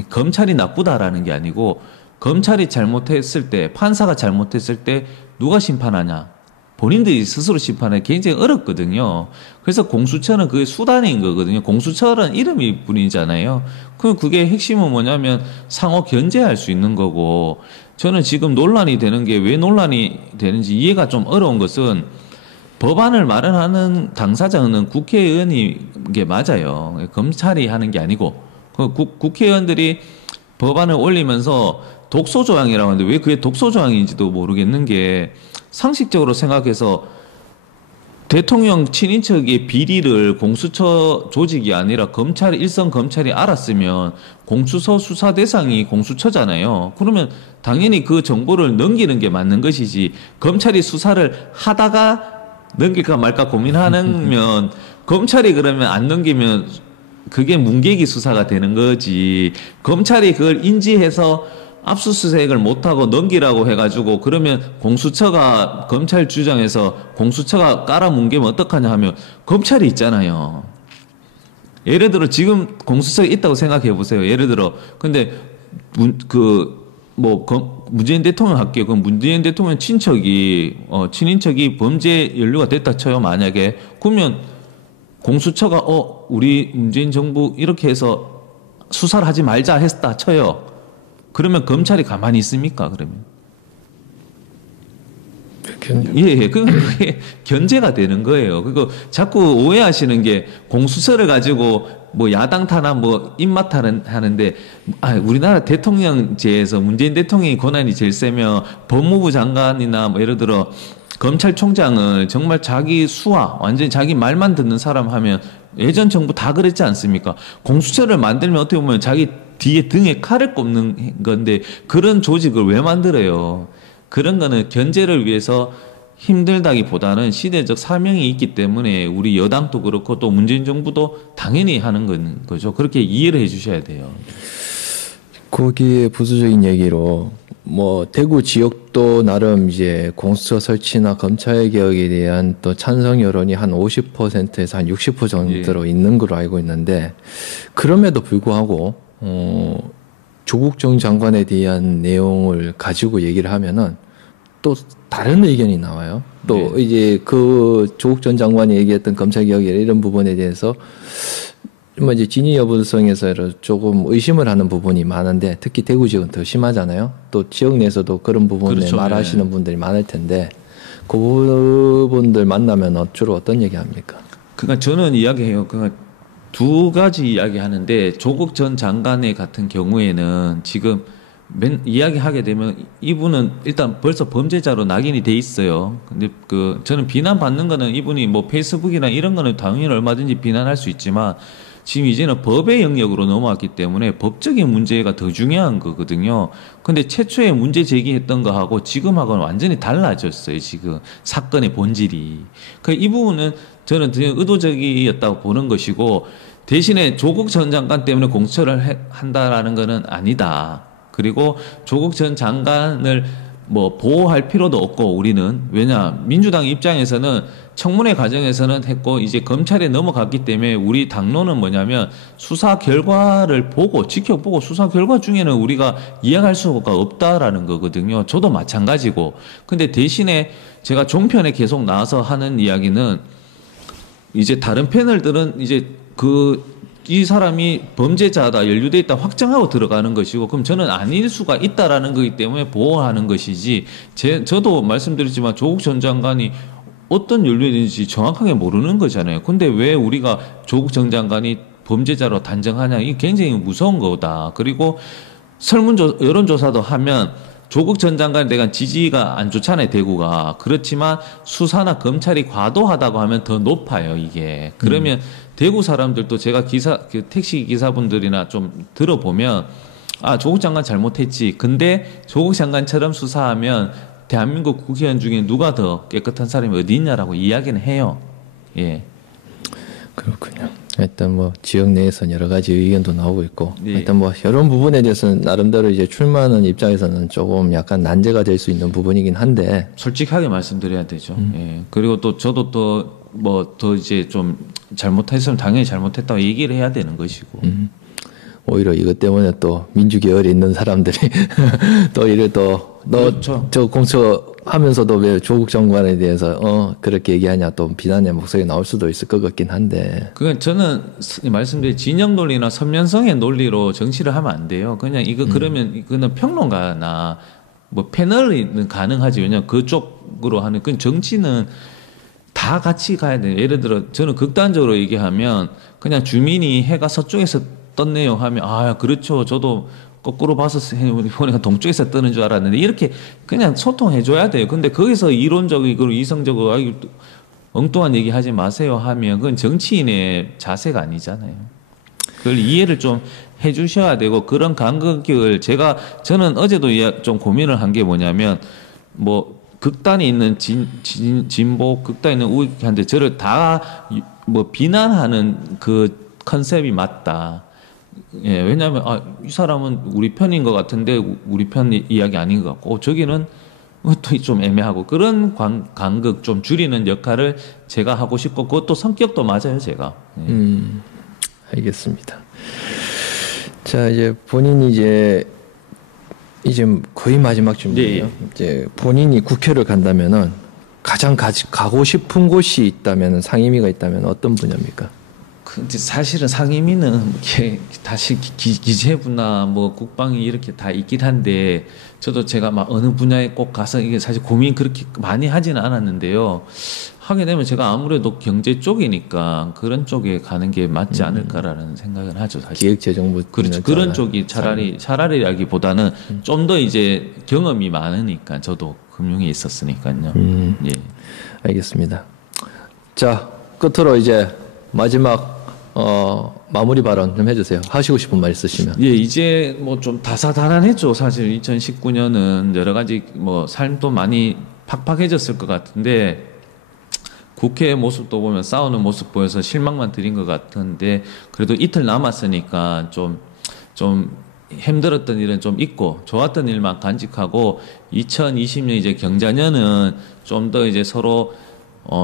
검찰이 나쁘다라는 게 아니고 검찰이 잘못했을 때 판사가 잘못했을 때 누가 심판하냐? 본인들이 스스로 심판하기 굉장히 어렵거든요. 그래서 공수처는 그게 수단인 거거든요. 공수처는 이름일 뿐이잖아요. 그럼 그게 핵심은 뭐냐면 상호 견제할 수 있는 거고 저는 지금 논란이 되는 게 왜 논란이 되는지 이해가 좀 어려운 것은 법안을 마련하는 당사자는 국회의원인 게 맞아요. 검찰이 하는 게 아니고 국회의원들이 법안을 올리면서 독소조항이라고 하는데 왜 그게 독소조항인지도 모르겠는 게 상식적으로 생각해서 대통령 친인척의 비리를 공수처 조직이 아니라 일선 검찰이 알았으면 공수처 수사 대상이 공수처잖아요. 그러면 당연히 그 정보를 넘기는 게 맞는 것이지 검찰이 수사를 하다가 넘길까 말까 고민하면 검찰이 그러면 안 넘기면 그게 문계기 수사가 되는 거지. 검찰이 그걸 인지해서 압수수색을 못하고 넘기라고 해가지고 그러면 공수처가 검찰 주장에서 공수처가 깔아뭉개면 어떡하냐 하면 검찰이 있잖아요. 예를 들어 지금 공수처가 있다고 생각해 보세요. 예를 들어 근데 문재인 대통령 할게요. 그럼 문재인 대통령 친인척이 범죄 연루가 됐다 쳐요. 만약에 그러면 공수처가 우리 문재인 정부 이렇게 해서 수사를 하지 말자 했다 쳐요. 그러면 검찰이 가만히 있습니까? 그러면 예, 그게 견제가 되는 거예요. 그리고 자꾸 오해하시는 게 공수처를 가지고 뭐 야당 탄압, 뭐 입맛 하는데 우리나라 대통령제에서 문재인 대통령이 권한이 제일 세면 법무부 장관이나 뭐 예를 들어 검찰총장을 정말 자기 완전히 자기 말만 듣는 사람 하면 예전 정부 다 그랬지 않습니까? 공수처를 만들면 어떻게 보면 자기 뒤에 등에 칼을 꼽는 건데 그런 조직을 왜 만들어요? 그런 거는 견제를 위해서 힘들다기보다는 시대적 사명이 있기 때문에 우리 여당도 그렇고 또 문재인 정부도 당연히 하는 거죠. 그렇게 이해를 해 주셔야 돼요. 거기에 부수적인 얘기로 뭐 대구 지역도 나름 이제 공수처 설치나 검찰 개혁에 대한 또 찬성 여론이 한 50%에서 한 60% 정도로 있는 걸로 알고 있는데 그럼에도 불구하고 조국 전 장관에 대한 내용을 가지고 얘기를 하면은 또 다른 의견이 나와요. 또 이제 그 조국 전 장관이 얘기했던 검찰개혁 이런 부분에 대해서 뭐 이제 진위 여부성에서 조금 의심을 하는 부분이 많은데 특히 대구 지역은 더 심하잖아요. 또 지역 내에서도 그런 부분에 그렇죠. 말하시는 분들이 많을 텐데 그 부분들 만나면 주로 어떤 얘기합니까? 그러니까 저는 이야기해요. 그러니까 두 가지 이야기하는데 조국 전 장관의 같은 경우에는 지금 이야기하게 되면 이분은 일단 벌써 범죄자로 낙인이 돼 있어요. 근데 저는 비난받는 거는 이분이 뭐 페이스북이나 이런 거는 당연히 얼마든지 비난할 수 있지만 지금 이제는 법의 영역으로 넘어왔기 때문에 법적인 문제가 더 중요한 거거든요. 근데 최초에 문제 제기했던 거하고 지금하고는 완전히 달라졌어요. 지금 사건의 본질이. 이 부분은 저는 되게 의도적이었다고 보는 것이고 대신에 조국 전 장관 때문에 공처를 한다라는 거는 아니다. 그리고 조국 전 장관을 뭐 보호할 필요도 없고 우리는 왜냐 민주당 입장에서는 청문회 과정에서는 했고 이제 검찰에 넘어갔기 때문에 우리 당론은 뭐냐면 수사 결과를 보고 지켜보고 수사 결과 중에는 우리가 이해할 수가 없다라는 거거든요. 저도 마찬가지고. 근데 대신에 제가 종편에 계속 나와서 하는 이야기는 이제 다른 패널들은 이제 이 사람이 범죄자다, 연루돼 있다 확정하고 들어가는 것이고, 그럼 저는 아닐 수가 있다라는 거기 때문에 보호하는 것이지, 저도 말씀드렸지만 조국 전 장관이 어떤 연루인지 정확하게 모르는 거잖아요. 근데 왜 우리가 조국 전 장관이 범죄자로 단정하냐, 이게 굉장히 무서운 거다. 그리고 여론조사도 하면 조국 전 장관에 대한 지지가 안 좋잖아요, 대구가. 그렇지만 수사나 검찰이 과도하다고 하면 더 높아요, 이게. 그러면 대구 사람들도 제가 택시 기사분들이나 좀 들어보면, 조국 장관 잘못했지. 근데 조국 장관처럼 수사하면 대한민국 국회의원 중에 누가 더 깨끗한 사람이 어디 있냐라고 이야기는 해요. 예. 그렇군요. 일단 뭐 지역 내에서는 여러 가지 의견도 나오고 있고 예. 일단 뭐 이런 부분에 대해서는 나름대로 이제 출마하는 입장에서는 조금 약간 난제가 될 수 있는 부분이긴 한데 솔직하게 말씀드려야 되죠. 예. 그리고 또 저도 더 이제 좀 잘못했으면 당연히 잘못했다고 얘기를 해야 되는 것이고. 오히려 이것 때문에 또 민주계열에 있는 사람들이 또 이래 또 너 저 공처하면서도 왜 조국 장관에 대해서 그렇게 얘기하냐 또 비난의 목소리 나올 수도 있을 것 같긴 한데. 그건 저는 말씀드린 진영 논리나 선면성의 논리로 정치를 하면 안 돼요. 그냥 그러면 이거는 평론가나 뭐 패널은 가능하지. 왜냐면 그쪽으로 하는 그건 정치는 다 같이 가야 돼요. 예를 들어 저는 극단적으로 얘기하면 그냥 주민이 해가 서쪽에서 떴네요 하면 그렇죠. 저도 거꾸로 봐서 보니까 동쪽에서 뜨는 줄 알았는데 이렇게 그냥 소통해줘야 돼요. 근데 거기서 이론적이고 이성적으로 엉뚱한 얘기 하지 마세요 하면 그건 정치인의 자세가 아니잖아요. 그걸 이해를 좀 해주셔야 되고 그런 간극을 저는 어제도 좀 고민을 한 게 뭐냐면 뭐 극단에 있는 진보, 극단에 있는 우익한테 저를 다 뭐 비난하는 그 컨셉이 맞다. 예, 왜냐하면 이 사람은 우리 편인 것 같은데 우리 편 이야기 아닌 것 같고 저기는 또 좀 애매하고 그런 간극 좀 줄이는 역할을 제가 하고 싶고 그것도 성격도 맞아요, 제가. 예. 알겠습니다. 자, 이제 본인이 이제 거의 마지막 질문이에요. 네. 이제 본인이 국회를 간다면은 가장 가고 싶은 곳이 있다면 상임위가 있다면 어떤 분야입니까? 근데 사실은 상임위는 이렇게 다시 기재부나 뭐 국방이 이렇게 다 있긴 한데 저도 제가 막 어느 분야에 꼭 가서 이게 사실 고민 그렇게 많이 하지는 않았는데요. 하게 되면 제가 아무래도 경제 쪽이니까 그런 쪽에 가는 게 맞지 않을까라는 생각을 하죠. 사실. 기획재정부 그렇죠. 그런 쪽이 차라리라기보다는 좀 더 이제 경험이 많으니까 저도 금융에 있었으니까요. 예. 알겠습니다. 자, 끝으로 이제 마지막 마무리 발언 좀 해주세요. 하시고 싶은 말 있으시면. 예, 이제 뭐 좀 다사다난했죠. 사실 2019년은 여러 가지 뭐 삶도 많이 팍팍해졌을 것 같은데 국회의 모습도 보면 싸우는 모습 보여서 실망만 드린 것 같은데 그래도 이틀 남았으니까 좀 힘들었던 일은 좀 있고 좋았던 일만 간직하고 2020년 이제 경자년은 좀 더 이제 서로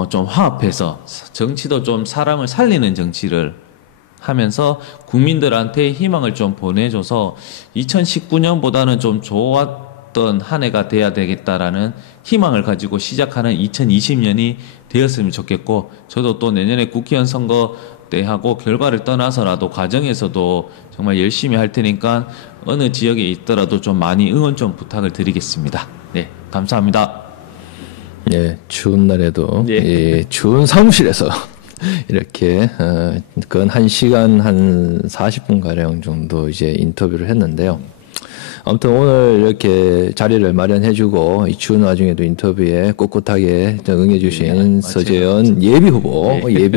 좀 화합해서 정치도 좀 사람을 살리는 정치를 하면서 국민들한테 희망을 좀 보내줘서 2019년보다는 좀 좋았던 어떤 한 해가 돼야 되겠다라는 희망을 가지고 시작하는 2020년이 되었으면 좋겠고, 저도 또 내년에 국회의원 선거 때 하고 결과를 떠나서라도 과정에서도 정말 열심히 할 테니까 어느 지역에 있더라도 좀 많이 응원 좀 부탁을 드리겠습니다. 네, 감사합니다. 예, 추운 날에도 예. 이 추운 사무실에서 이렇게 근 1시간 한 40분 가량 정도 이제 인터뷰를 했는데요. 아무튼 오늘 이렇게 자리를 마련해주고 이 추운 와중에도 인터뷰에 꿋꿋하게 응해주신 서재현 예비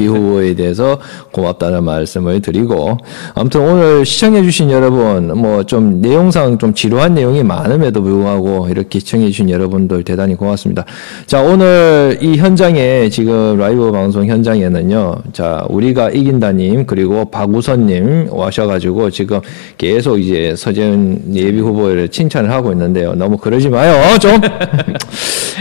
후보에 대해서 고맙다는 말씀을 드리고, 아무튼 오늘 시청해주신 여러분, 뭐 좀 내용상 좀 지루한 내용이 많음에도 불구하고 이렇게 시청해주신 여러분들 대단히 고맙습니다. 자, 오늘 이 현장에 지금 라이브 방송 현장에는요, 자, 우리가 이긴다님 그리고 박우선님 와셔가지고 지금 계속 이제 서재현 예비 후보를 칭찬을 하고 있는데요. 너무 그러지 마요, 좀.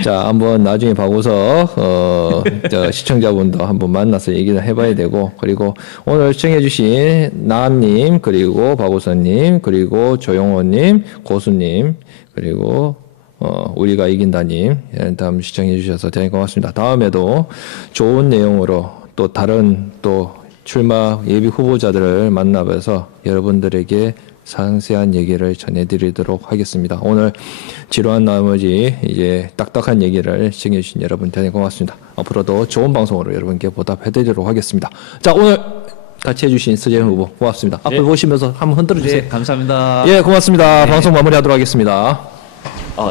자, 한번 나중에 박우서 시청자분도 한번 만나서 얘기를 해봐야 되고, 그리고 오늘 시청해주신 나암님, 그리고 박우선님, 그리고 조용호님, 고수님, 그리고 우리가 이긴다님, 다음 시청해주셔서 대단히 고맙습니다. 다음에도 좋은 내용으로 또 다른 또 출마 예비 후보자들을 만나뵈서 여러분들에게 상세한 얘기를 전해드리도록 하겠습니다. 오늘 지루한 나머지 이제 딱딱한 얘기를 시청해주신 여러분 대단히 고맙습니다. 앞으로도 좋은 방송으로 여러분께 보답해드리도록 하겠습니다. 자, 오늘 같이 해주신 서재현 후보 고맙습니다. 앞을 보시면서 한번 흔들어주세요. 네, 감사합니다. 예, 고맙습니다. 방송 마무리하도록 하겠습니다.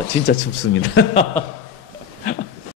진짜 춥습니다.